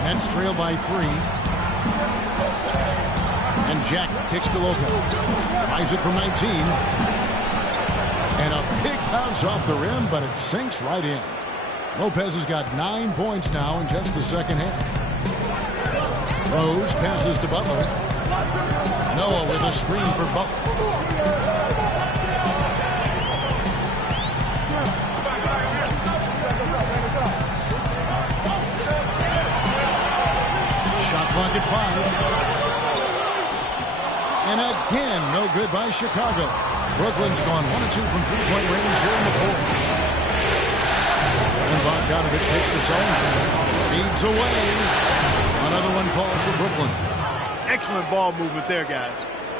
Nets trail by 3. And Jack kicks to Lopez. Tries it from 19. And a big bounce off the rim, but it sinks right in. Lopez has got 9 points now in just the second half. Rose passes to Butler. Noah with a screen for Butler. Clock at 5. And again, no good by Chicago. Brooklyn's gone 1 of 2 from three-point range here in the fourth. And Bogdanovich takes to Sullinger. Feeds away. Another one falls for Brooklyn. Excellent ball movement there, guys.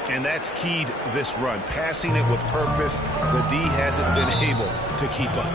And that's keyed this run. Passing it with purpose. The D hasn't been able to keep up.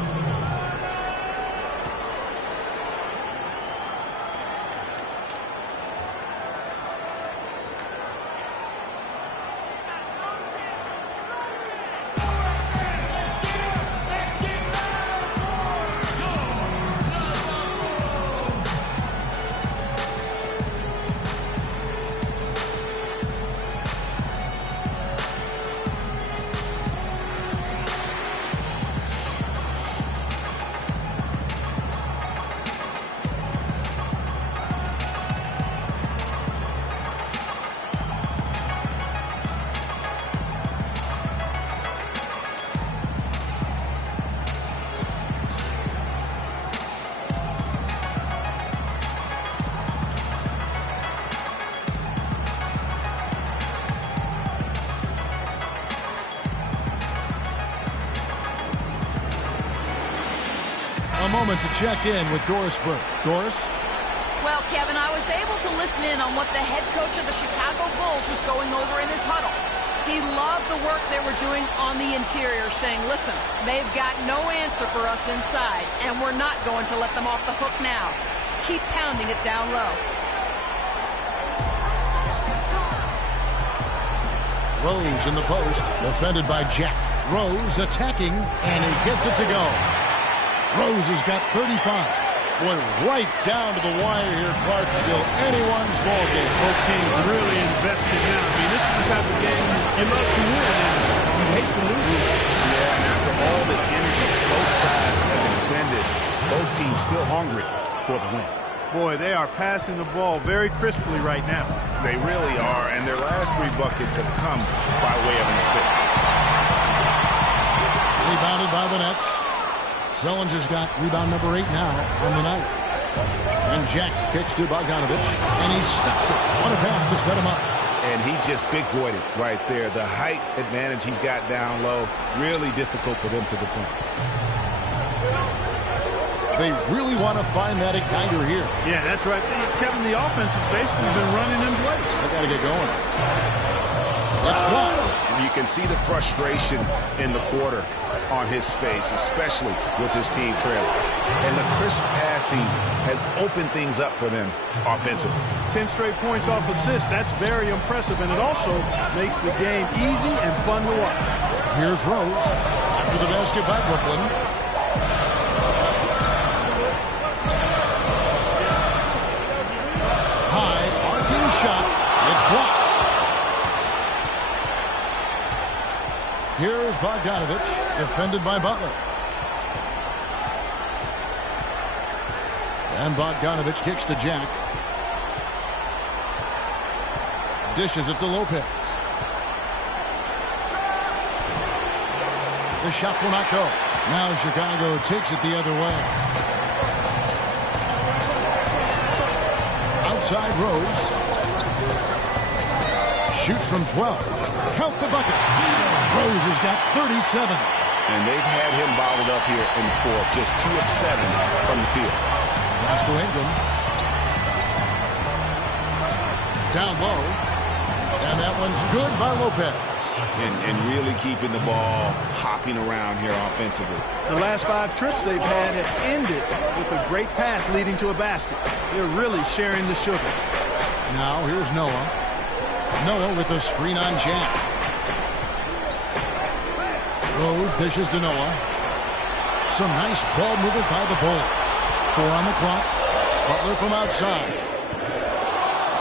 Moment to check in with Doris Burke. Doris? Well, Kevin, I was able to listen in on what the head coach of the Chicago Bulls was going over in his huddle. He loved the work they were doing on the interior, saying, listen, they've got no answer for us inside, and we're not going to let them off the hook now. Keep pounding it down low. Rose in the post, defended by Jack. Rose attacking, and he gets it to go. Rose has got 35. Boy, right down to the wire here, Clarksville. Anyone's ball game. Both teams really invested now. I mean, this is the type of game you love to win, and you hate to lose it. Yeah, and after all the energy both sides have expended, both teams still hungry for the win. Boy, they are passing the ball very crisply right now. They really are, and their last 3 buckets have come by way of an assist. Rebounded by the Nets. Sullinger's got rebound number 8 now on the night. And Jack kicks to Bogdanovich, and he stuffs it. What a pass to set him up. And he just big-boyed it right there. The height advantage he's got down low, really difficult for them to defend. They really want to find that igniter here. Yeah, that's right. Kevin, the offense has basically been running in place. They got to get going. It's blocked. You can see the frustration in the quarter on his face, especially with his team trailing. And the crisp passing has opened things up for them offensively. 10 straight points off assists. That's very impressive, and it also makes the game easy and fun to watch. Here's Rose after the basket by Brooklyn. High arcing shot. It's blocked. Here's Bogdanovich, defended by Butler. And Bogdanovich kicks to Jack. Dishes it to Lopez. The shot will not go. Now Chicago takes it the other way. Outside Rose. Shoots from 12. Count the bucket. Rose has got 37. And they've had him bottled up here in the fourth. Just 2 of 7 from the field. Pass to Ingram. Down low. And that one's good by Lopez. And really keeping the ball hopping around here offensively. The last 5 trips they've had have ended with a great pass leading to a basket. They're really sharing the sugar. Now here's Noah. Noah with a screen on Jack. Rose dishes to Noah. Some nice ball movement by the Bulls. 4 on the clock. Butler from outside.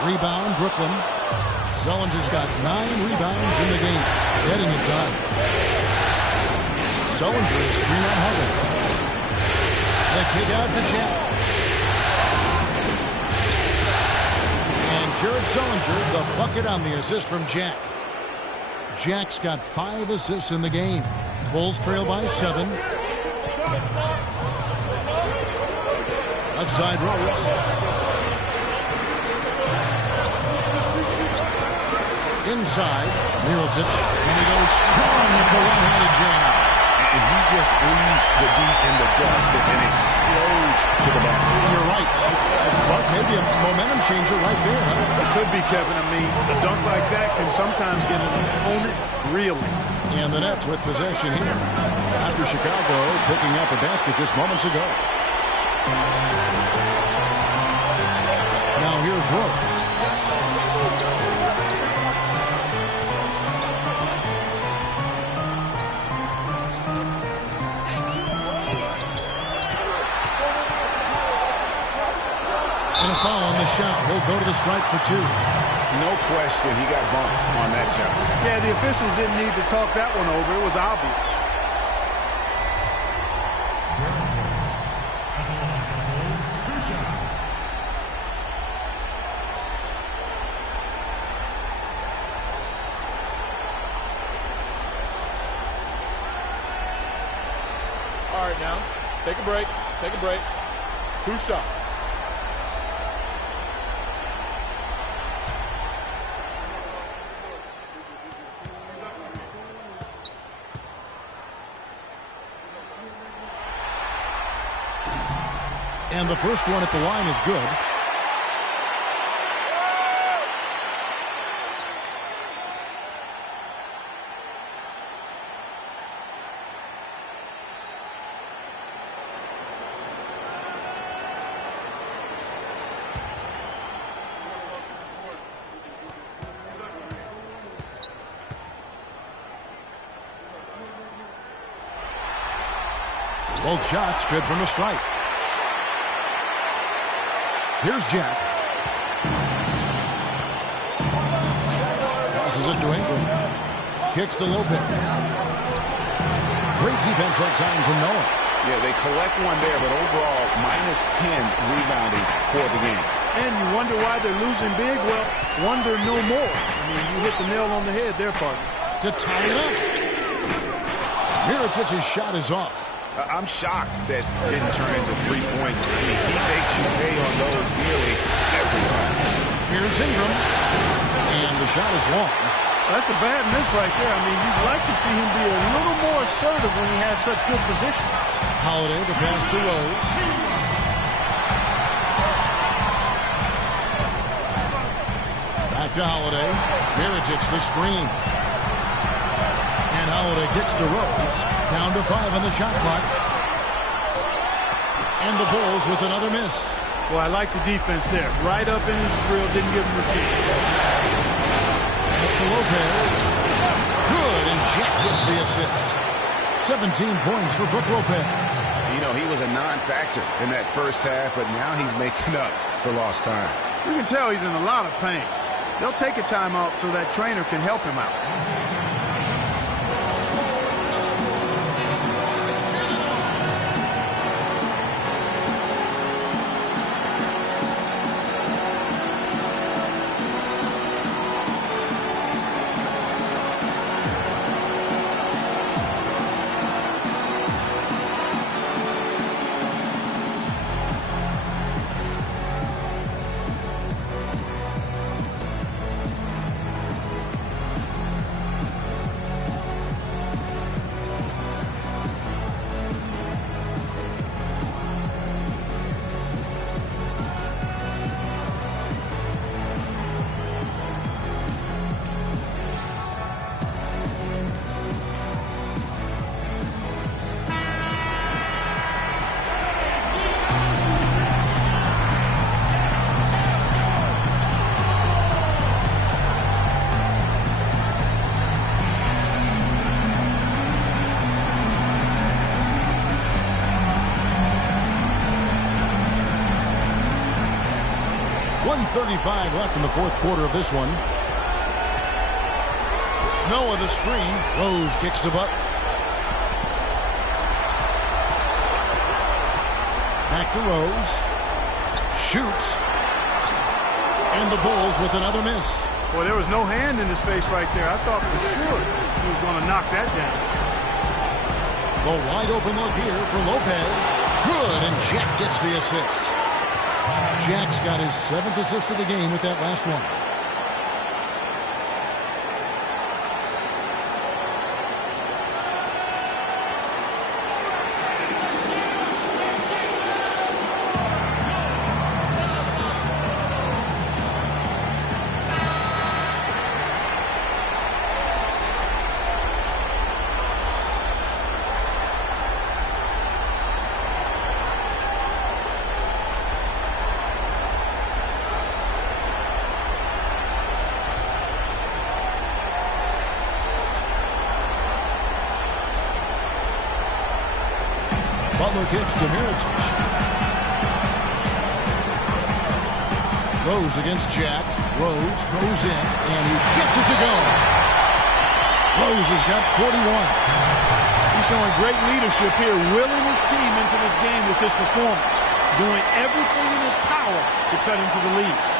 Rebound, Brooklyn. Sullinger's got 9 rebounds in the game. Getting it done. Sullinger's screen on Hubbard. The kick out to Jack. And Jared Sullinger, the bucket on the assist from Jack. Jack's got 5 assists in the game. Bulls trail by 7. Outside Rose. Inside, Mirotic, and he goes strong with the one-handed jam. And he just leaves the D in the dust and explodes to the basket. You're right. Clark, maybe a momentum changer right there. It could be, Kevin. I mean, a dunk like that can sometimes get an opponent reeling. And the Nets with possession here after Chicago picking up a basket just moments ago. Now here's Rose. And a foul on the shot. He'll go to the stripe for 2. No question, he got bumped on that shot. Yeah, the officials didn't need to talk that one over. It was obvious. All right, now, take a break. Take a break. 2 shots. And the first one at the line is good. Both shots good from the stripe. Here's Jack. Passes it to Ingram. Kicks to Lopez. Great defense that time from Noah. Yeah, they collect one there, but overall, -10 rebounding for the game. And you wonder why they're losing big? Well, wonder no more. I mean, you hit the nail on the head there, partner. To tie it up. Mirotic's shot is off. I'm shocked that didn't turn into 3 points. I mean, he makes you pay on those nearly every time. Here's Ingram. And the shot is long. That's a bad miss right there. I mean, you'd like to see him be a little more assertive when he has such good position. Holiday, the pass to Rose. Back to Holiday. Mirotic, the screen. And Holiday kicks to Rose. Down to 5 on the shot clock. And the Bulls with another miss. Well, I like the defense there. Right up in his grill, didn't give him a chance. Pass to Lopez. Good, and Jack gets the assist. 17 points for Brook Lopez. You know, he was a non-factor in that first half, but now he's making up for lost time. You can tell he's in a lot of pain. They'll take a timeout so that trainer can help him out. .35 left in the fourth quarter of this one. Noah the screen. Rose kicks to Butler. Back to Rose. Shoots. And the Bulls with another miss. Boy, there was no hand in his face right there. I thought for sure he was going to knock that down. The wide open look here for Lopez. Good, and Jack gets the assist. Jack's got his 7th assist of the game with that last one. Butler kicks to Mirotic. Rose against Jack. Rose goes in, and he gets it to go. Rose has got 41. He's showing great leadership here, willing his team into this game with this performance, doing everything in his power to cut into the lead.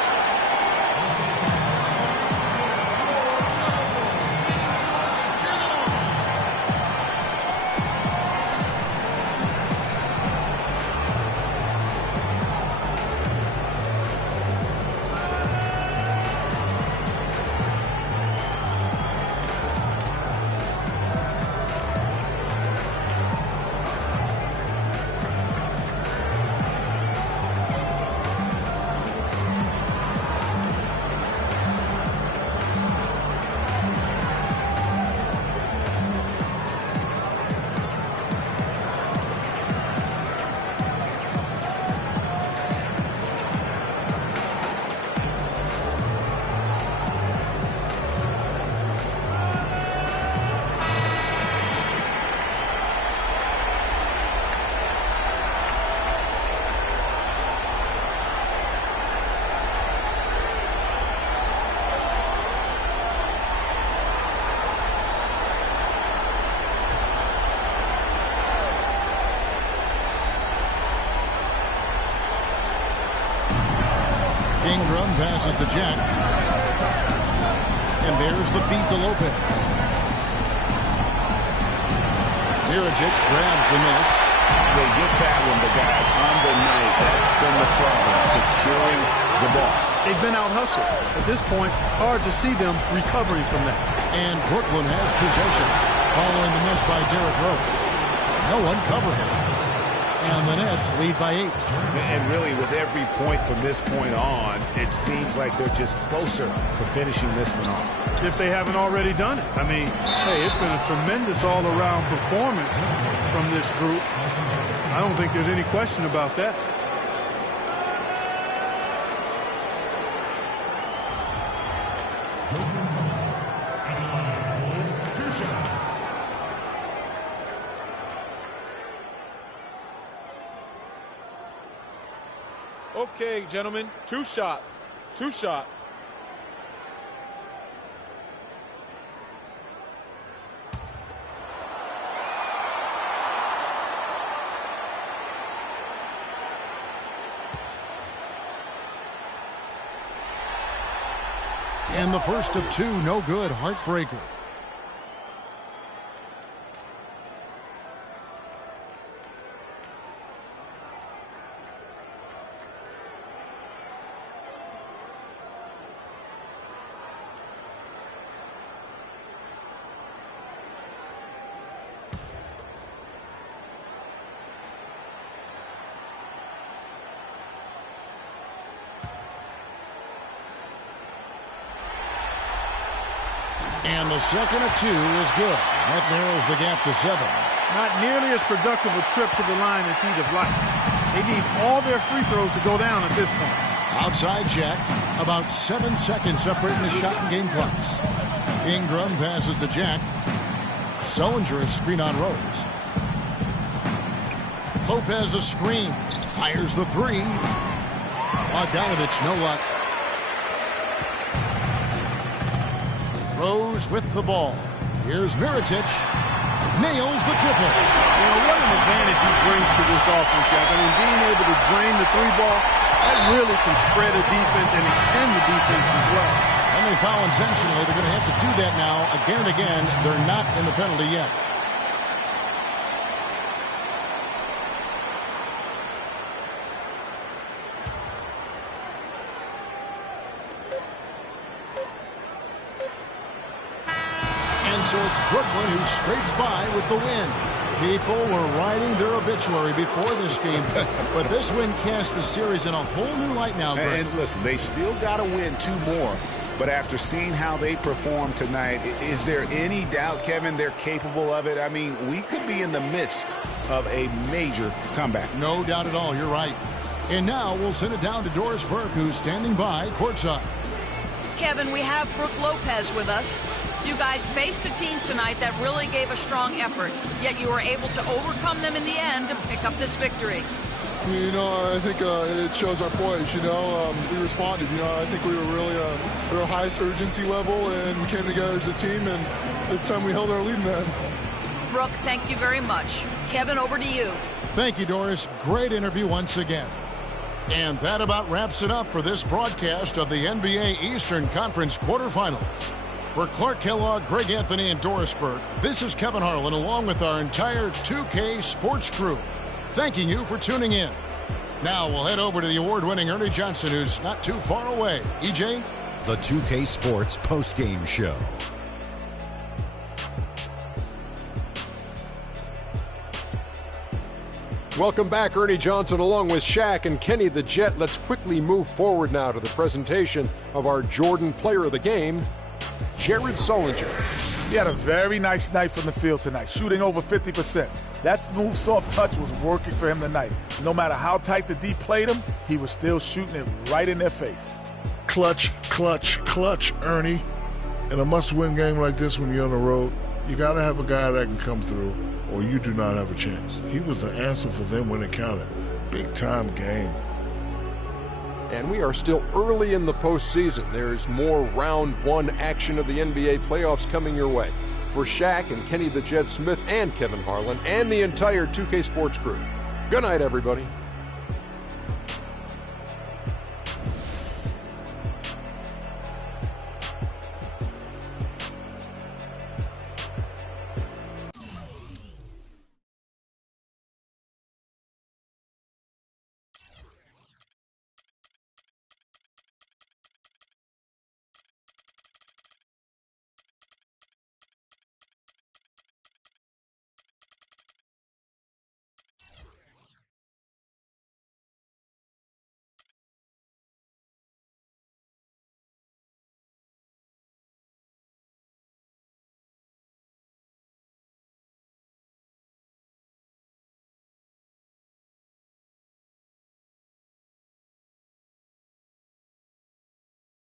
Ingram passes to Jack. And there's the feed to Lopez. Mirotic grabs the miss. They get that one, but guys, on the night, that's been the problem, securing the ball. They've been out-hustled. At this point, hard to see them recovering from that. And Brooklyn has possession following the miss by Derrick Rose. No one covered him. And the Nets lead by 8. And really, with every point from this point on, it seems like they're just closer to finishing this one off. If they haven't already done it. I mean, hey, it's been a tremendous all-around performance from this group. I don't think there's any question about that. Okay, gentlemen, 2 shots. 2 shots. And the first of 2, no good, heartbreaker. And the second of 2 is good. That narrows the gap to 7. Not nearly as productive a trip to the line as he'd have liked. They need all their free throws to go down at this point. Outside Jack, about 7 seconds separating the shot and game clocks. Ingram passes to Jack. Sullinger a screen on Rose. Lopez a screen. Fires the 3. Bogdanovich, no luck. Rose with the ball. Here's Mirotic. Nails the triple. You know, what an advantage he brings to this offense, guys. I mean, being able to drain the 3-ball, that really can spread a defense and extend the defense as well. And they foul intentionally. They're going to have to do that now again and again. They're not in the penalty yet. So it's Brooklyn who scrapes by with the win. People were writing their obituary before this game, but this win casts the series in a whole new light now, Greg. And listen, they've still got to win 2 more, but after seeing how they performed tonight, is there any doubt, Kevin, they're capable of it? I mean, we could be in the midst of a major comeback. No doubt at all, you're right. And now we'll send it down to Doris Burke, who's standing by courtside. Kevin, we have Brooke Lopez with us. You guys faced a team tonight that really gave a strong effort, yet you were able to overcome them in the end to pick up this victory. You know, I think it shows our poise, you know. We responded, you know. I think we were really at our highest urgency level, and we came together as a team, and this time we held our lead in that. Brooke, thank you very much. Kevin, over to you. Thank you, Doris. Great interview once again. And that about wraps it up for this broadcast of the NBA Eastern Conference quarterfinals. For Clark Kellogg, Greg Anthony, and Doris Burke, this is Kevin Harlan along with our entire 2K Sports crew, thanking you for tuning in. Now we'll head over to the award-winning Ernie Johnson, who's not too far away. EJ? The 2K Sports postgame show. Welcome back, Ernie Johnson, along with Shaq and Kenny the Jet. Let's quickly move forward now to the presentation of our Jordan Player of the Game, Jared Sullinger. He had a very nice night from the field tonight, shooting over 50%. That smooth, soft touch was working for him tonight. No matter how tight the D played him, he was still shooting it right in their face. Clutch, clutch, clutch, Ernie. In a must-win game like this when you're on the road, you got to have a guy that can come through, or you do not have a chance. He was the answer for them when it counted. Big-time game. And we are still early in the postseason. There's more round one action of the NBA playoffs coming your way. For Shaq and Kenny the Jet Smith and Kevin Harlan and the entire 2K Sports crew, good night, everybody.